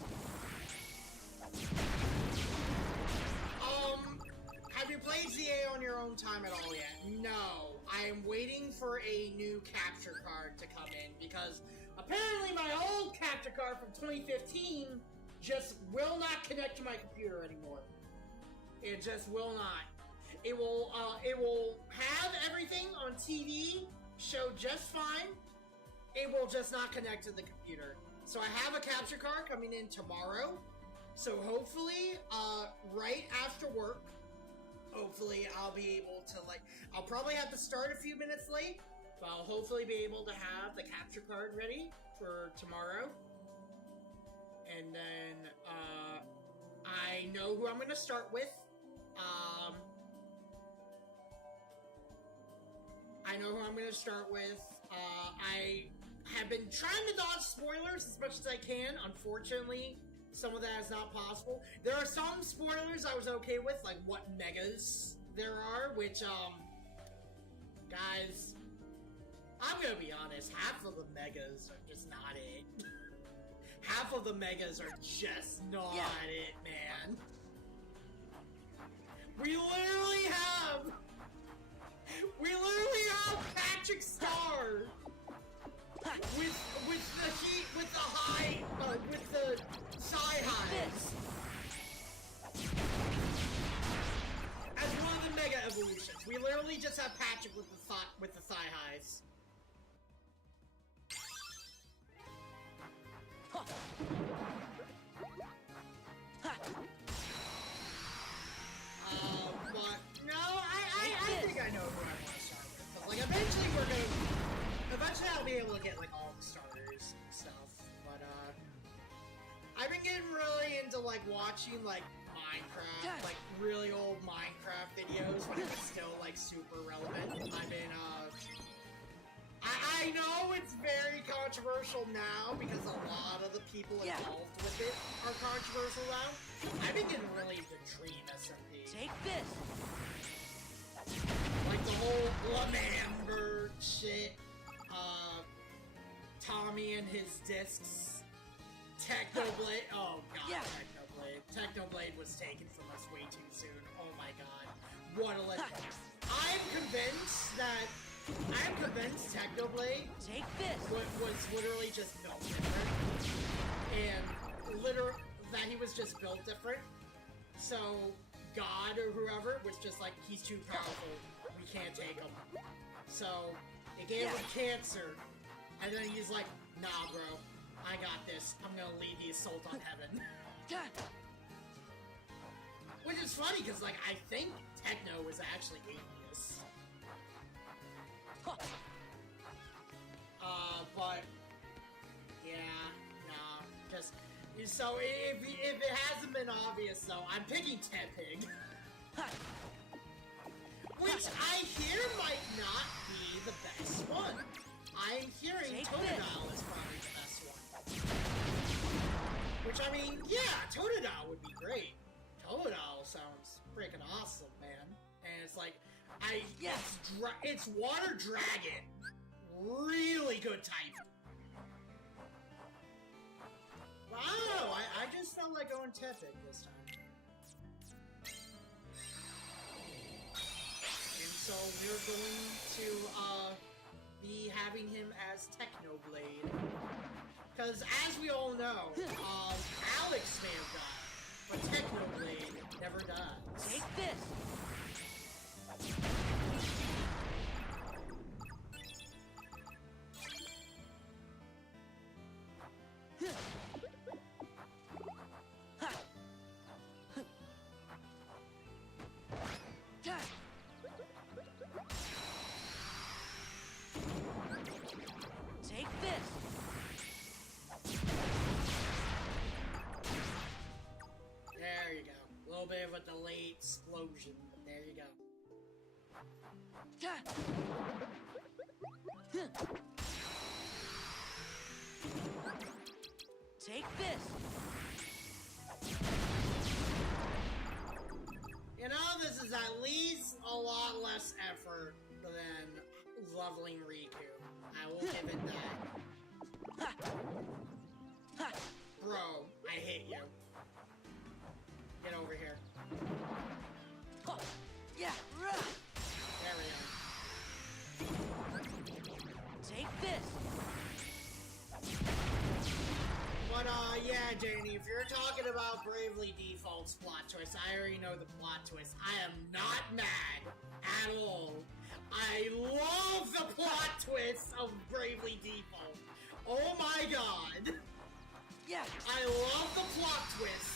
Have you played ZA on your own time at all yet? No. I am waiting for a new capture card to come in because apparently my old capture card from 2015 just will not connect to my computer anymore. It just will not. It will have everything on TV, show just fine. It will just not connect to the computer. So I have a capture card coming in tomorrow. So hopefully, right after work, hopefully I'll be able to I'll probably have to start a few minutes late, but I'll hopefully be able to have the capture card ready for tomorrow. And then, I know who I'm gonna start with. I know who I'm gonna start with. I have been trying to dodge spoilers as much as I can. Unfortunately, some of that is not possible. There are some spoilers I was okay with, like what megas there are, which, guys, I'm gonna be honest, half of the megas are just not it. Half of the megas are just not it, man. We literally have Patrick Star with the Psy Hives as one of the mega evolutions. We literally just have Patrick with the Psy Hives. But no, I think I know who I want to start with. But like eventually I'll be able to get like all the starters and stuff. But I've been getting really into like watching like Minecraft, like really old Minecraft videos when it was still like super relevant. I've been I I know it's very controversial now because a lot of the people Yeah. involved with it are controversial now. I've been getting really into Dream SMP. Take this. Like the whole Lamamber shit, Tommy and his discs, Technoblade. Oh god, Yeah. Technoblade was taken from us way too soon. Oh my god, what a legend! I'm convinced Technoblade Take this. was literally just built different, and that he was just built different. So God or whoever was just like, he's too powerful, we can't take him. So they gave him cancer, and then he's like, nah bro, I got this, I'm gonna lead the assault on heaven. Which is funny, because like, I think Techno was actually atheist. But yeah, nah, just so if it hasn't been obvious though, I'm picking Tepig, which I hear might not be the best one. I'm hearing Take Totodile is probably the best one. Which I mean, yeah, Totodile would be great. Totodile sounds freaking awesome, man. And it's like, it's Water Dragon. Really good type. Wow, I just felt like going Tepig this time. And so we're going to be having him as Technoblade. Because as we all know, Alex may have died, but Technoblade never dies. Take this. Take this. There you go. A little bit of a delayed explosion, but there you go. Take this. You know, this is at least a lot less effort than leveling Riku. I will give it that. Bro, I hate you. Get over here. Yeah. There we go. Take this. But, yeah, Janie, if you're talking about Bravely Default's plot twist, I already know the plot twist. I am not mad at all. I love the plot twist of Bravely Default. Oh my god. Yeah. I love the plot twist.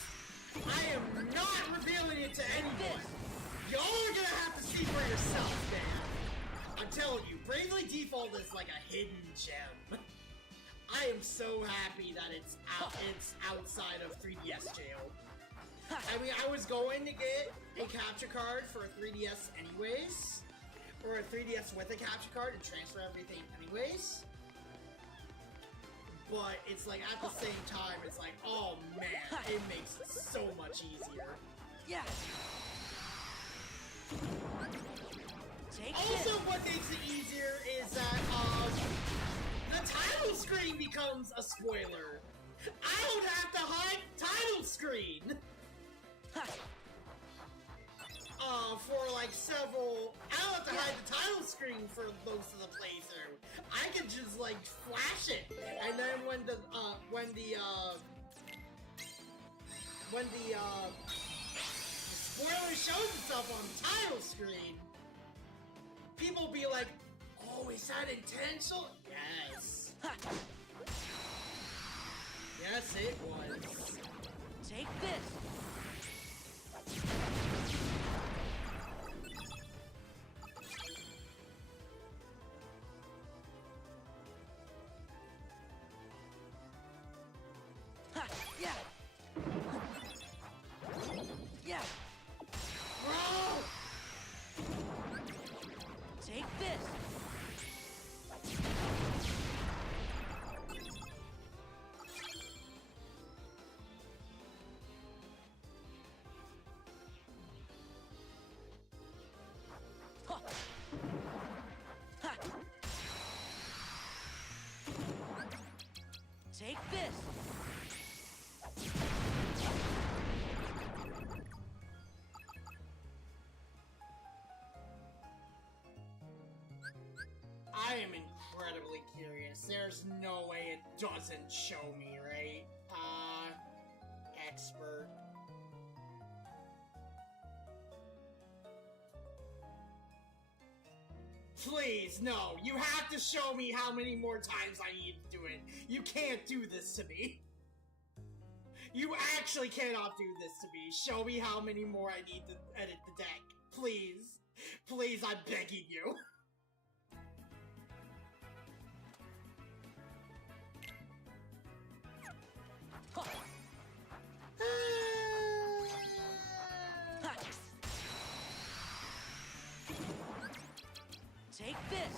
I am not revealing it to anyone. Y'all are gonna have to see for yourself, man. I'm telling you, Bravely Default is like a hidden gem. I am so happy that it's outside of 3DS jail. I mean, I was going to get a capture card for a 3DS anyways, or a 3DS with a capture card and transfer everything anyways. But it's like, at the same time, it's like, oh man, it makes it so much easier. Yeah. Take Also, this. what makes it easier is that, the title screen becomes a spoiler. I don't have to hide title screen! For like several, I don't have to hide the title screen for most of the playthrough. I can just like flash it, and then when the spoiler shows itself on the title screen, people be like, oh, is that intentional? Yes. Yes, it was. Take this. Yeah. Yeah. Bro! Take this. there's no way it doesn't show me, right? Expert. Please, no. You have to show me how many more times I need to do it. You can't do this to me. You actually cannot do this to me. Show me how many more I need to edit the deck. Please. Please, I'm begging you. Take this.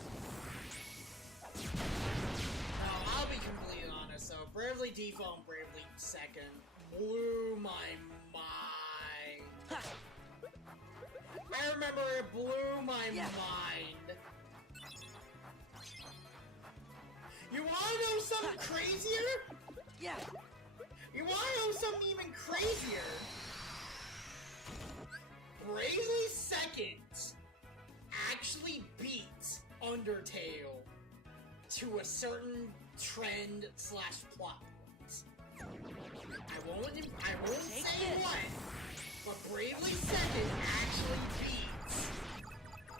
No, I'll be completely honest though. Bravely Default and Bravely Second blew my mind. I remember it blew my mind. You wanna know something crazier? Yeah. You wanna know something even crazier? Bravely Second actually beat Undertale to a certain trend / plot point. I won't say what, but Bravely Second actually beats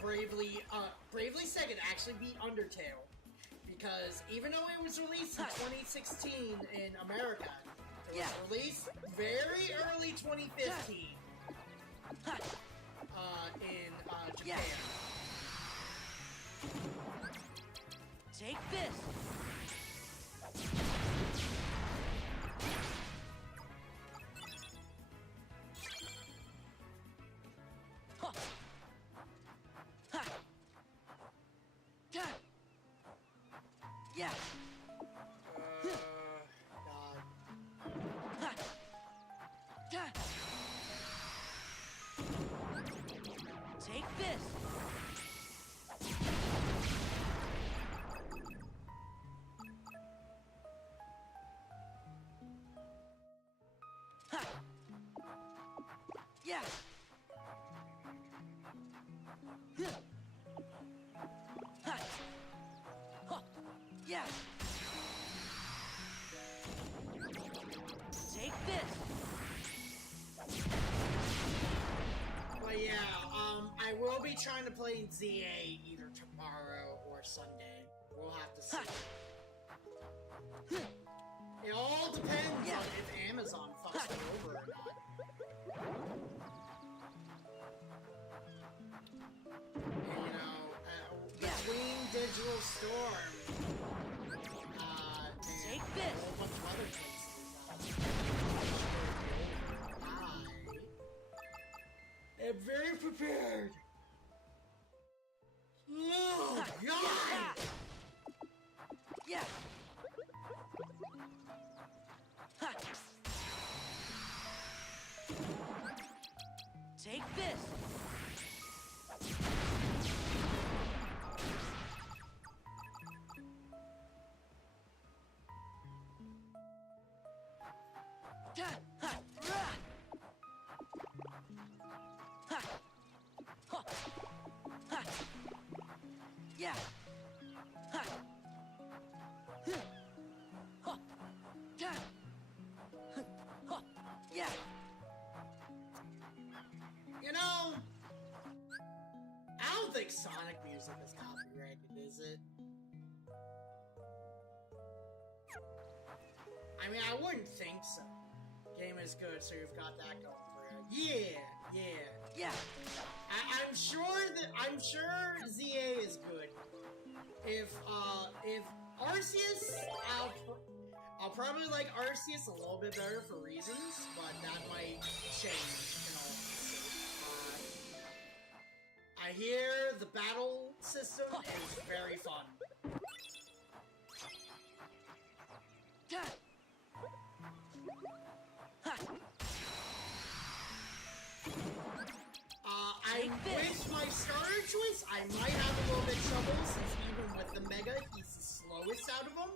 Bravely Second actually beat Undertale, because even though it was released in 2016 in America, it was released very early 2015 in Japan. Take this. Huh. Ha. Yeah. Yeah. God. Ha. Yeah. Take this. Ha. Yeah. Ha. Huh. Yeah. Take this. But yeah, I will be trying to play ZA either tomorrow or Sunday. We'll have to see. It all depends on if Amazon fucks me over or not. And, you know, between Digital Storm, and Take a this. whole bunch of other places, I am very prepared. Oh, God! Yeah. Ha. Take this. Ha. Ha. Rah. Ha. Huh. Ha. Yeah. Ha. Huh. Huh. Yeah. Huh. Yeah. You know, I don't think Sonic music is copyrighted, is it? I mean, I wouldn't think so. Game is good, so you've got that going for you. Yeah. Yeah. I'm sure ZA is good. If Arceus, I'll probably like Arceus a little bit better for reasons, but that might change in all honesty. I hear the battle system is very fun. Yeah. Ha. With my starter choice, I might have a little bit of trouble, since even with the Mega, he's the slowest out of them.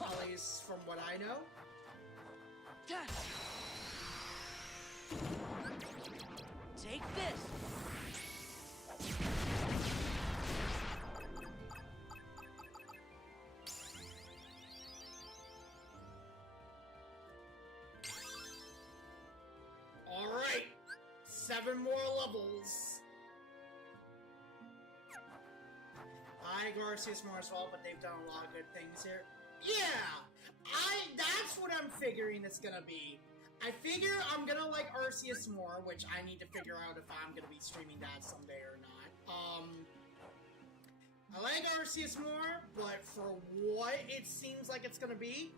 At least from what I know. Yeah. Take this. 7 more levels. I like Arceus more as well, but they've done a lot of good things here. Yeah! That's what I'm figuring it's gonna be. I figure I'm gonna like Arceus more, which I need to figure out if I'm gonna be streaming that someday or not. I like Arceus more, but for what it seems like it's gonna be,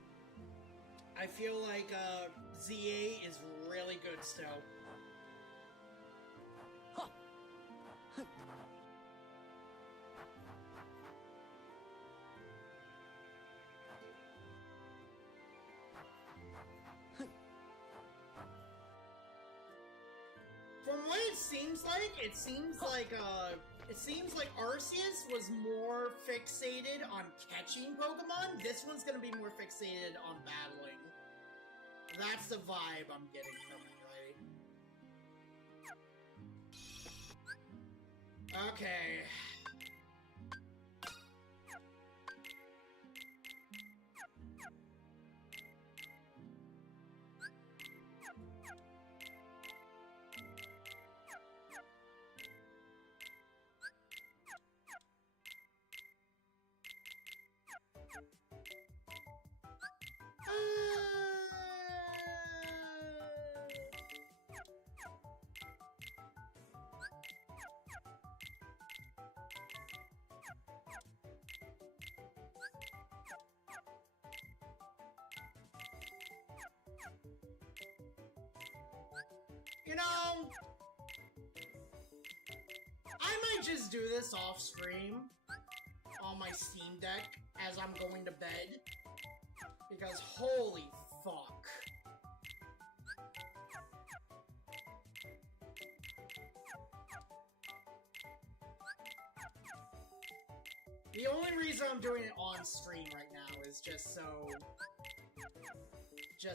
I feel like ZA is really good still. Huh. From what it seems like Arceus was more fixated on catching Pokemon. This one's gonna be more fixated on battling. That's the vibe I'm getting from it, right? Okay. You know, I might just do this off stream on my Steam Deck as I'm going to bed, because holy fuck. The only reason I'm doing it on stream right now is just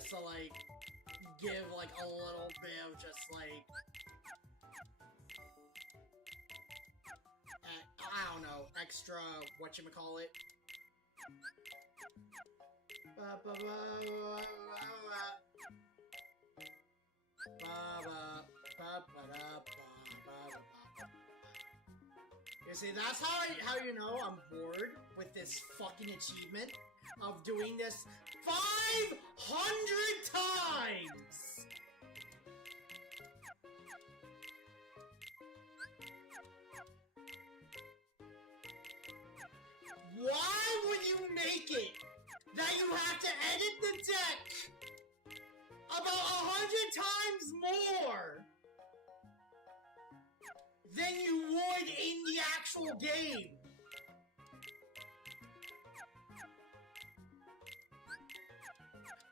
to like give like a little bit of just like I don't know, extra whatchamacallit. You see, that's how you know I'm bored with this fucking achievement of doing this 500 times! Why would you make it that you have to edit the deck about 100 times more than you would in the actual game?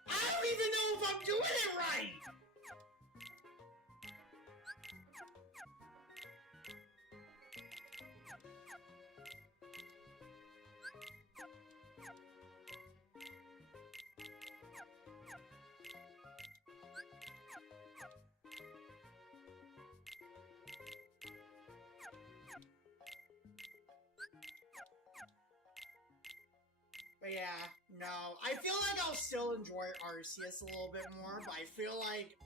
I don't even know if I'm doing it right! But yeah, no. I feel like I'll still enjoy Arceus a little bit more, but I feel like,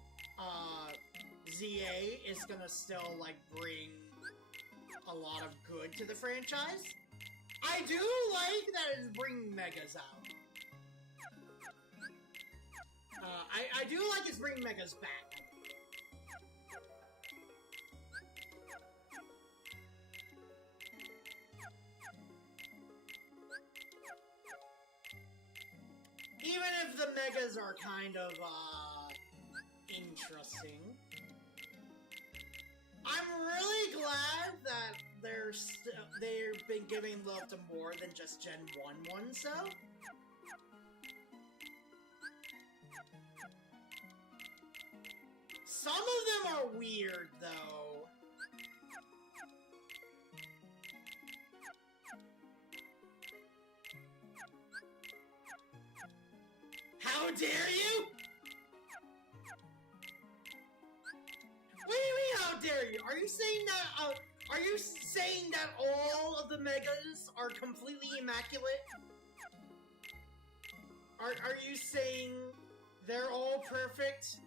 ZA is gonna still, like, bring a lot of good to the franchise. I do like that it's bringing Megas out. I do like it's bringing Megas back. Even if the Megas are kind of, interesting. I'm really glad that they've been giving love to more than just Gen 1 ones, though. Some of them are weird, though. How dare you? What do you mean, how dare you? Are you saying that all of the Megas are completely immaculate? Are you saying they're all perfect?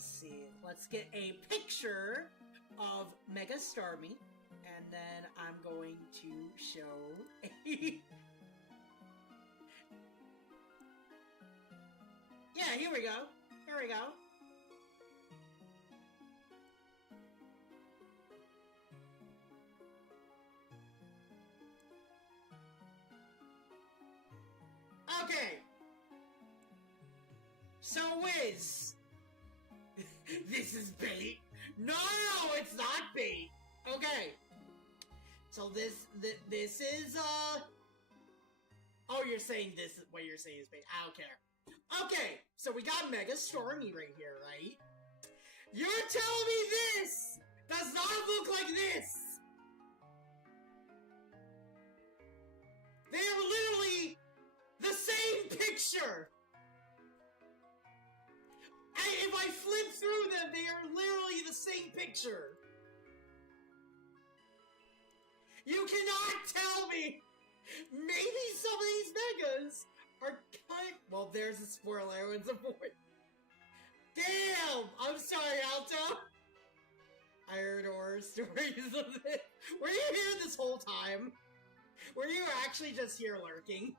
let's see. Let's get a picture of Mega Starmie, and then I'm going to show a... Yeah, here we go. Here we go. Okay. So, Wiz. This is bait. No, it's not bait. Okay. So this is, oh, you're saying this is what you're saying is bait. I don't care. Okay, so we got Mega Stormy right here, right? You're telling me this does not look like this? They are literally the same picture! If I flip through them, they are literally the same picture! You cannot tell me! Maybe some of these megas are kind... Well, there's a spoiler I was avoiding. Damn! I'm sorry, Alto! I heard horror stories of it. Were you here this whole time? Were you actually just here lurking?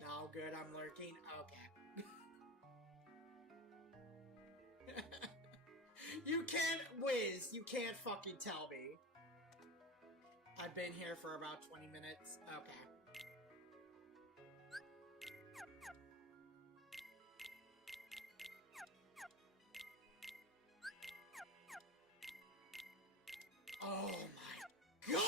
No, good, I'm lurking? Okay. You can't, Wiz, you can't fucking tell me. I've been here for about 20 minutes. Okay. Oh my god!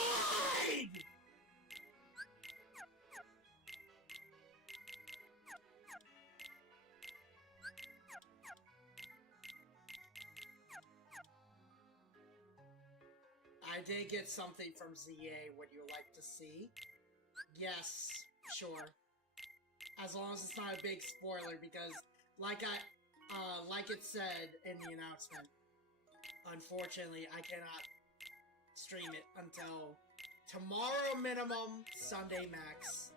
I did get something from ZA. Would you like to see? Yes, sure. As long as it's not a big spoiler, because like it said in the announcement, unfortunately, I cannot stream it until tomorrow minimum, Sunday max.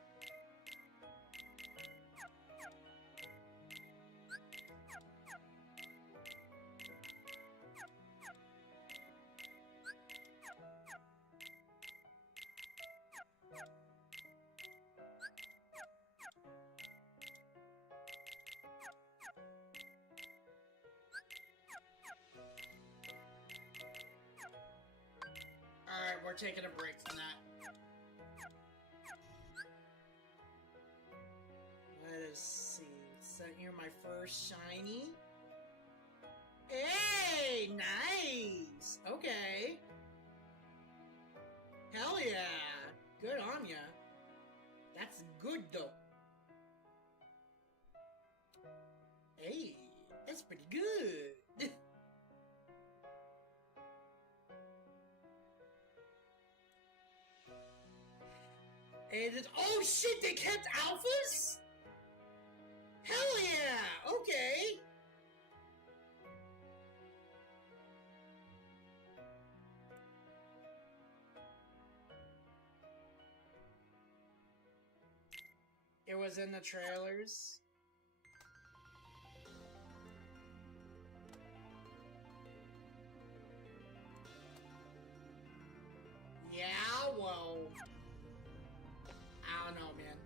Alright, we're taking a break from that. Let us see. Sent you my first shiny. Hey! Nice! Okay. Hell yeah! Good on ya. That's good though. Hey, that's pretty good. And it's, oh shit, they kept alphas? Hell yeah! Okay. It was in the trailers. Yeah, well... I don't know, man.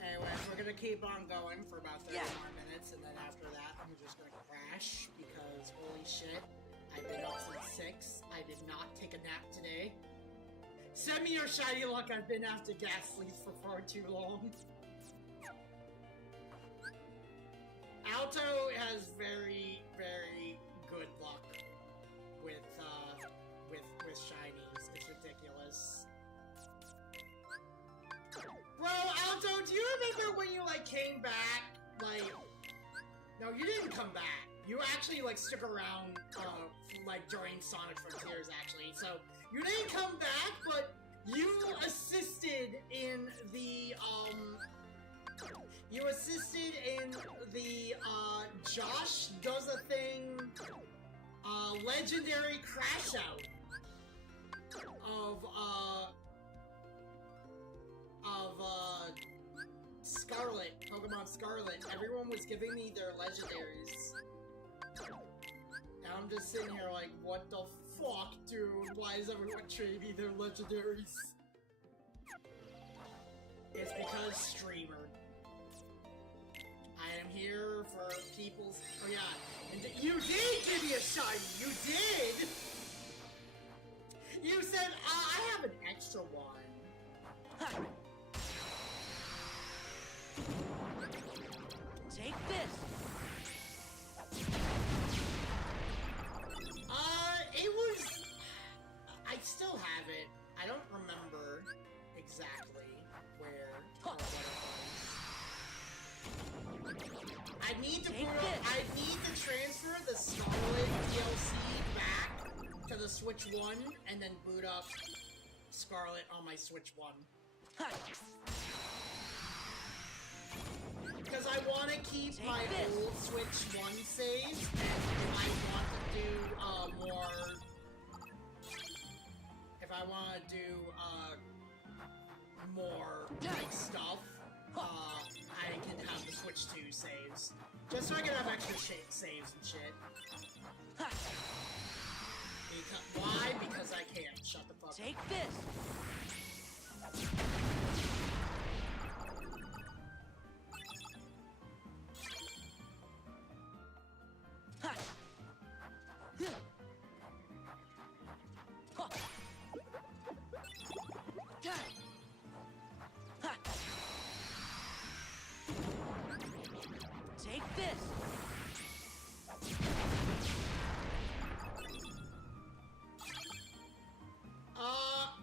Anyways, we're gonna keep on going for about 30 more minutes, and then after that, I'm just gonna crash, because holy shit, I've been up since 6. I did not take a nap today. Send me your shiny luck, I've been after gas leaks for far too long. Alto has very, very good luck with shinies. It's ridiculous. Bro, Alto, do you remember when you, like, came back? Like, no, you didn't come back. You actually, like, stuck around, like, during Sonic Frontiers, actually. So, you didn't come back, but you assisted in the, You assisted in the, Josh Does a Thing, legendary crash out of Scarlet, Pokemon Scarlet. Everyone was giving me their legendaries. And I'm just sitting here like, what the fuck, dude? Why is everyone trading me their legendaries? It's because streamer. I am here for people's... Oh yeah, and you did give me a shiny! You did! You said, I have an extra one. Take this. It was... I still have it. I don't remember exactly where or what it was. I need to transfer the Scarlet DLC back to the Switch 1 and then boot up Scarlet on my Switch 1. Because I want to keep my old Switch 1 saves, and I want to do more... If I want to do more like stuff, I can have the Switch 2 saves. Just so I can have extra saves and shit. Why? Because I can. Shut the fuck up. Take this. Take this.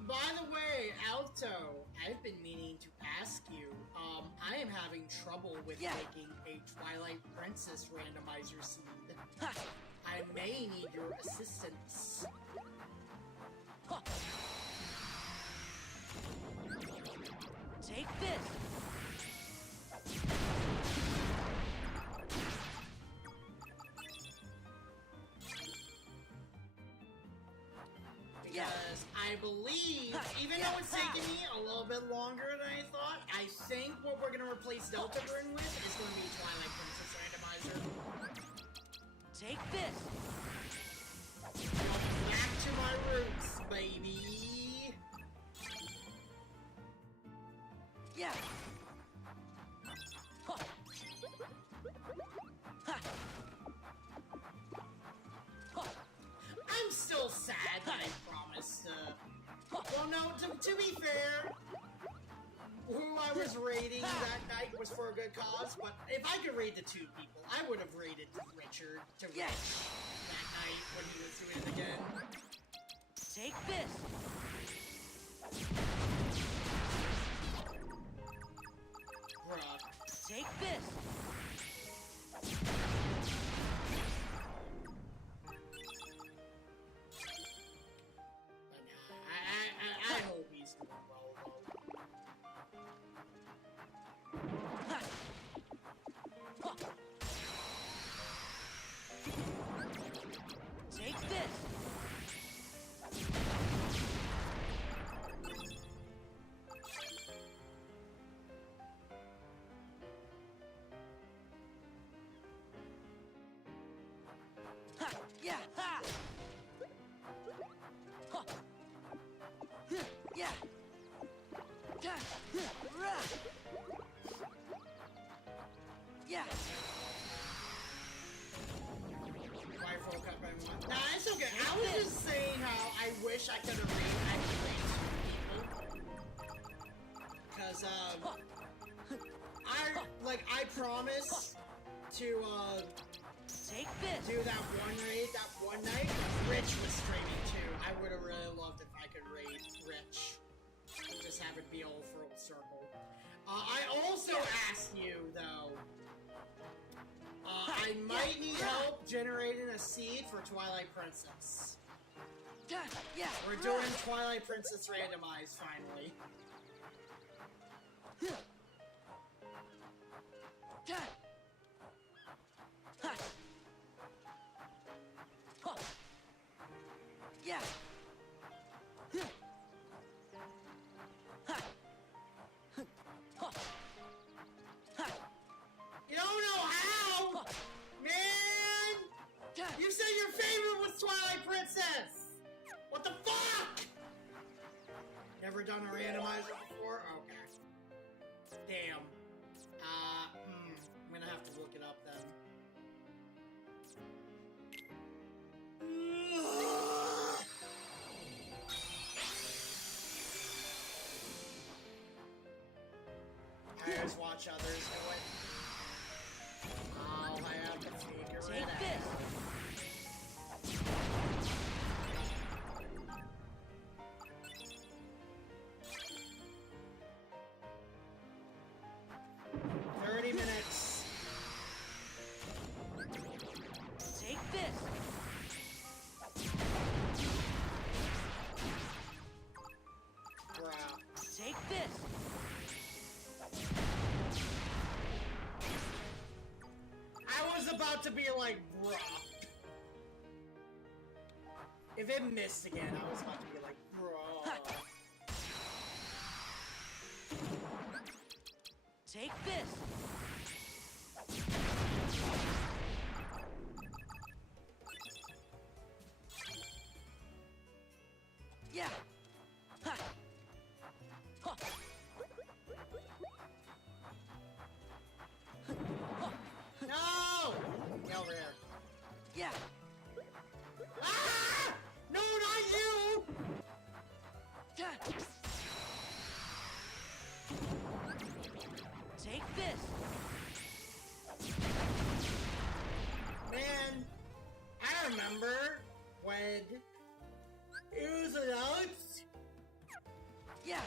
By the way, Alto, I've been meaning to ask you, I am having trouble with making a Twilight Princess randomizer seed. I may need your assistance. Take this. Because I believe, even though it's taking me a little bit longer than I thought, I think what we're gonna replace Delta Burn with is gonna be Twilight Princess randomizer. Take this. Back to my roots, baby. Yeah. I'm still sad that I promised, well, no, to be fair, who I was raiding that night was for a good cause, but if I could raid the two people, I would have raided Richard to Rich that night when he was doing it again. Take this. Bruh. Take this. I hope he's doing well, though. Take this. Yeah. Ha. Yeah. Yeah. Rifle cup by one. Nah, it's okay. I was just saying how I wish I could have raided two people. Cause, I promised to, Take this. do that one raid that one night. Rich was streaming too. I would have really loved if I could raid Rich. Just have it be all full circle. I also asked you though. I might need help generating a seed for Twilight Princess. Yeah. We're doing Twilight Princess randomized finally. Yeah. Ha. Ha. Ha. You don't know how! Man! You said your favorite was Twilight Princess! What the fuck?! Never done a randomizer before? Okay. Damn. I'm gonna have to look it up then. I just watch others do it. I'll have to figure it Take out. this. 30 minutes. Take this. Bruh. Take this. I was about to be like, bruh. If it missed again, I was about to be like, bruh. Take this. Yeah. Ha. Ha. No! Get over here. Yeah. Ah! No, not you! Ha. Take this. Man, I remember when it was announced Yeah.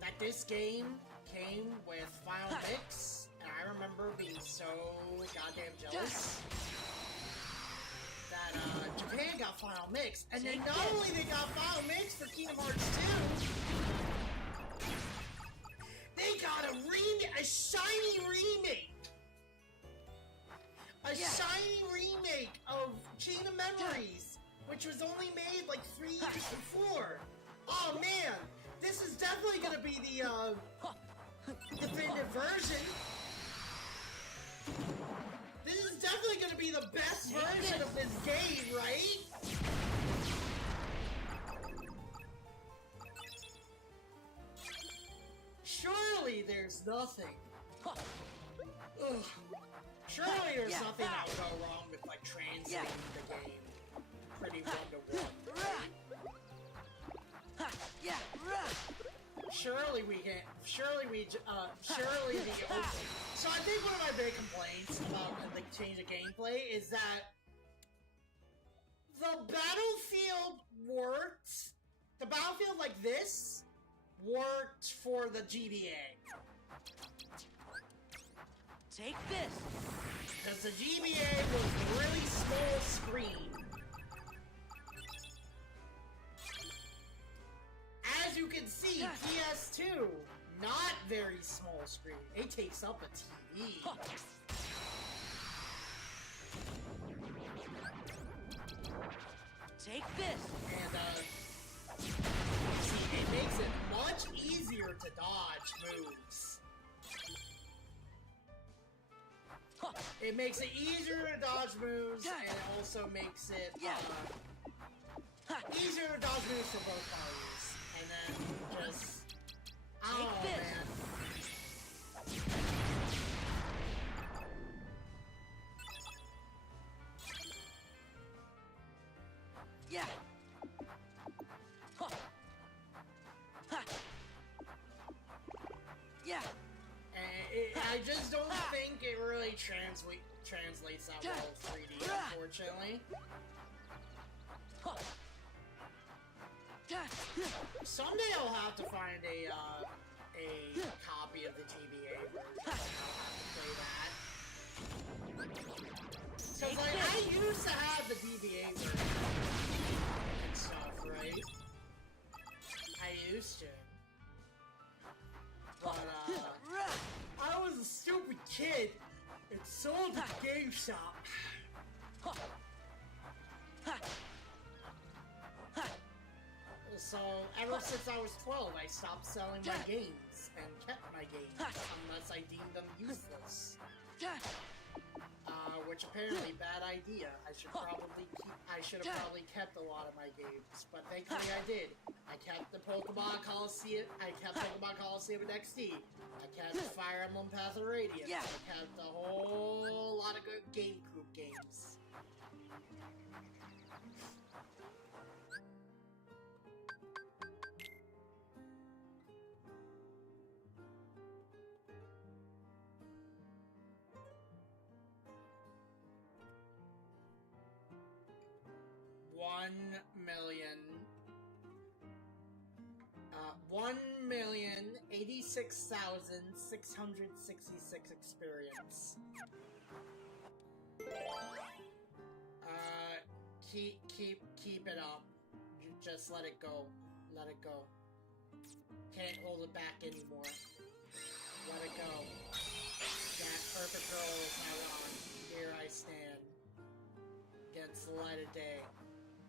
that this game came with Final Mix, and I remember being so goddamn jealous that Japan got Final Mix, and then Take not this. only they got Final Mix for Kingdom Hearts 2, they got a shiny remake! A Yeah. shiny remake of Kingdom Memories, which was only made like 3 years before. Oh man, this is definitely gonna be the definitive version. This is definitely gonna be the best Take version this. of this game, right? Surely there's nothing. Ha. Ugh. Surely there's Yeah. nothing that would go wrong with like translating the game pretty one-to-one. Rah. Ha. Yeah. Rah. Surely the so I think one of my big complaints about the change of gameplay is that the battlefield worked. The battlefield like this worked for the GBA. Take this. Because the GBA was a really small screen. As you can see, PS2, not very small screen. It takes up a TV. Ha. Take this. And, see, it makes it much easier to dodge moves. Ha. It makes it easier to dodge moves, and it also makes it, Yeah. Ha. easier to dodge moves for both parties. And then just... Take Oh, this. man. Yeah. Ha. Ha. Yeah. And I just don't think it really translates that well 3D, unfortunately. Ha. Yeah. Someday I'll have to find a copy of the GBA version. I'll have to play that. So Take like, this. I used to have the DBA version and stuff, right? I used to. But, Rah. I was a stupid kid and sold at the game shop. Ha. Ha. Ha. So, ever since I was 12, I stopped selling my games and kept my games unless I deemed them useless. Which apparently bad idea. I should have probably kept a lot of my games, but thankfully I did. I kept the Pokemon Coliseum. I kept Pokemon Coliseum and XD. I kept Fire Emblem Path of Radiance. I kept a whole lot of good GameCube games. $1,086,666 experience. Keep it up. Just let it go. Let it go. Can't hold it back anymore. Let it go. That perfect girl is now on. Here I stand. Against the light of day.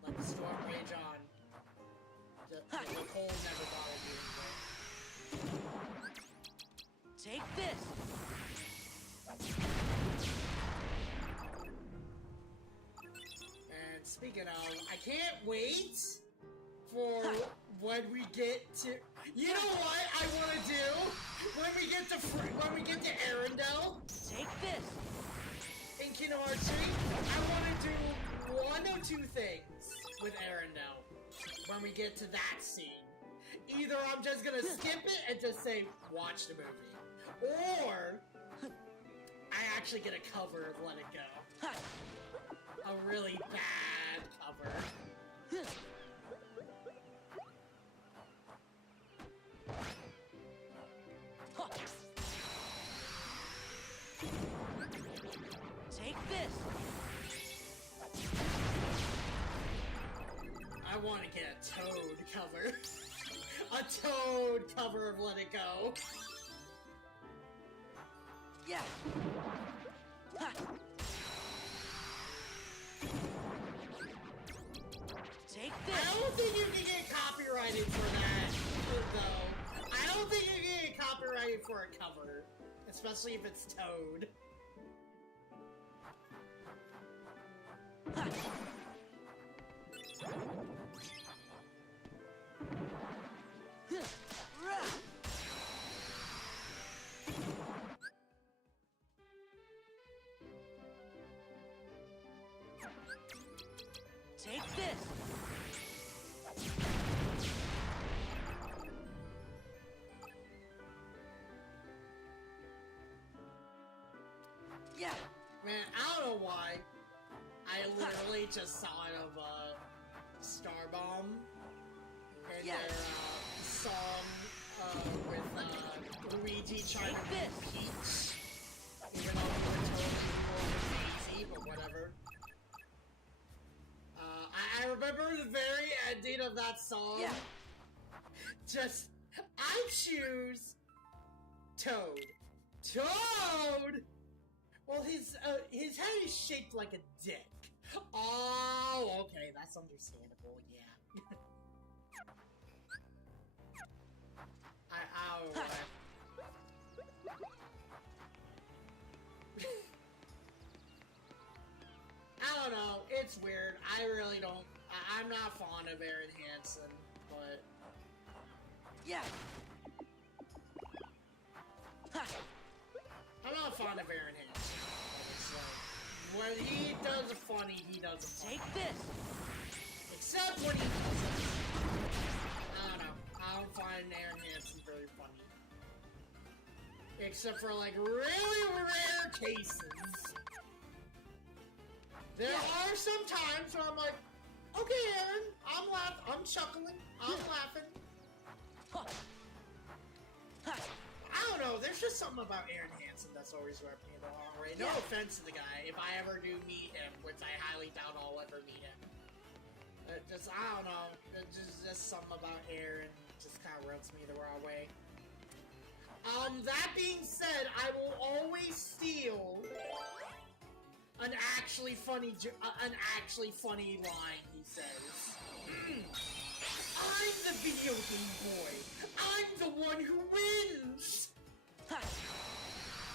Let the storm rage on. The cold never bothered you anymore. Take this. And speaking of, I can't wait for when we get to. You know what I want to do when we get to Arendelle Take this. in Kingdom Hearts 3. I want to do one of two things with Arendelle when we get to that scene. Either I'm just gonna skip it and just say, watch the movie. Or I actually get a cover of Let It Go. A really bad cover. Take this. I want to get a Toad cover. A Toad cover of Let It Go. Yeah. Take I this. don't think you can get copyrighted for that, though. I don't think you can get copyrighted for a cover. Especially if it's Toad. Take this. Yeah. Man, I don't know why. I literally just saw it of Starbomb and Yeah. their song with Luigi trying to Take beat Peach. Even though we're totally cool with Daisy, but whatever. I remember the very ending of that song. Yeah. Just, I choose Toad. Toad! Well, his head is shaped like a dick. Oh, okay, that's understandable, yeah. I don't know, it's weird. I really don't, I'm not fond of Aaron Hansen, but... Yeah. I'm not fond of Aaron Hansen. It's like, when he does a funny, he does a funny. Take this. Except when he doesn't. I don't know. I don't find Aaron Hansen very funny. Except for, like, really rare cases. There are some times where I'm like, okay, Aaron, I'm chuckling, I'm laughing. I don't know, there's just something about Aaron Hansen that's always rubbed me the wrong way. No offense to the guy, if I ever do meet him, which I highly doubt I'll ever meet him. Just, I don't know, just something about Aaron just kind of rubs me the wrong way. That being said, I will always steal an actually funny line he says. I'm the video game boy. I'm the one who wins.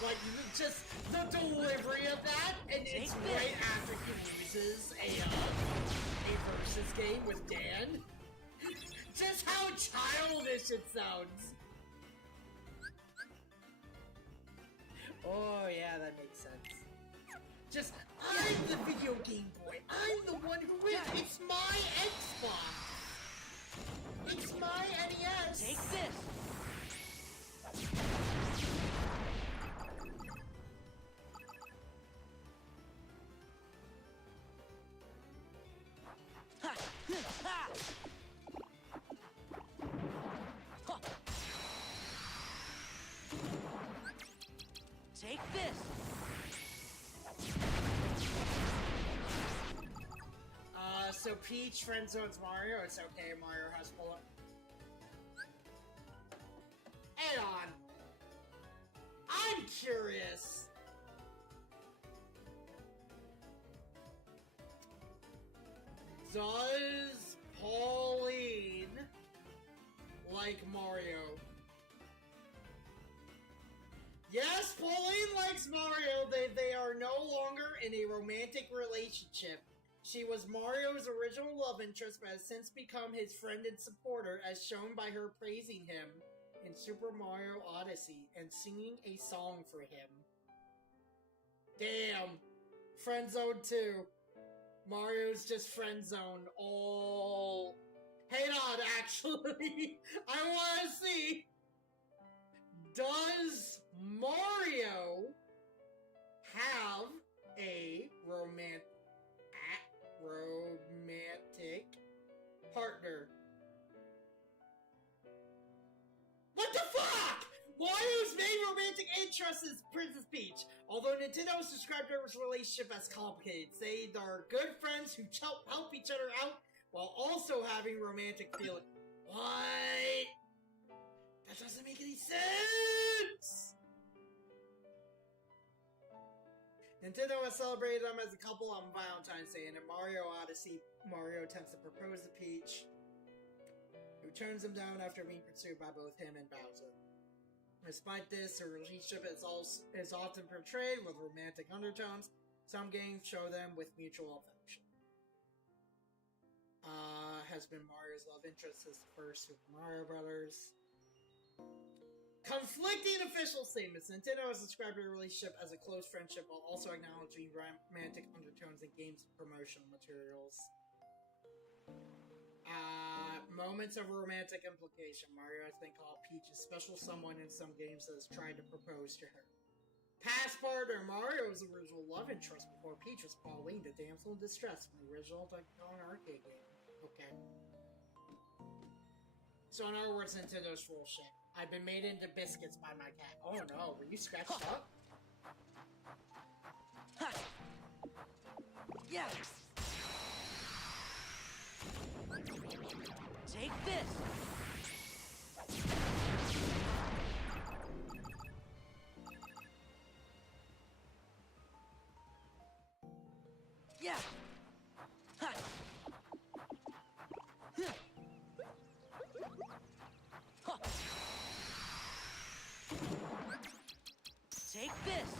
Like, just the delivery of that, and it's right after he loses a versus game with Dan. Just how childish it sounds. Oh yeah, that makes sense. Just, I'm the video game boy. I'm the one who wins. It's my Xbox. It's my NES. Take this. Ha! Ha! Take this. So Peach friend zones Mario. It's okay, Mario has bullet. Hang on. I'm curious. Does Pauline like Mario? Yes, Pauline likes Mario. They are no longer in a romantic relationship. She was Mario's original love interest, but has since become his friend and supporter, as shown by her praising him in Super Mario Odyssey and singing a song for him. Damn. Friend Zone 2. Mario's just friend zoned all... Hang on, actually. I want to see. Does Mario have a romantic partner? What the fuck? Mario's main romantic interest is Princess Peach. Although Nintendo has described their relationship as complicated, they are good friends who help each other out while also having romantic feelings. What? That doesn't make any sense! Nintendo has celebrated them as a couple on Valentine's Day, and in Mario Odyssey, Mario attempts to propose to Peach, who turns him down after being pursued by both him and Bowser. Despite this, their relationship is often portrayed with romantic undertones. Some games show them with mutual affection. Has been Mario's love interest since the first Super Mario Brothers. Conflicting official statements. Nintendo has described their relationship as a close friendship while also acknowledging romantic undertones in games promotional materials. Moments of romantic implication. Mario has been called Peach's special someone in some games that has tried to propose to her. Past partner. Mario's original love interest before Peach was Pauline, the damsel in distress from the original Donkey Kong arcade game. Okay. So in other words, Nintendo's full shit. I've been made into biscuits by my cat. Oh no, were you scratched up? Ha! Yeah! Take this! Yeah! Ha! Huh. Take this!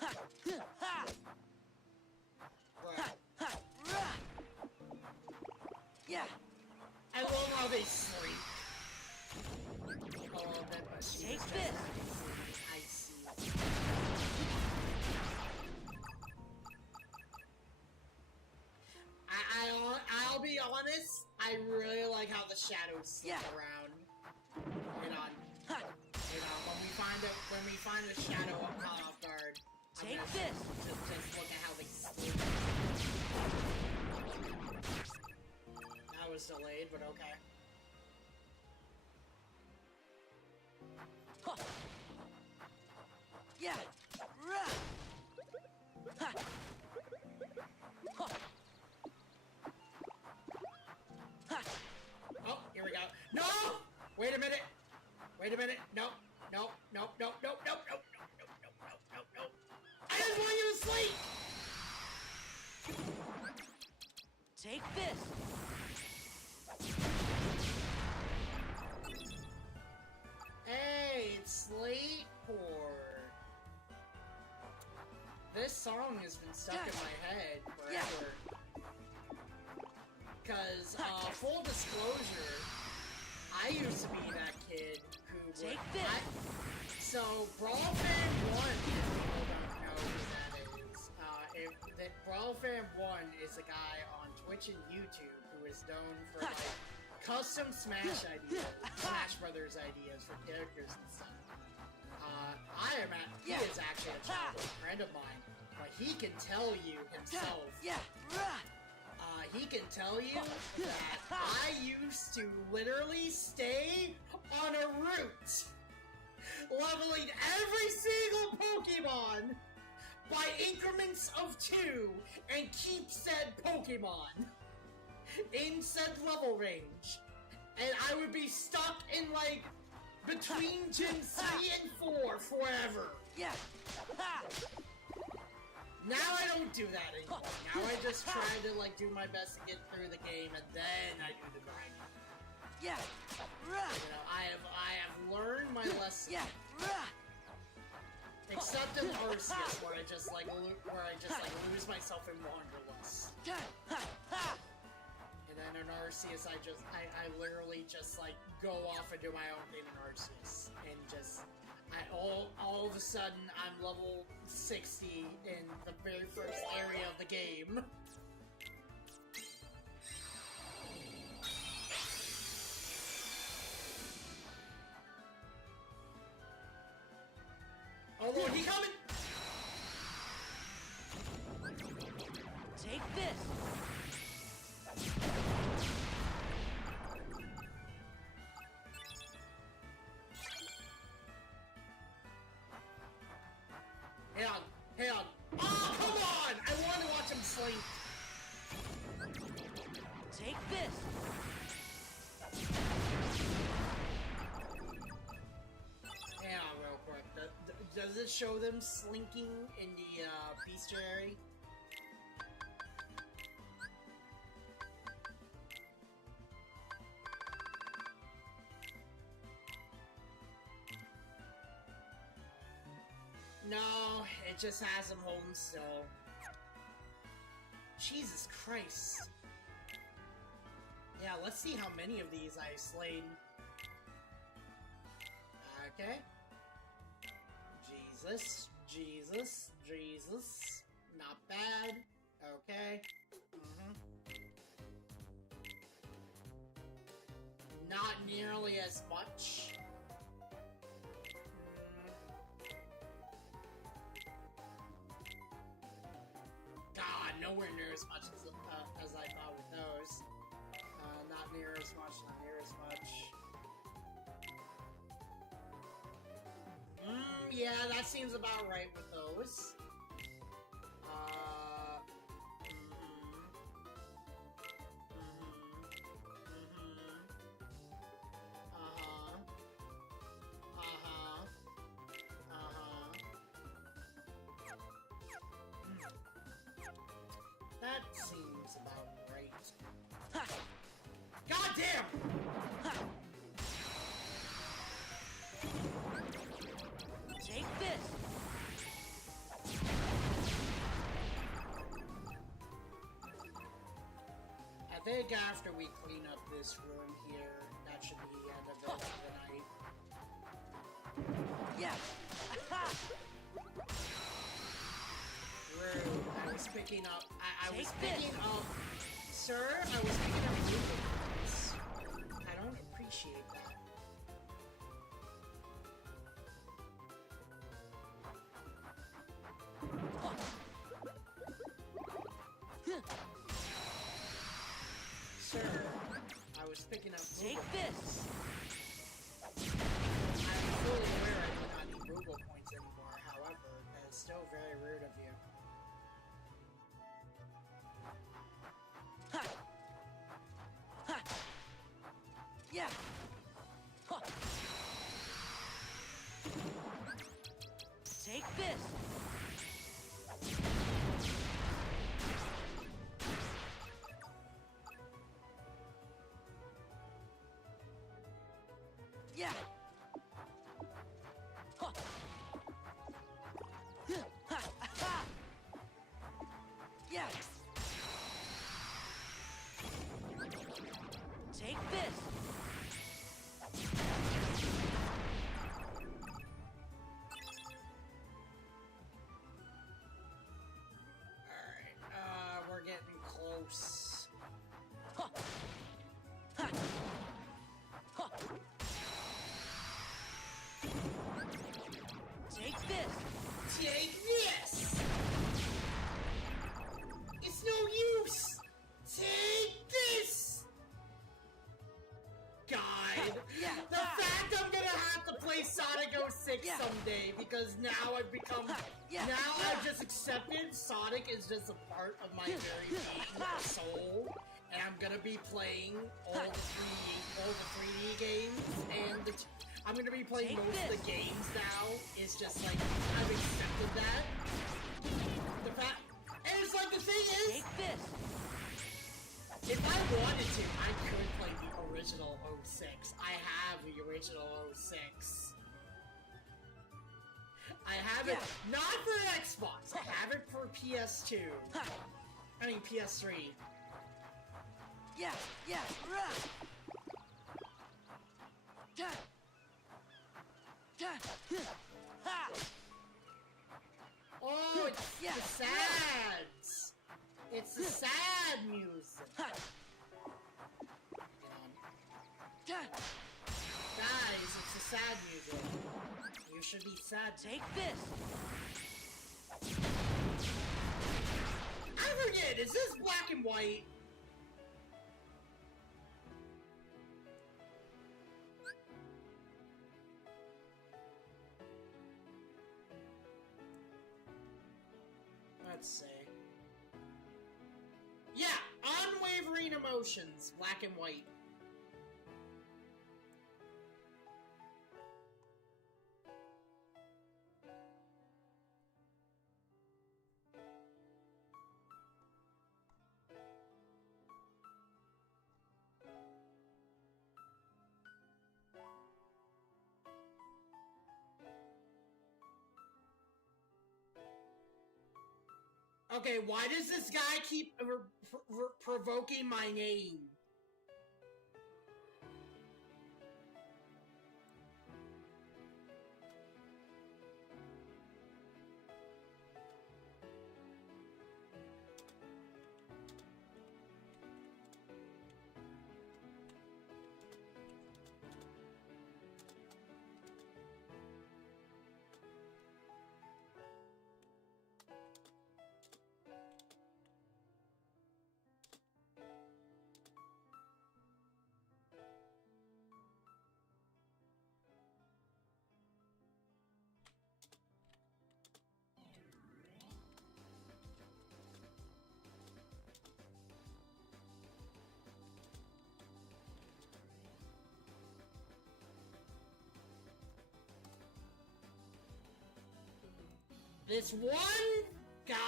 Ha! Ha! Right. Ha! Rah! Yeah! I love how they sleep. Oh, that machine Take is just this. I see. I'll be honest, I really like how the shadows slip around. Hang on. Ha! You know, when we find a shadow caught off guard, I'm Take gonna this. Just look at how they slip. That was delayed, but okay. Huh. Yeah! Rah! Ha! Huh. Ha! Oh, here we go. No! Wait a minute! Wait a minute. No, no, no, no, no, no, no, no. this. Hey, it's Slate Port. This song has been stuck in my head forever. Cause, full disclosure, I used to be that kid who would... Take this. So, Brawl Fan 1, if people don't know who that is, Brawl Fan 1 is a guy on Twitch and YouTube who is known for, like, custom Smash ideas, Smash Brothers ideas for characters and stuff. He is actually a childhood friend of mine, but he can tell you himself. He can tell you that I used to literally stay on a route, leveling every single Pokemon by increments of 2, and keep said Pokemon in said level range. And I would be stuck in, like, between Gen 3 and 4 forever. Now I don't do that anymore. Now I just try to, like, do my best to get through the game, and then I do the grind. You know, I have learned my lesson. Except in Arceus, where I just lose myself in Wanderlust. And then in Arceus, I literally just, like, go off and do my own thing in Arceus. And just, all of a sudden, I'm level 60 in the very first area of the game. Oh Lord, he coming! Take this. Hey on. Oh, come on! I wanted to watch him slink. Take this. Hang on real quick. Does it show them slinking in the bestiary? No, it just has him holding still. Jesus Christ. Yeah, let's see how many of these I slayed. Okay. Jesus. Not bad. Okay. Not nearly as much. God, nowhere near as much as I thought with those. Not near as much. Yeah, that seems about right with those. That seems about right. God damn! Take this. I think after we clean up this room here, that should be the end of it for the night. Rude. I was picking up. I was picking up. Sir, I was picking up Moogle points. I don't appreciate that. Sir, I was picking up Moogle Take this. I'm fully aware I do not need Moogle points anymore, however, that is still very rude of you. Take this. fixed someday because now I've become. Now I've just accepted Sonic is just a part of my very being, soul, and I'm gonna be playing all the 3D games, and I'm gonna be playing most of the games now. It's just like I've accepted that. The fact, and it's like the thing is, Take this. if I wanted to, I could play the original 06. I have the original 06. I have it not for Xbox. I have it for PS2. I mean PS3. Oh, it's the sads. It's the sad music. Guys, it's the sad music. You should be sad. Take this. I forget, is this black and white? Let's see. Yeah, unwavering emotions, black and white. Okay, why does this guy keep provoking my name? This one got,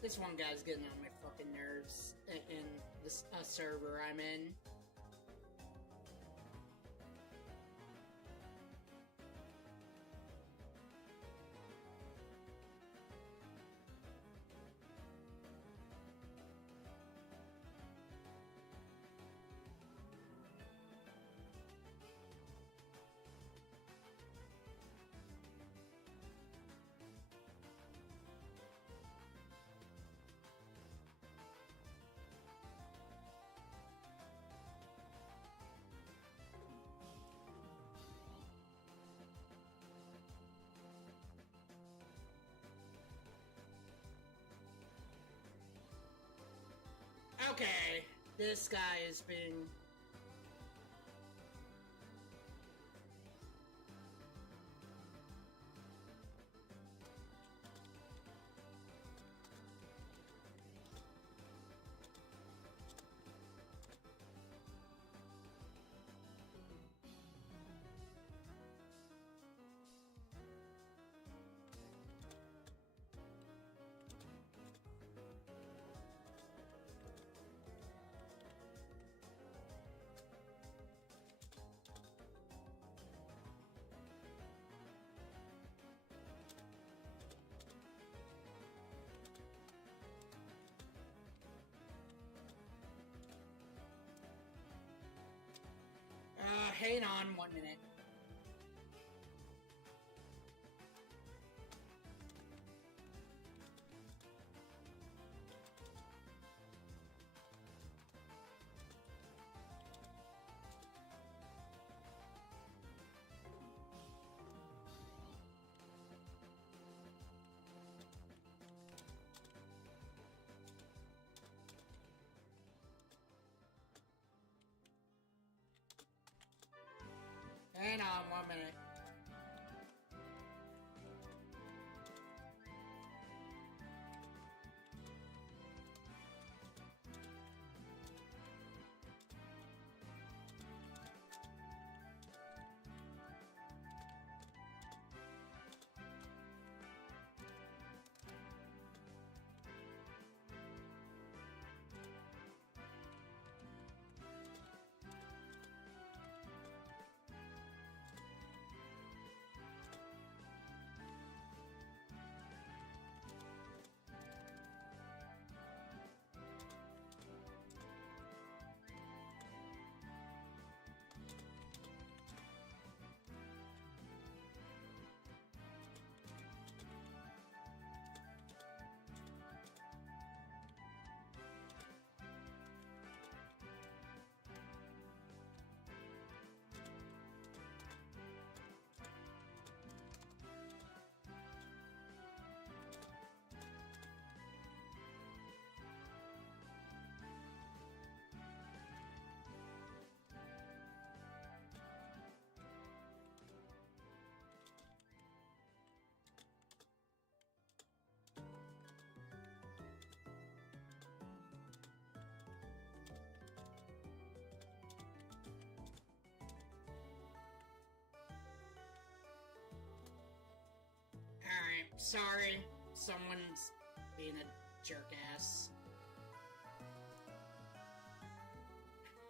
This one guy's getting on my fucking nerves in this server I'm in. Okay, this guy has been... Hang on 1 minute. Alright, sorry. Someone's being a jerk ass.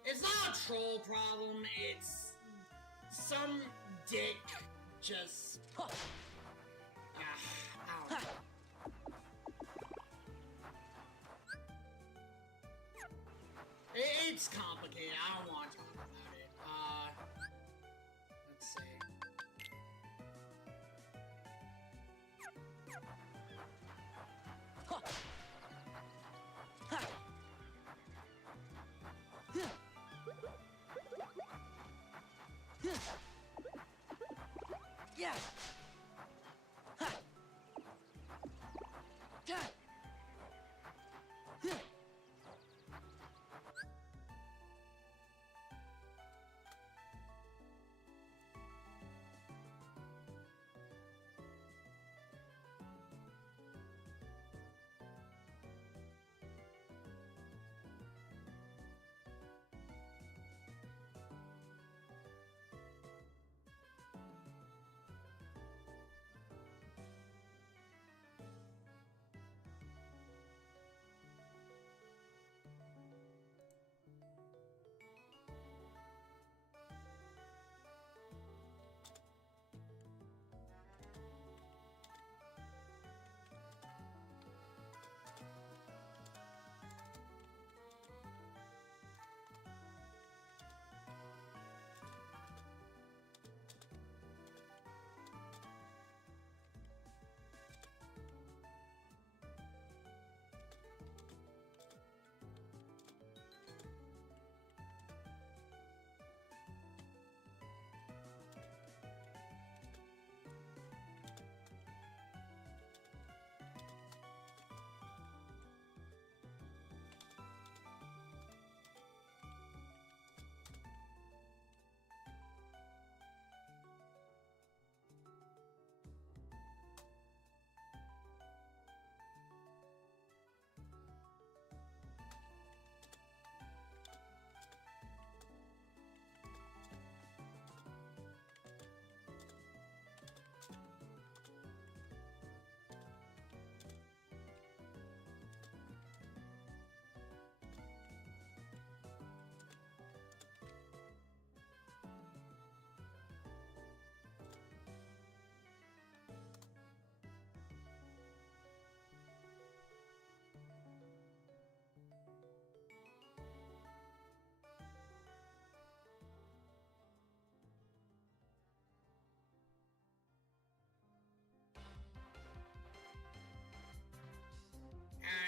It's not a troll problem, it's some dick just... I don't know. It's complicated, I don't want to talk about it. Let's see. Yeah.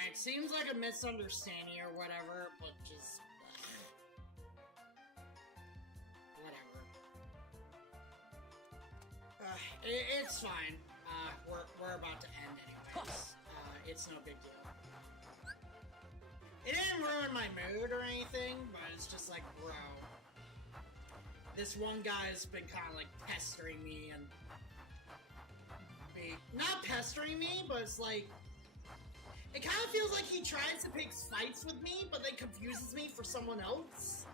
Alright, seems like a misunderstanding or whatever, but just... whatever. It's fine. We're about to end anyways. It's no big deal. It didn't ruin my mood or anything, but it's just like, bro. this one guy's been kind of like pestering me and not pestering me, but it's like it kind of feels like he tries to pick fights with me, but then confuses me for someone else,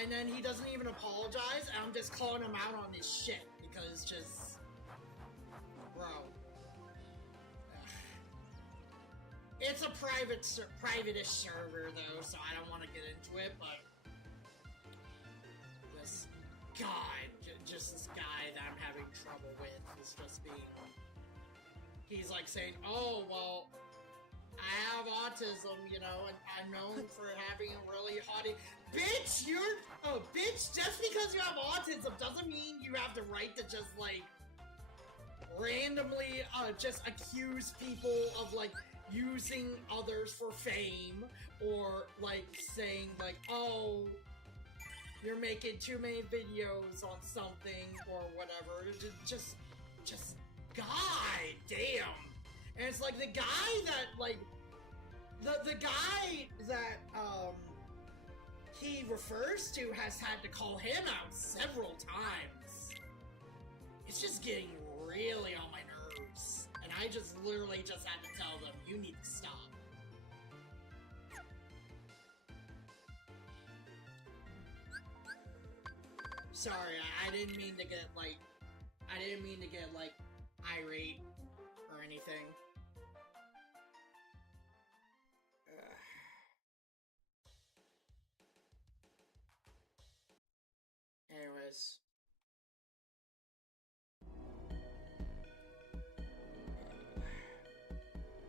and then he doesn't even apologize, and I'm just calling him out on his shit because just bro. It's a private-ish server, though, so I don't want to get into it, but this guy, just this guy that I'm having trouble with is just being... He's like saying, oh, well, I have autism, you know, and I'm known for having a really haughty... Bitch, bitch, just because you have autism doesn't mean you have the right to just, like, randomly, just accuse people of, like, using others for fame, or like saying like, oh, you're making too many videos on something or whatever. Just god damn. And it's like the guy that like the guy that he refers to has had to call him out several times. It's just getting really on my nerves. And I just literally just had to tell them, you need to stop. Sorry, I didn't mean to get, like, irate or anything. Anyways.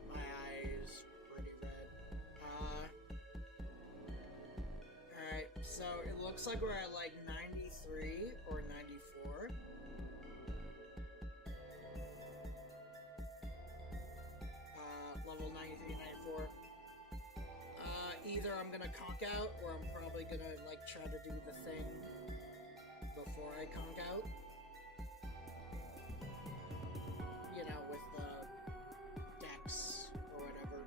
My eyes pretty red. Alright, so it looks like we're at like 93 or 94. Level 93, 94. Either I'm gonna conk out, or I'm probably gonna like try to do the thing before I conk out. You know, with the decks or whatever.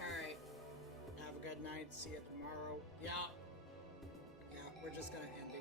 Alright. Have a good night. See you tomorrow. Yeah. Yeah, we're just gonna end